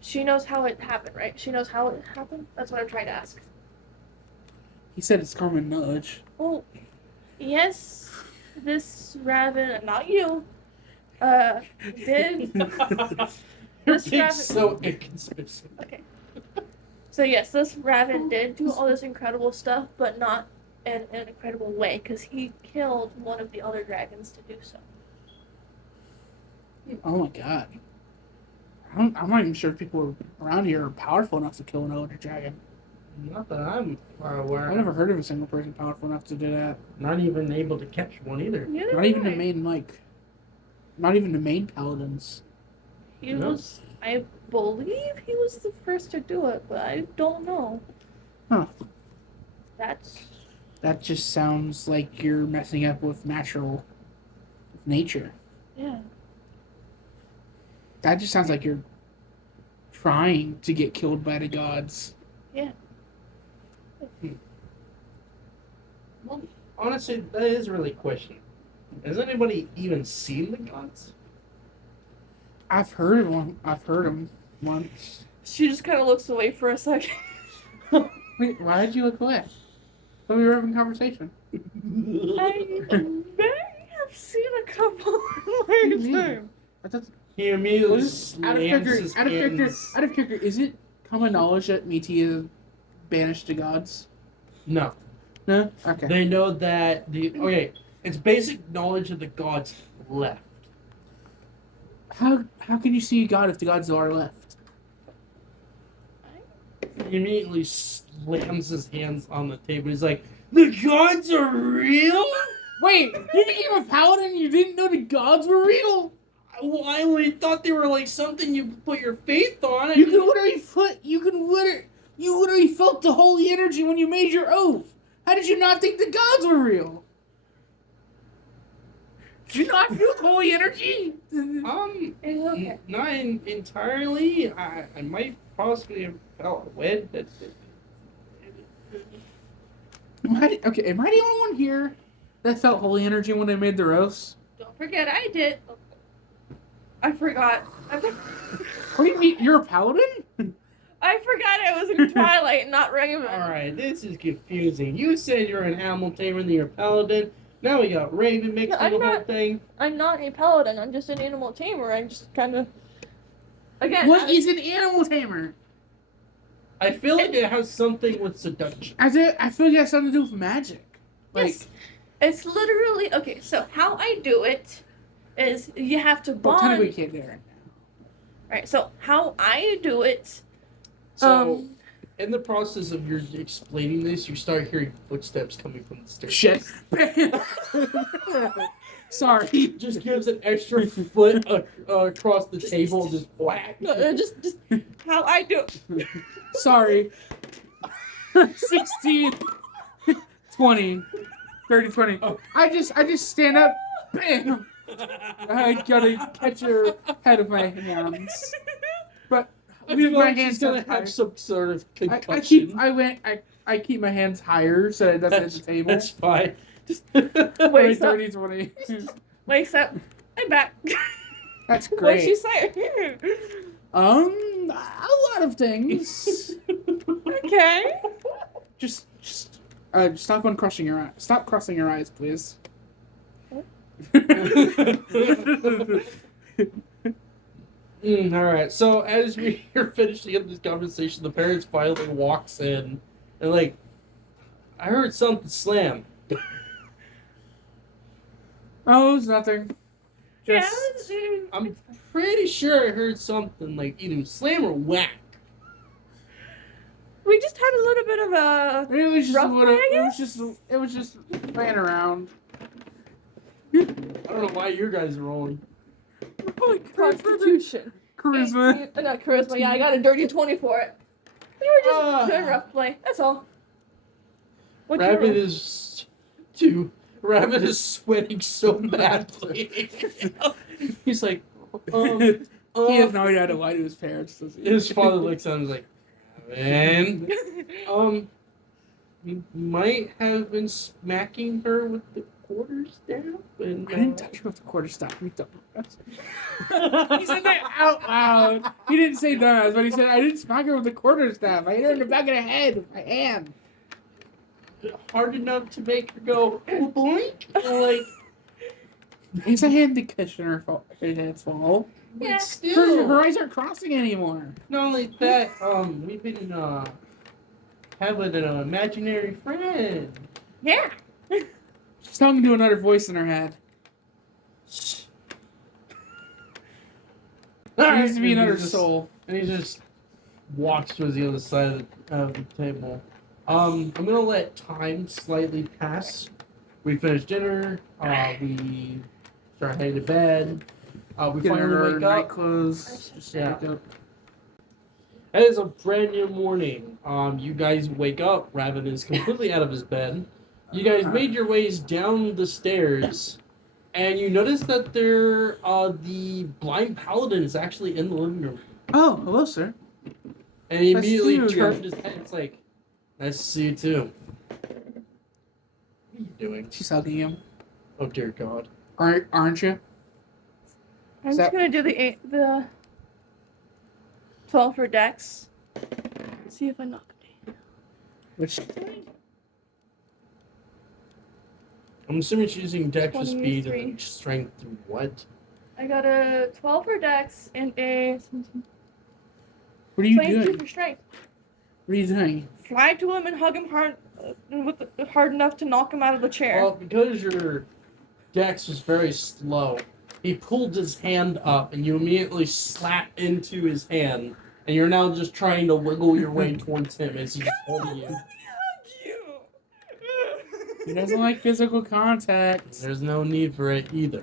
She knows how it happened, right? She knows how it happened? That's what I'm trying to ask. He said it's common knowledge. Well, yes, this Raven, not you, did. You're This being rabbit- so inconspicuous. Okay. So, yes, this Raven did do all this incredible stuff, but not in an incredible way, because he killed one of the other dragons to do so. Oh my god. I'm not even sure if people around here are powerful enough to kill an elder dragon. Not that I'm far aware. I've never heard of a single person powerful enough to do that. Not even able to catch one either. Neither Not am even I. not even the main paladins. He No. was, I believe he was the first to do it, but I don't know. Huh. That's That just sounds like you're messing up with nature. yeah. That just sounds like you're trying to get killed by the gods. Well, honestly, that is really a question. Has anybody even seen the gods? I've heard of one. I've heard them once. She just kind of looks away for a second. Wait, why did you look away? Thought we were having a conversation. I may have seen a couple in my mean? time. I thought, He immediately out of slams character. his Out of character. hands. Out of character. Is it common knowledge that Mytia banished the gods? No. No. Okay. They know that it's basic knowledge that the gods left. How can you see a god if the gods are left? He immediately slams his hands on the table. He's like, "The gods are real?" Wait, you became a paladin and you didn't know the gods were real? Well, I only thought they were like something you could put your faith on. You literally felt the holy energy when you made your oath. How did you not think the gods were real? Did you not feel the holy energy? It's okay. Not entirely. I might possibly have felt a wind. Am I the only one here that felt holy energy when they made their oaths? Don't forget, I did. I forgot. What do you mean? You're a paladin? I forgot I was in Twilight, not Raven. Alright, this is confusing. You said you're an animal tamer and you're a paladin. Now we got Raven mixed No, in the I'm whole not- thing. I'm not a paladin. I'm just an animal tamer. I just kind of. Again. What is an animal tamer? I feel like it has something with seduction. I feel like it has something to do with magic. Like, Yes. It's literally okay. So how I do it is you have to well, bond. technically you can't do it right now. Right. So how I do it. So, in the process of your explaining this, you start hearing footsteps coming from the stairs. Shit. Sorry. Just gives an extra foot across the table, just whack. Just how I do it. Sorry. 16, 20, 30, 20. Oh. I just stand up, bam. I gotta catch her head with my hands, but I leave feel my like hands she's gonna up high. have some sort of I concussion. keep my hands higher so it doesn't hit the table. That's fine. Just Wait, so- 30, 20. Wait, so I'm back. That's What'd great. she say? A lot of things. Okay. Just stop uncrossing your eyes. Stop crossing your eyes, please. All right. So as we are finishing up this conversation, the parents finally walks in and like, I heard something slam. Oh, it's nothing. Yeah. Just I'm pretty sure I heard something like either slam or whack. We just had a little bit of a. it was just Rough a little. play, I It was just playing around. I don't know why you guys are rolling. Constitution. Charisma. Not charisma. Yeah, I got a dirty 20 for it. We were just doing rough play. That's all. What'd you roll? Rabbit is sweating so badly. He's like, He has no idea how to lie to his parents. Does he? his father looks at him and is like, man, you might have been smacking her with the quarterstaff. And I didn't touch her with the quarterstaff. We don't. He said that out loud. He didn't say dumbass, but he said I didn't smack her with the quarterstaff. I hit her in the back of the head with my hand. hard enough to make her go boink. Like, It's a hand to cushion her head fall. Yeah. but still, Her eyes aren't crossing anymore. not only that, we've been having an imaginary friend. Yeah. She's talking to another voice in her head. There needs to be another soul. And he just walks towards the other side of the table. I'm gonna let time slightly pass. We finish dinner. We start heading to bed. We Get finally her wake night up. clothes. Yeah. It is a brand new morning. You guys wake up. Raven is completely out of his bed. You guys made your ways down the stairs, and you notice that the blind paladin is actually in the living room. Oh, hello, sir. And he Nice to immediately see you turned again. his head. It's like, nice to see you too. What are you doing? She's hugging him. Oh dear God. Aren't you? I'm Is just that- gonna do the 12 for Dex. See if I knock it. Which I'm assuming she's using dex with speed 23. and strength through what? I got a 12 for Dex and a what are you 22 doing? for Strength. What are you doing? Fly to him and hug him hard enough to knock him out of the chair. Well, because your dex was very slow, he pulled his hand up and you immediately slap into his hand, and you're now just trying to wiggle your way towards him as he's holding you. He doesn't like physical contact. There's no need for it either.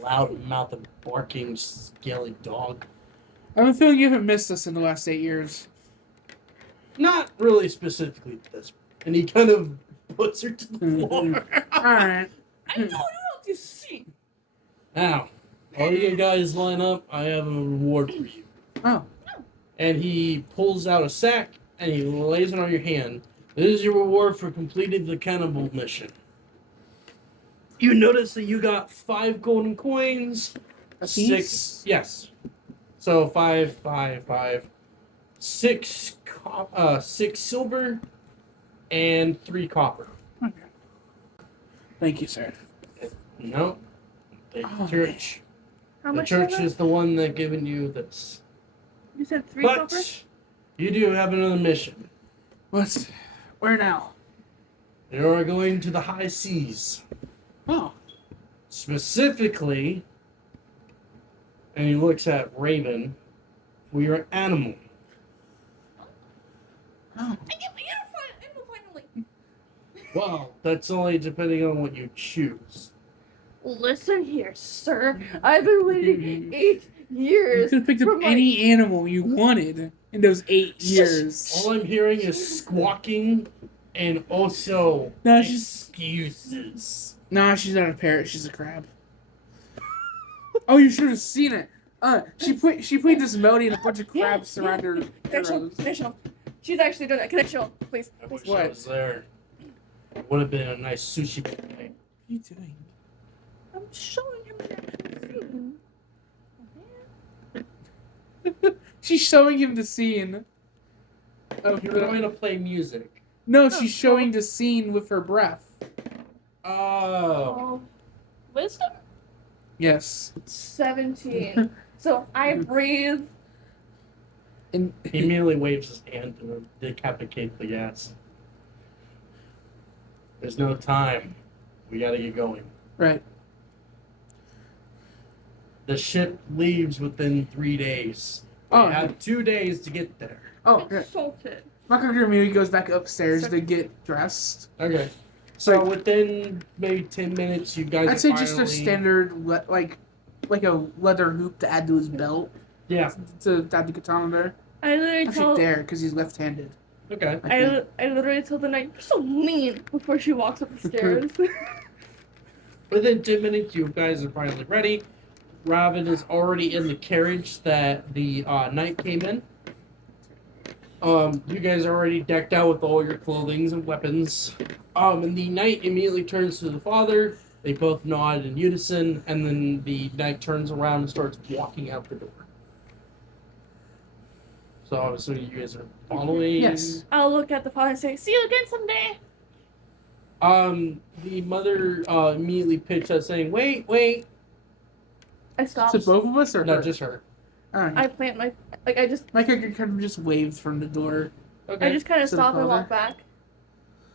Loud mouth and barking, scaly dog. I have a feeling you haven't missed us in the last 8 years. Not really specifically this. And he kind of puts her to the floor. Alright. I don't know what you see. Now, all you guys line up. I have a reward for you. Oh. And he pulls out a sack and he lays it on your hand. This is your reward for completing the cannibal mission. You notice that you got 5 golden coins. A 6. piece? Yes. So 5, 5, 5. 6 silver and 3 copper. Okay. Thank you, sir. No. The Oh, church. How The much church silver? is the one that given you this. You said 3 But copper? you do have another mission. What's... Where now? You are going to the high seas. Oh. Specifically, and he looks at Raven, for your animal. Oh. Finally. Well, that's only depending on what you choose. Listen here, sir. I've been waiting 8 You years. could have picked up for my- any animal you wanted, and in those 8 years. All I'm hearing is squawking and also No, she's excuses. nah. She's not a parrot. She's a crab. Oh, you should have seen it. She played this melody and a bunch of crabs surround her arrows. Can I show? She's actually doing that. Can I show? Please. I wish What? I was there. It would have been a nice sushi buffet. What are you doing? I'm showing him the actual scene. She's showing him the scene. Oh, You're going to play music. no, she's showing the scene with her breath. Oh. Oh, wisdom Yes. 17. So I breathe. And He immediately waves his hand to decapitate the gas. There's no time. We gotta get going. right. The ship leaves within 3 days. We Oh. have 2 days to get there. Oh, yeah. Insulted. My character immediately goes back upstairs to get dressed. Okay. So within maybe 10 minutes, you guys I'd are say just a finally- standard, like a leather hoop to add to his belt Yeah. to add the katana there. I literally Actually, tell. there because he's left-handed. Okay. I think. I literally told the knight, you're so mean, before she walks up the stairs. Within 10 minutes, you guys are finally ready. Raven is already in the carriage that the knight came in. You guys are already decked out with all your clothing and weapons. And the knight immediately turns to the father. They both nod in unison, and then the knight turns around and starts walking out the door. So I'm assuming you guys are following. Yes. I'll look at the father and say, see you again someday. The mother immediately pitched us saying, "Wait, I stop. So both of us or not her? just her." Alright. I plant my, like, I My character kind of just waves from the door. Okay. I just kind of To the stop and father? walk back.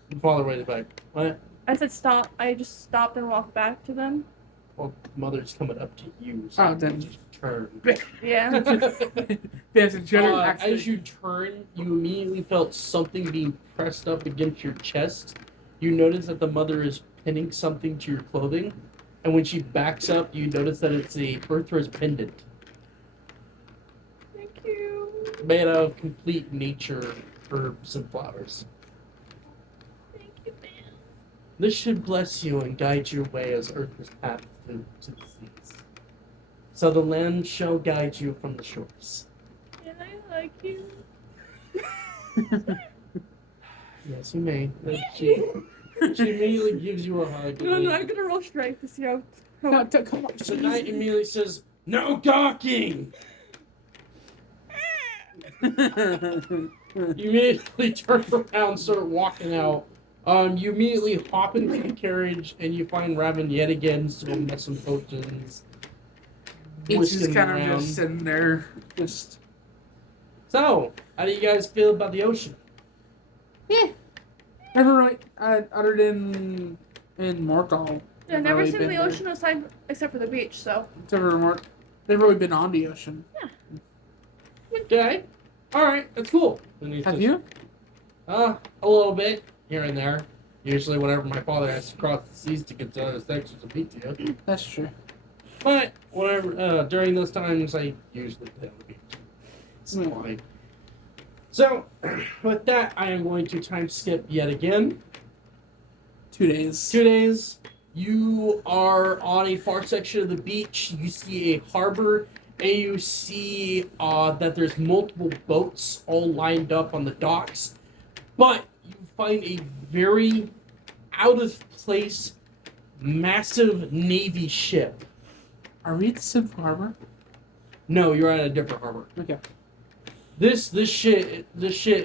The father waited back. What? I said stop. I just stopped and walked back to them. Well, mother's coming up to you. So Oh, then- just turn. Yeah. There's a general As you turn, you immediately felt something being pressed up against your chest. You notice that the mother is pinning something to your clothing, and when she backs up, you notice that it's a Earthrise pendant Thank you. made out of complete nature herbs and flowers. Thank you, man. This should bless you and guide your way as Earth's path to the seas. So the land shall guide you from the shores. And I like you. Yes, you may. She immediately gives you a hug. No, I'm gonna roll strength to see how. No, come on. The knight immediately says, "No gawking!" You immediately turn around, start walking out. You immediately hop into the carriage, and you find Raven yet again still messing potions. He's just whisking kind around. of just sitting there, just. So, how do you guys feel about the ocean? Never really, other than in Mortal. Yeah, never really seen been the there. ocean aside except for the beach. So Never really been on the ocean. Okay. Alright, that's cool. Then he Have says, you? A little bit, here and there. Usually whenever my father has to cross the seas to get to other sections of Mytia. That's true. But whenever during those times, I usually play on the beach. It's Hmm. fine. So, with that, I am going to time skip yet again. 2 days. 2 days. You are on a far section of the beach. You see a harbor, and you see that there's multiple boats all lined up on the docks. But you find a very out of place, massive Navy ship. Are we at the Central Harbor? No, you're at a different harbor. Okay. This shit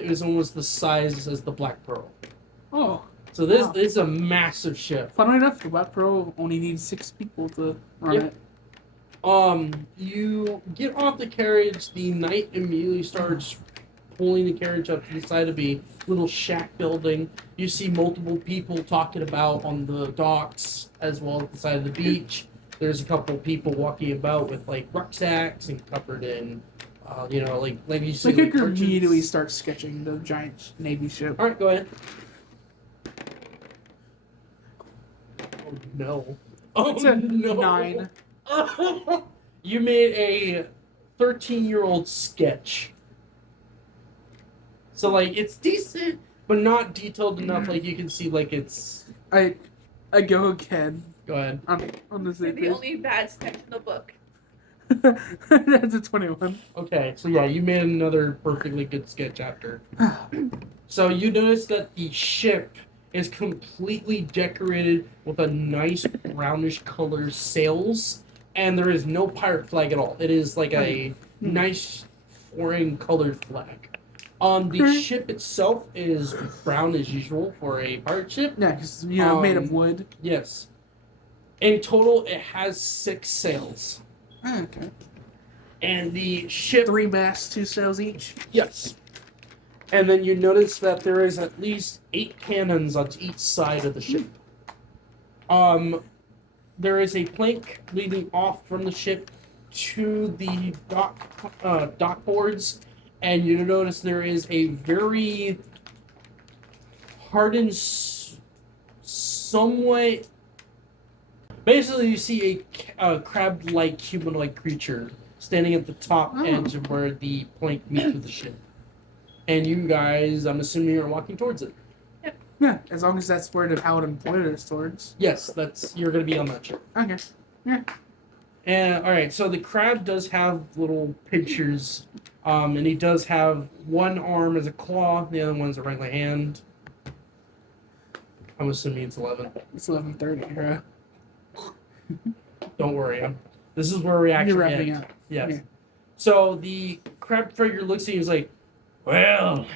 is almost the size as the Black Pearl. Oh. So this Wow. is a massive ship. Funnily enough, the Black Pearl only needs 6 people to run Yep. it. You get off the carriage. The knight immediately starts pulling the carriage up to the side of a little shack building. You see multiple people talking about on the docks as well as the side of the beach. There's a couple people walking about with like rucksacks and covered in, like you see. My character merchants. immediately starts sketching the giant Navy ship. All right, go ahead. Oh no! Oh It's a no! 9. You made a 13-year-old sketch. So like it's decent, but not detailed enough. Like you can see like it's. I go again. Go ahead. On the You're same the page. only bad sketch in the book. That's a 21. Okay, so yeah, you made another perfectly good sketch after. So you notice that the ship is completely decorated with a nice brownish color sails, and there is no pirate flag at all. It is like a nice foreign colored flag. The ship itself is brown as usual for a pirate ship. Yeah, because, made of wood. Yes. In total, it has 6 sails. Okay. And the ship... 3 masts, 2 sails each. Yes. And then you notice that there is at least 8 cannons on each side of the ship. There is a plank leading off from the ship to the dock boards, and you notice there is a very hardened, somewhat. Basically, you see a crab-like humanoid creature standing at the top edge of where the plank meets with the ship. And you guys, I'm assuming, are walking towards it. Yeah, as long as that's where the paladin pointed us towards. Yes, you're going to be on that ship. Okay. Yeah. And all right, so the crab does have little pictures, and he does have one arm as a claw, the other one's a right hand. I'm assuming it's 11. It's 11:30, bro. Don't worry, this is where we actually You're wrapping end. up. Yes. Okay. So the crab figure looks at you and is like, well,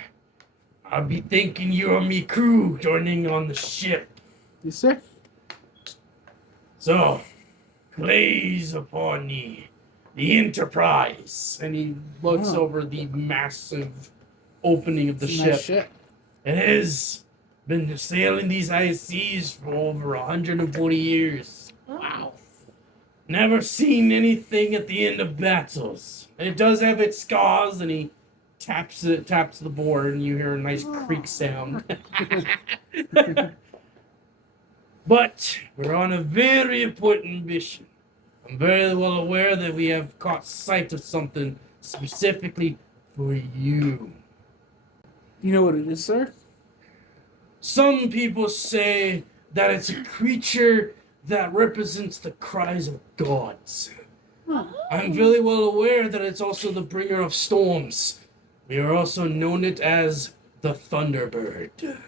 I'll be thanking you and me crew joining on the ship. Yes, sir. So, blaze upon the Enterprise. And he looks over the massive opening of the It's a ship. nice ship. It has been sailing these high seas for over 140 years. Wow. Never seen anything at the end of battles. It does have its scars, and he taps the board, and you hear a nice creak sound. But we're on a very important mission. I'm very well aware that we have caught sight of something specifically for you. You know what it is, sir? Some people say that it's a creature that represents the cries of gods. I'm very well aware that it's also the bringer of storms. We are also known it as the Thunderbird.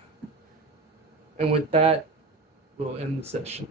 And with that, we'll end the session.